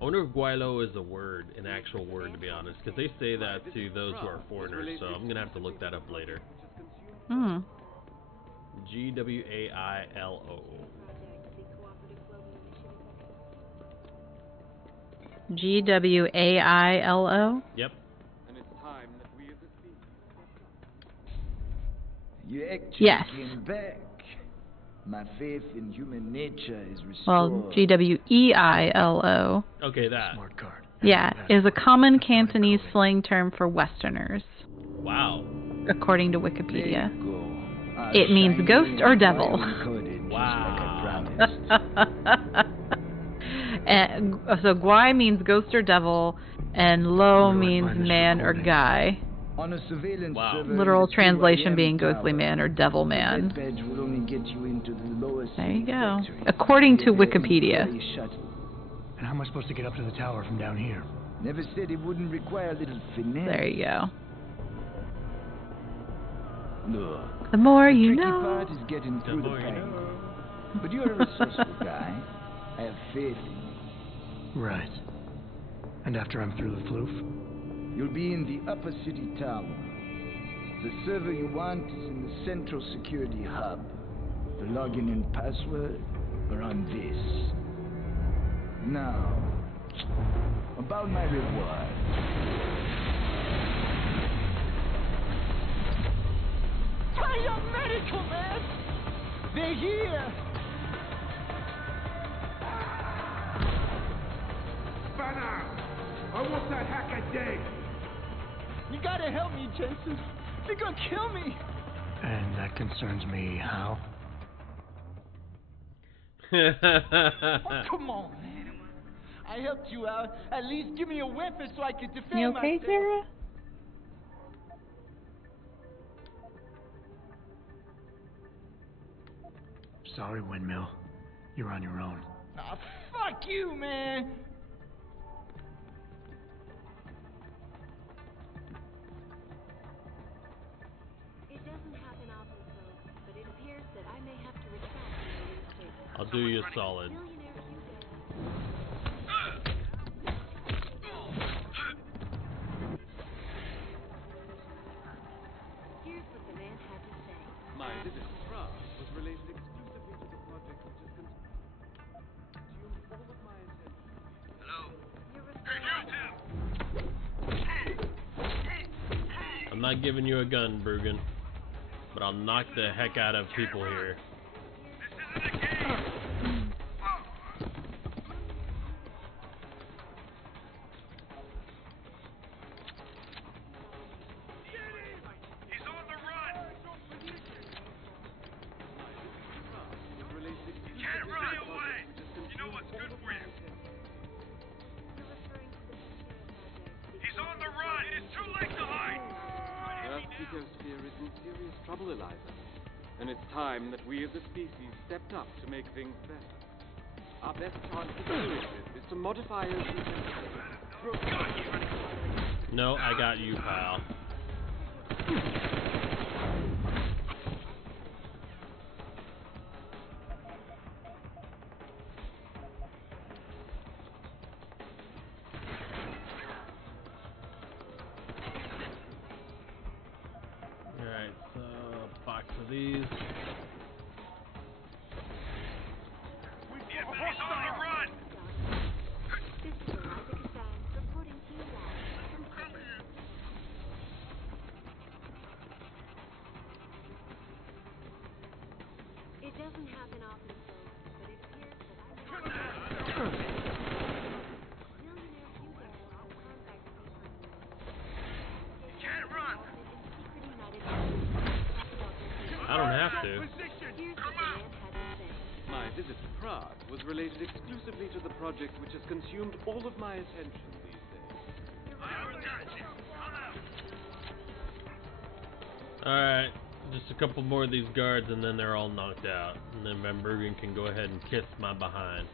I wonder if Guaylo is a word, an actual word, to be honest, because they say that to those who are foreigners, so I'm going to have to look that up later. Hmm. G-W-A-I-L-O. G-W-A-I-L-O? Yep. You actually Yes. came back. My faith in human nature is restored. Well, G-W-E-I-L-O. Okay, that. Smart card. Yeah, is a common Cantonese slang term for Westerners, Wow. according to Wikipedia. It means ghost or devil. Wow. And, so Guai means ghost or devil, and Lo means man or guy. On a surveillance Wow. server Literal in the translation 2 being tower, ghostly man or devil the man. badge will only get you into the lowest There you go. factory. According to Get there Wikipedia. before you shut. And how am I supposed to get up to the tower from down here? Never said it wouldn't require a little finesse. There you go. Look, The more you tricky know. part is getting through the pango. But you're a resourceful guy. I have faith in you. Right. And after I'm through the floof? You'll be in the upper city tower. The server you want is in the central security hub. The login and password are on this. Now, about my reward. Taiyong Medical, man! They're here! Banner! I want that hacker dead! You gotta help me, Jensen. They're gonna kill me! And that concerns me how? Oh, come on, man. I helped you out. At least give me a weapon so I can defend You okay, myself. Sarah? Sorry, Windmill. You're on your own. Nah, fuck you, man. It doesn't happen often, folks, but it appears that I may have to retract my newspaper. I'll do you a solid. Here's what the man had to say. My visit to Prague was related exclusively to the project which is consumed all of my attention. Hello? I'm not giving you a gun, Bruggen, but I'll knock the heck out of people here. in serious trouble, Eliza. And it's time that we as a species stepped up to make things better. Our best chance of doing this is to modify ocean temperature. No, I got you, pal. Alright, so box of these. It doesn't happen often, but it appears that I Can't run! I don't have to. My visit to Prague was related exclusively to the project which has consumed all of my attention these days. Alright, just a couple more of these guards and then they're all knocked out. And then Van Bergen can go ahead and kiss my behind.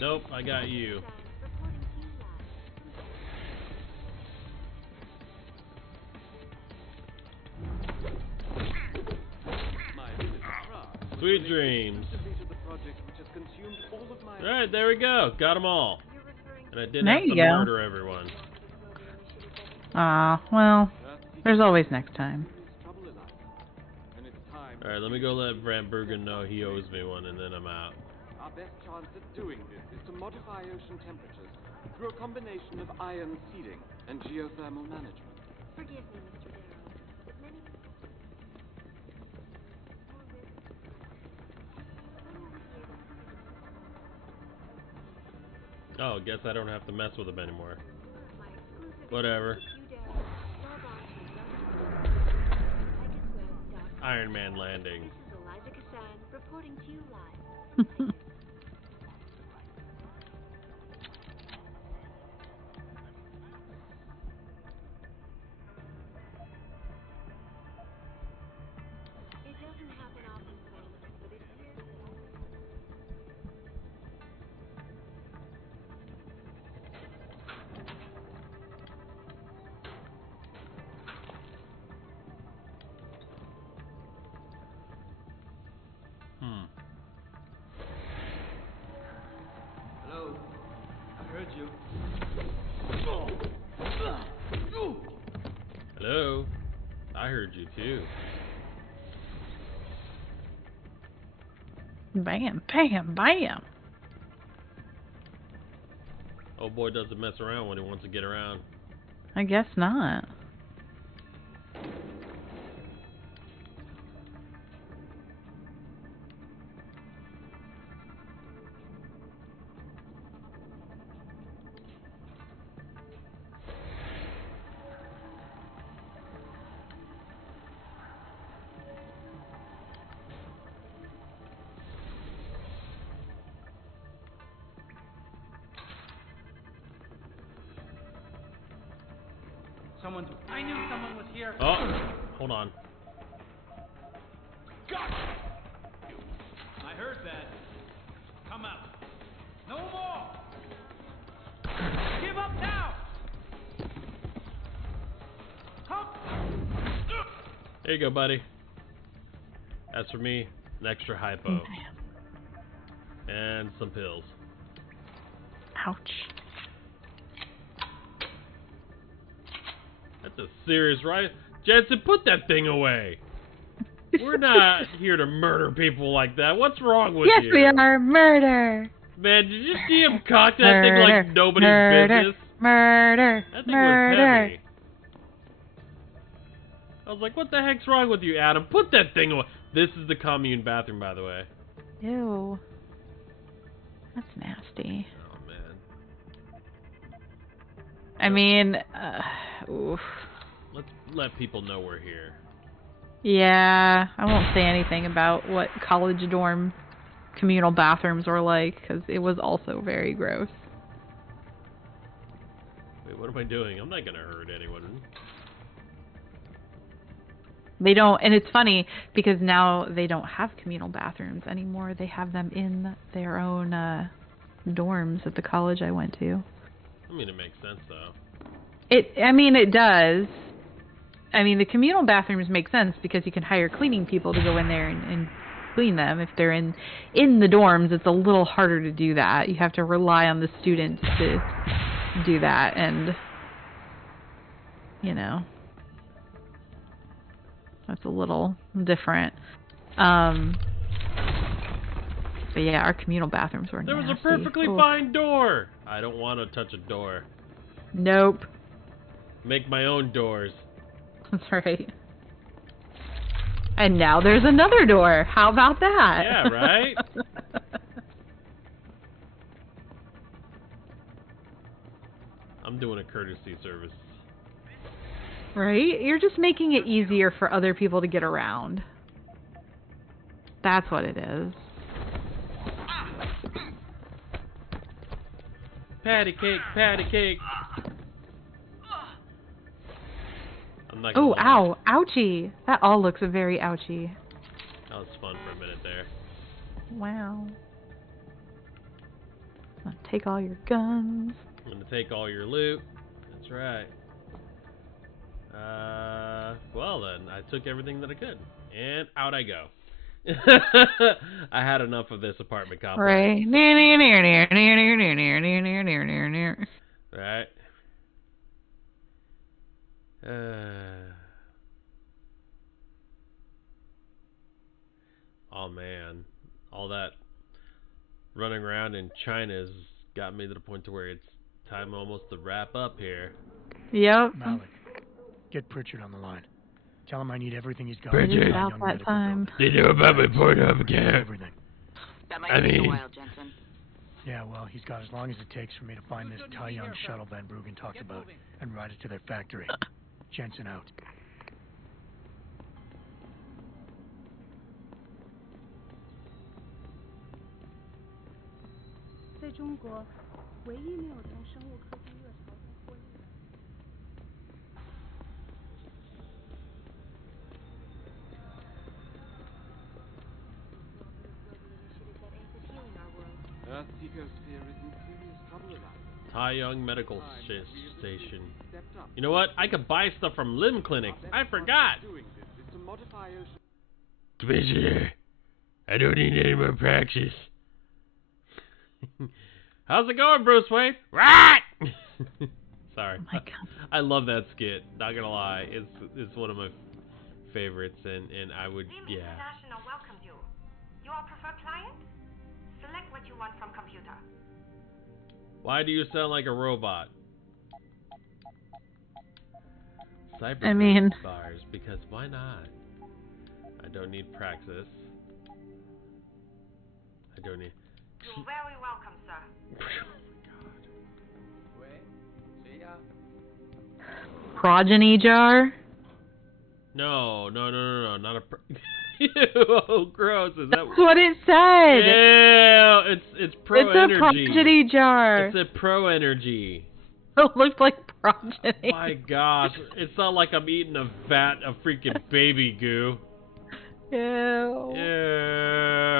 Nope, I got you. Sweet dreams. Alright, there we go. Got them all. And I didn't There have you to go. murder everyone. Well, there's always next time. Alright, let me go let Van Bergen know he owes me one and then I'm out. Our best chance at doing this is to modify ocean temperatures through a combination of ion seeding and geothermal management. Forgive me, Mr. Darrow, but many Oh, guess I don't have to mess with him anymore. Whatever. Iron Man landing. This is Eliza Cassan reporting to you live. It doesn't happen often, but it appears. Hello. I heard you. Hello. I heard you too. Bam, bam, bam. Old boy doesn't mess around when he wants to get around. I guess not. I knew someone was here. Oh, hold on. I heard that. Come out. No more. Give up now. Come. There you go, buddy. As for me, an extra hypo. And some pills. Ouch. That's a serious right. Jensen, put that thing away. We're not here to murder people like that. What's wrong with Yes, you? we are. Murder. Man, did you see him cock that thing like nobody's murder, business? Murder. That thing murder. was heavy. I was like, what the heck's wrong with you, Adam? Put that thing away. This is the commune bathroom, by the way. Ew. That's nasty. Oh, man. I mean, oof. Let's let people know we're here. Yeah, I won't say anything about what college dorm communal bathrooms were like, because it was also very gross. Wait, what am I doing? I'm not gonna hurt anyone. They don't, and it's funny, because now they don't have communal bathrooms anymore. They have them in their own dorms at the college I went to. I mean, it makes sense, though. I mean, it does. I mean, the communal bathrooms make sense because you can hire cleaning people to go in there and clean them. If they're in the dorms, it's a little harder to do that. You have to rely on the students to do that, and, you know, that's a little different. But yeah, our communal bathrooms were There was nasty. a perfectly fine door. I don't want to touch a door. Nope. Make my own doors. That's right. And now there's another door. How about that? Yeah, right? I'm doing a courtesy service. Right? You're just making it easier for other people to get around. That's what it is. Patty cake, patty cake. I'm not gonna Oh, lie. ow. Ouchie. That all looks very ouchie. That was fun for a minute there. Wow. Take all your guns. I'm gonna take all your loot. That's right. Well then, I took everything that I could. And out I go. I had enough of this apartment complex. Right. Right. Oh man, all that running around in China has got me to the point to where it's time almost to wrap up here. Yep. Malik, get Pritchard on the line. Tell him I need everything he's got. It's about that time. They know about my Pornhub account. Everything. That might take a while, Jensen. Yeah, well, he's got as long as it takes for me to find this Taiyang shuttle Van Bruggen talked about and ride it to their factory. Jensen out. Earth's ecosphere is in serious trouble, Eliza. Taiyang Medical Station. You know what? I could buy stuff from limb clinics. I forgot. Commissioner, I don't need any more praxis. How's it going, Bruce Wayne? Right. Sorry. Oh my God. I love that skit. Not gonna lie, it's one of my favorites, and I would International welcomes you. You are preferred client? Select what you want from computer. Why do you sound like a robot? Cyber I mean- bars, because why not? I don't need praxis. I don't need. You're very welcome, sir. Progeny jar? No, not a. Ew, gross. Is that That's what it said. Ew, it's pro It's a energy. progeny jar. It's a pro energy. It looks like progeny. My gosh, it's not like I'm eating a vat of freaking baby goo. Ew. Ew.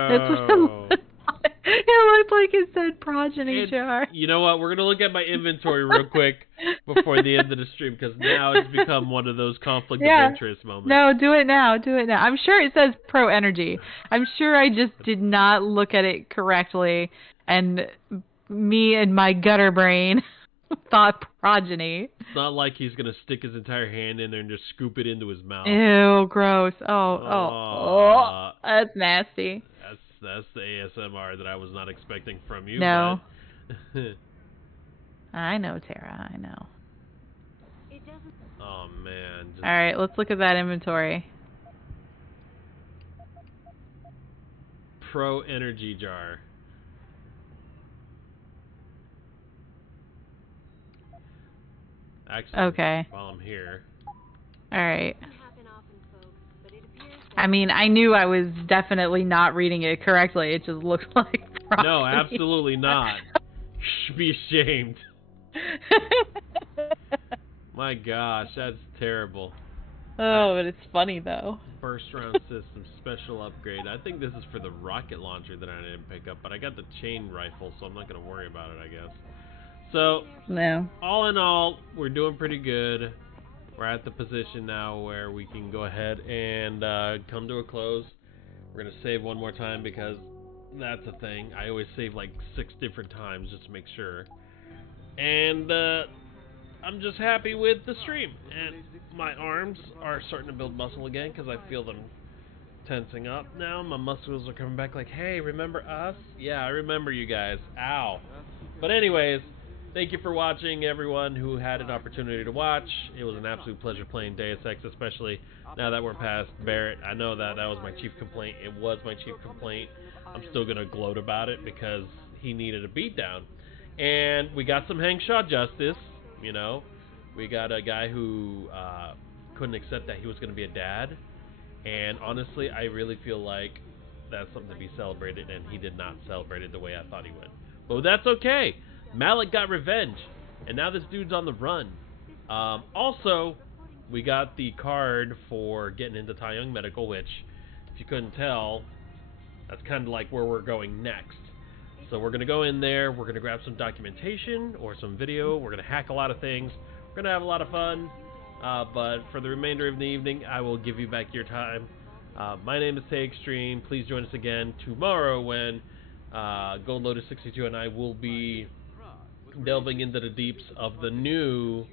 That's what it looked like. It looked like it said progeny jar. You know what? We're gonna look at my inventory real quick before the end of the stream, because now it's become one of those conflict of interest moments. No, do it now. Do it now. I'm sure it says pro energy. I'm sure I just did not look at it correctly, and me and my gutter brain thought progeny. It's not like he's gonna stick his entire hand in there and just scoop it into his mouth. Ew, gross. Oh, that's nasty. That's the ASMR that I was not expecting from you. No. But I know, Tara. I know. It doesn't. Oh man. Just... All right, let's look at that inventory. Pro energy jar. Actually, Okay. while I'm here. All right. I mean, I knew I was definitely not reading it correctly. It just looked like broccoli. No, absolutely not. You should be ashamed. My gosh, that's terrible. Oh, but it's funny though. First round system special upgrade. I think this is for the rocket launcher that I didn't pick up, but I got the chain rifle, so I'm not going to worry about it, I guess. So, no. All in all, we're doing pretty good. We're at the position now where we can go ahead and come to a close. We're going to save one more time because that's a thing. I always save like 6 different times just to make sure. And I'm just happy with the stream. And my arms are starting to build muscle again because I feel them tensing up now. My muscles are coming back like, hey, remember us? Yeah, I remember you guys. Ow. But anyways, thank you for watching, everyone who had an opportunity to watch. It was an absolute pleasure playing Deus Ex, especially now that we're past Barrett. I know that was my chief complaint. It was my chief complaint. I'm still going to gloat about it because he needed a beatdown. And we got some Hank Shaw justice, you know. We got a guy who couldn't accept that he was going to be a dad. And honestly, I really feel like that's something to be celebrated, and he did not celebrate it the way I thought he would. But that's okay. Malik got revenge, and now this dude's on the run. Also, we got the card for getting into Tai Young Medical, which, if you couldn't tell, that's kind of like where we're going next. So we're going to go in there, we're going to grab some documentation or some video, we're going to hack a lot of things, we're going to have a lot of fun, but for the remainder of the evening, I will give you back your time. My name is Tay Extreme. Please join us again tomorrow when Gold Lotus 62 and I will be delving into the deeps of the new,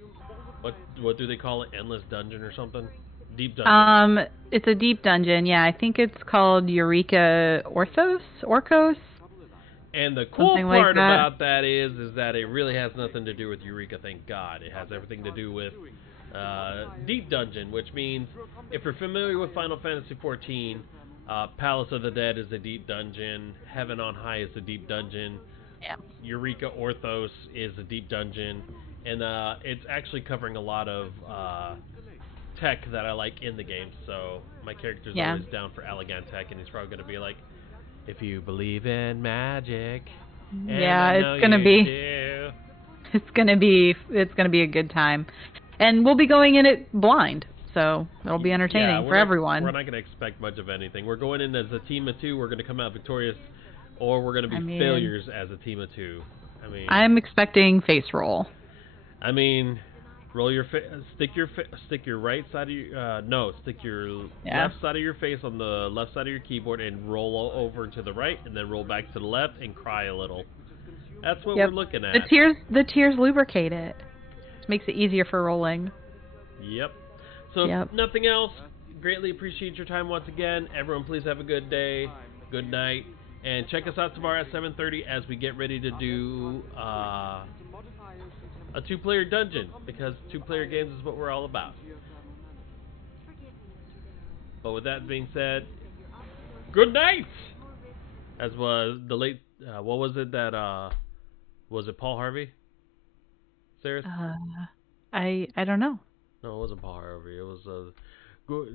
what do they call it, Endless Dungeon or something? Deep Dungeon. It's a deep dungeon, yeah. I think it's called Eureka Orcos? And the cool part about that is that it really has nothing to do with Eureka, thank God. It has everything to do with Deep Dungeon, which means, if you're familiar with Final Fantasy XIV, Palace of the Dead is a deep dungeon, Heaven on High is a deep dungeon, Eureka Orthos is a deep dungeon, and it's actually covering a lot of tech that I like in the game, so my character's always down for elegant tech, and he's probably going to be like, if you believe in magic, yeah, it's gonna be a good time, and we'll be going in it blind, so it'll be entertaining for everyone. We're not going to expect much of anything. We're going in as a team of 2. We're going to come out victorious, or we're going to be failures as a team of 2. I'm expecting face roll. Roll your stick your right side of your stick your left side of your face on the left side of your keyboard and roll over to the right, and then roll back to the left and cry a little. That's what we're looking at. The tears lubricate it. It makes it easier for rolling. Yep. So if nothing else, greatly appreciate your time once again. Everyone, please have a good day, good night, and check us out tomorrow at 7:30 as we get ready to do a 2-player dungeon, because 2-player games is what we're all about. But with that being said, good night! As was the late, what was it that, was it Paul Harvey? Sarah? I don't know. No, it wasn't Paul Harvey. It was,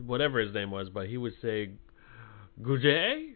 whatever his name was, but he would say, good day?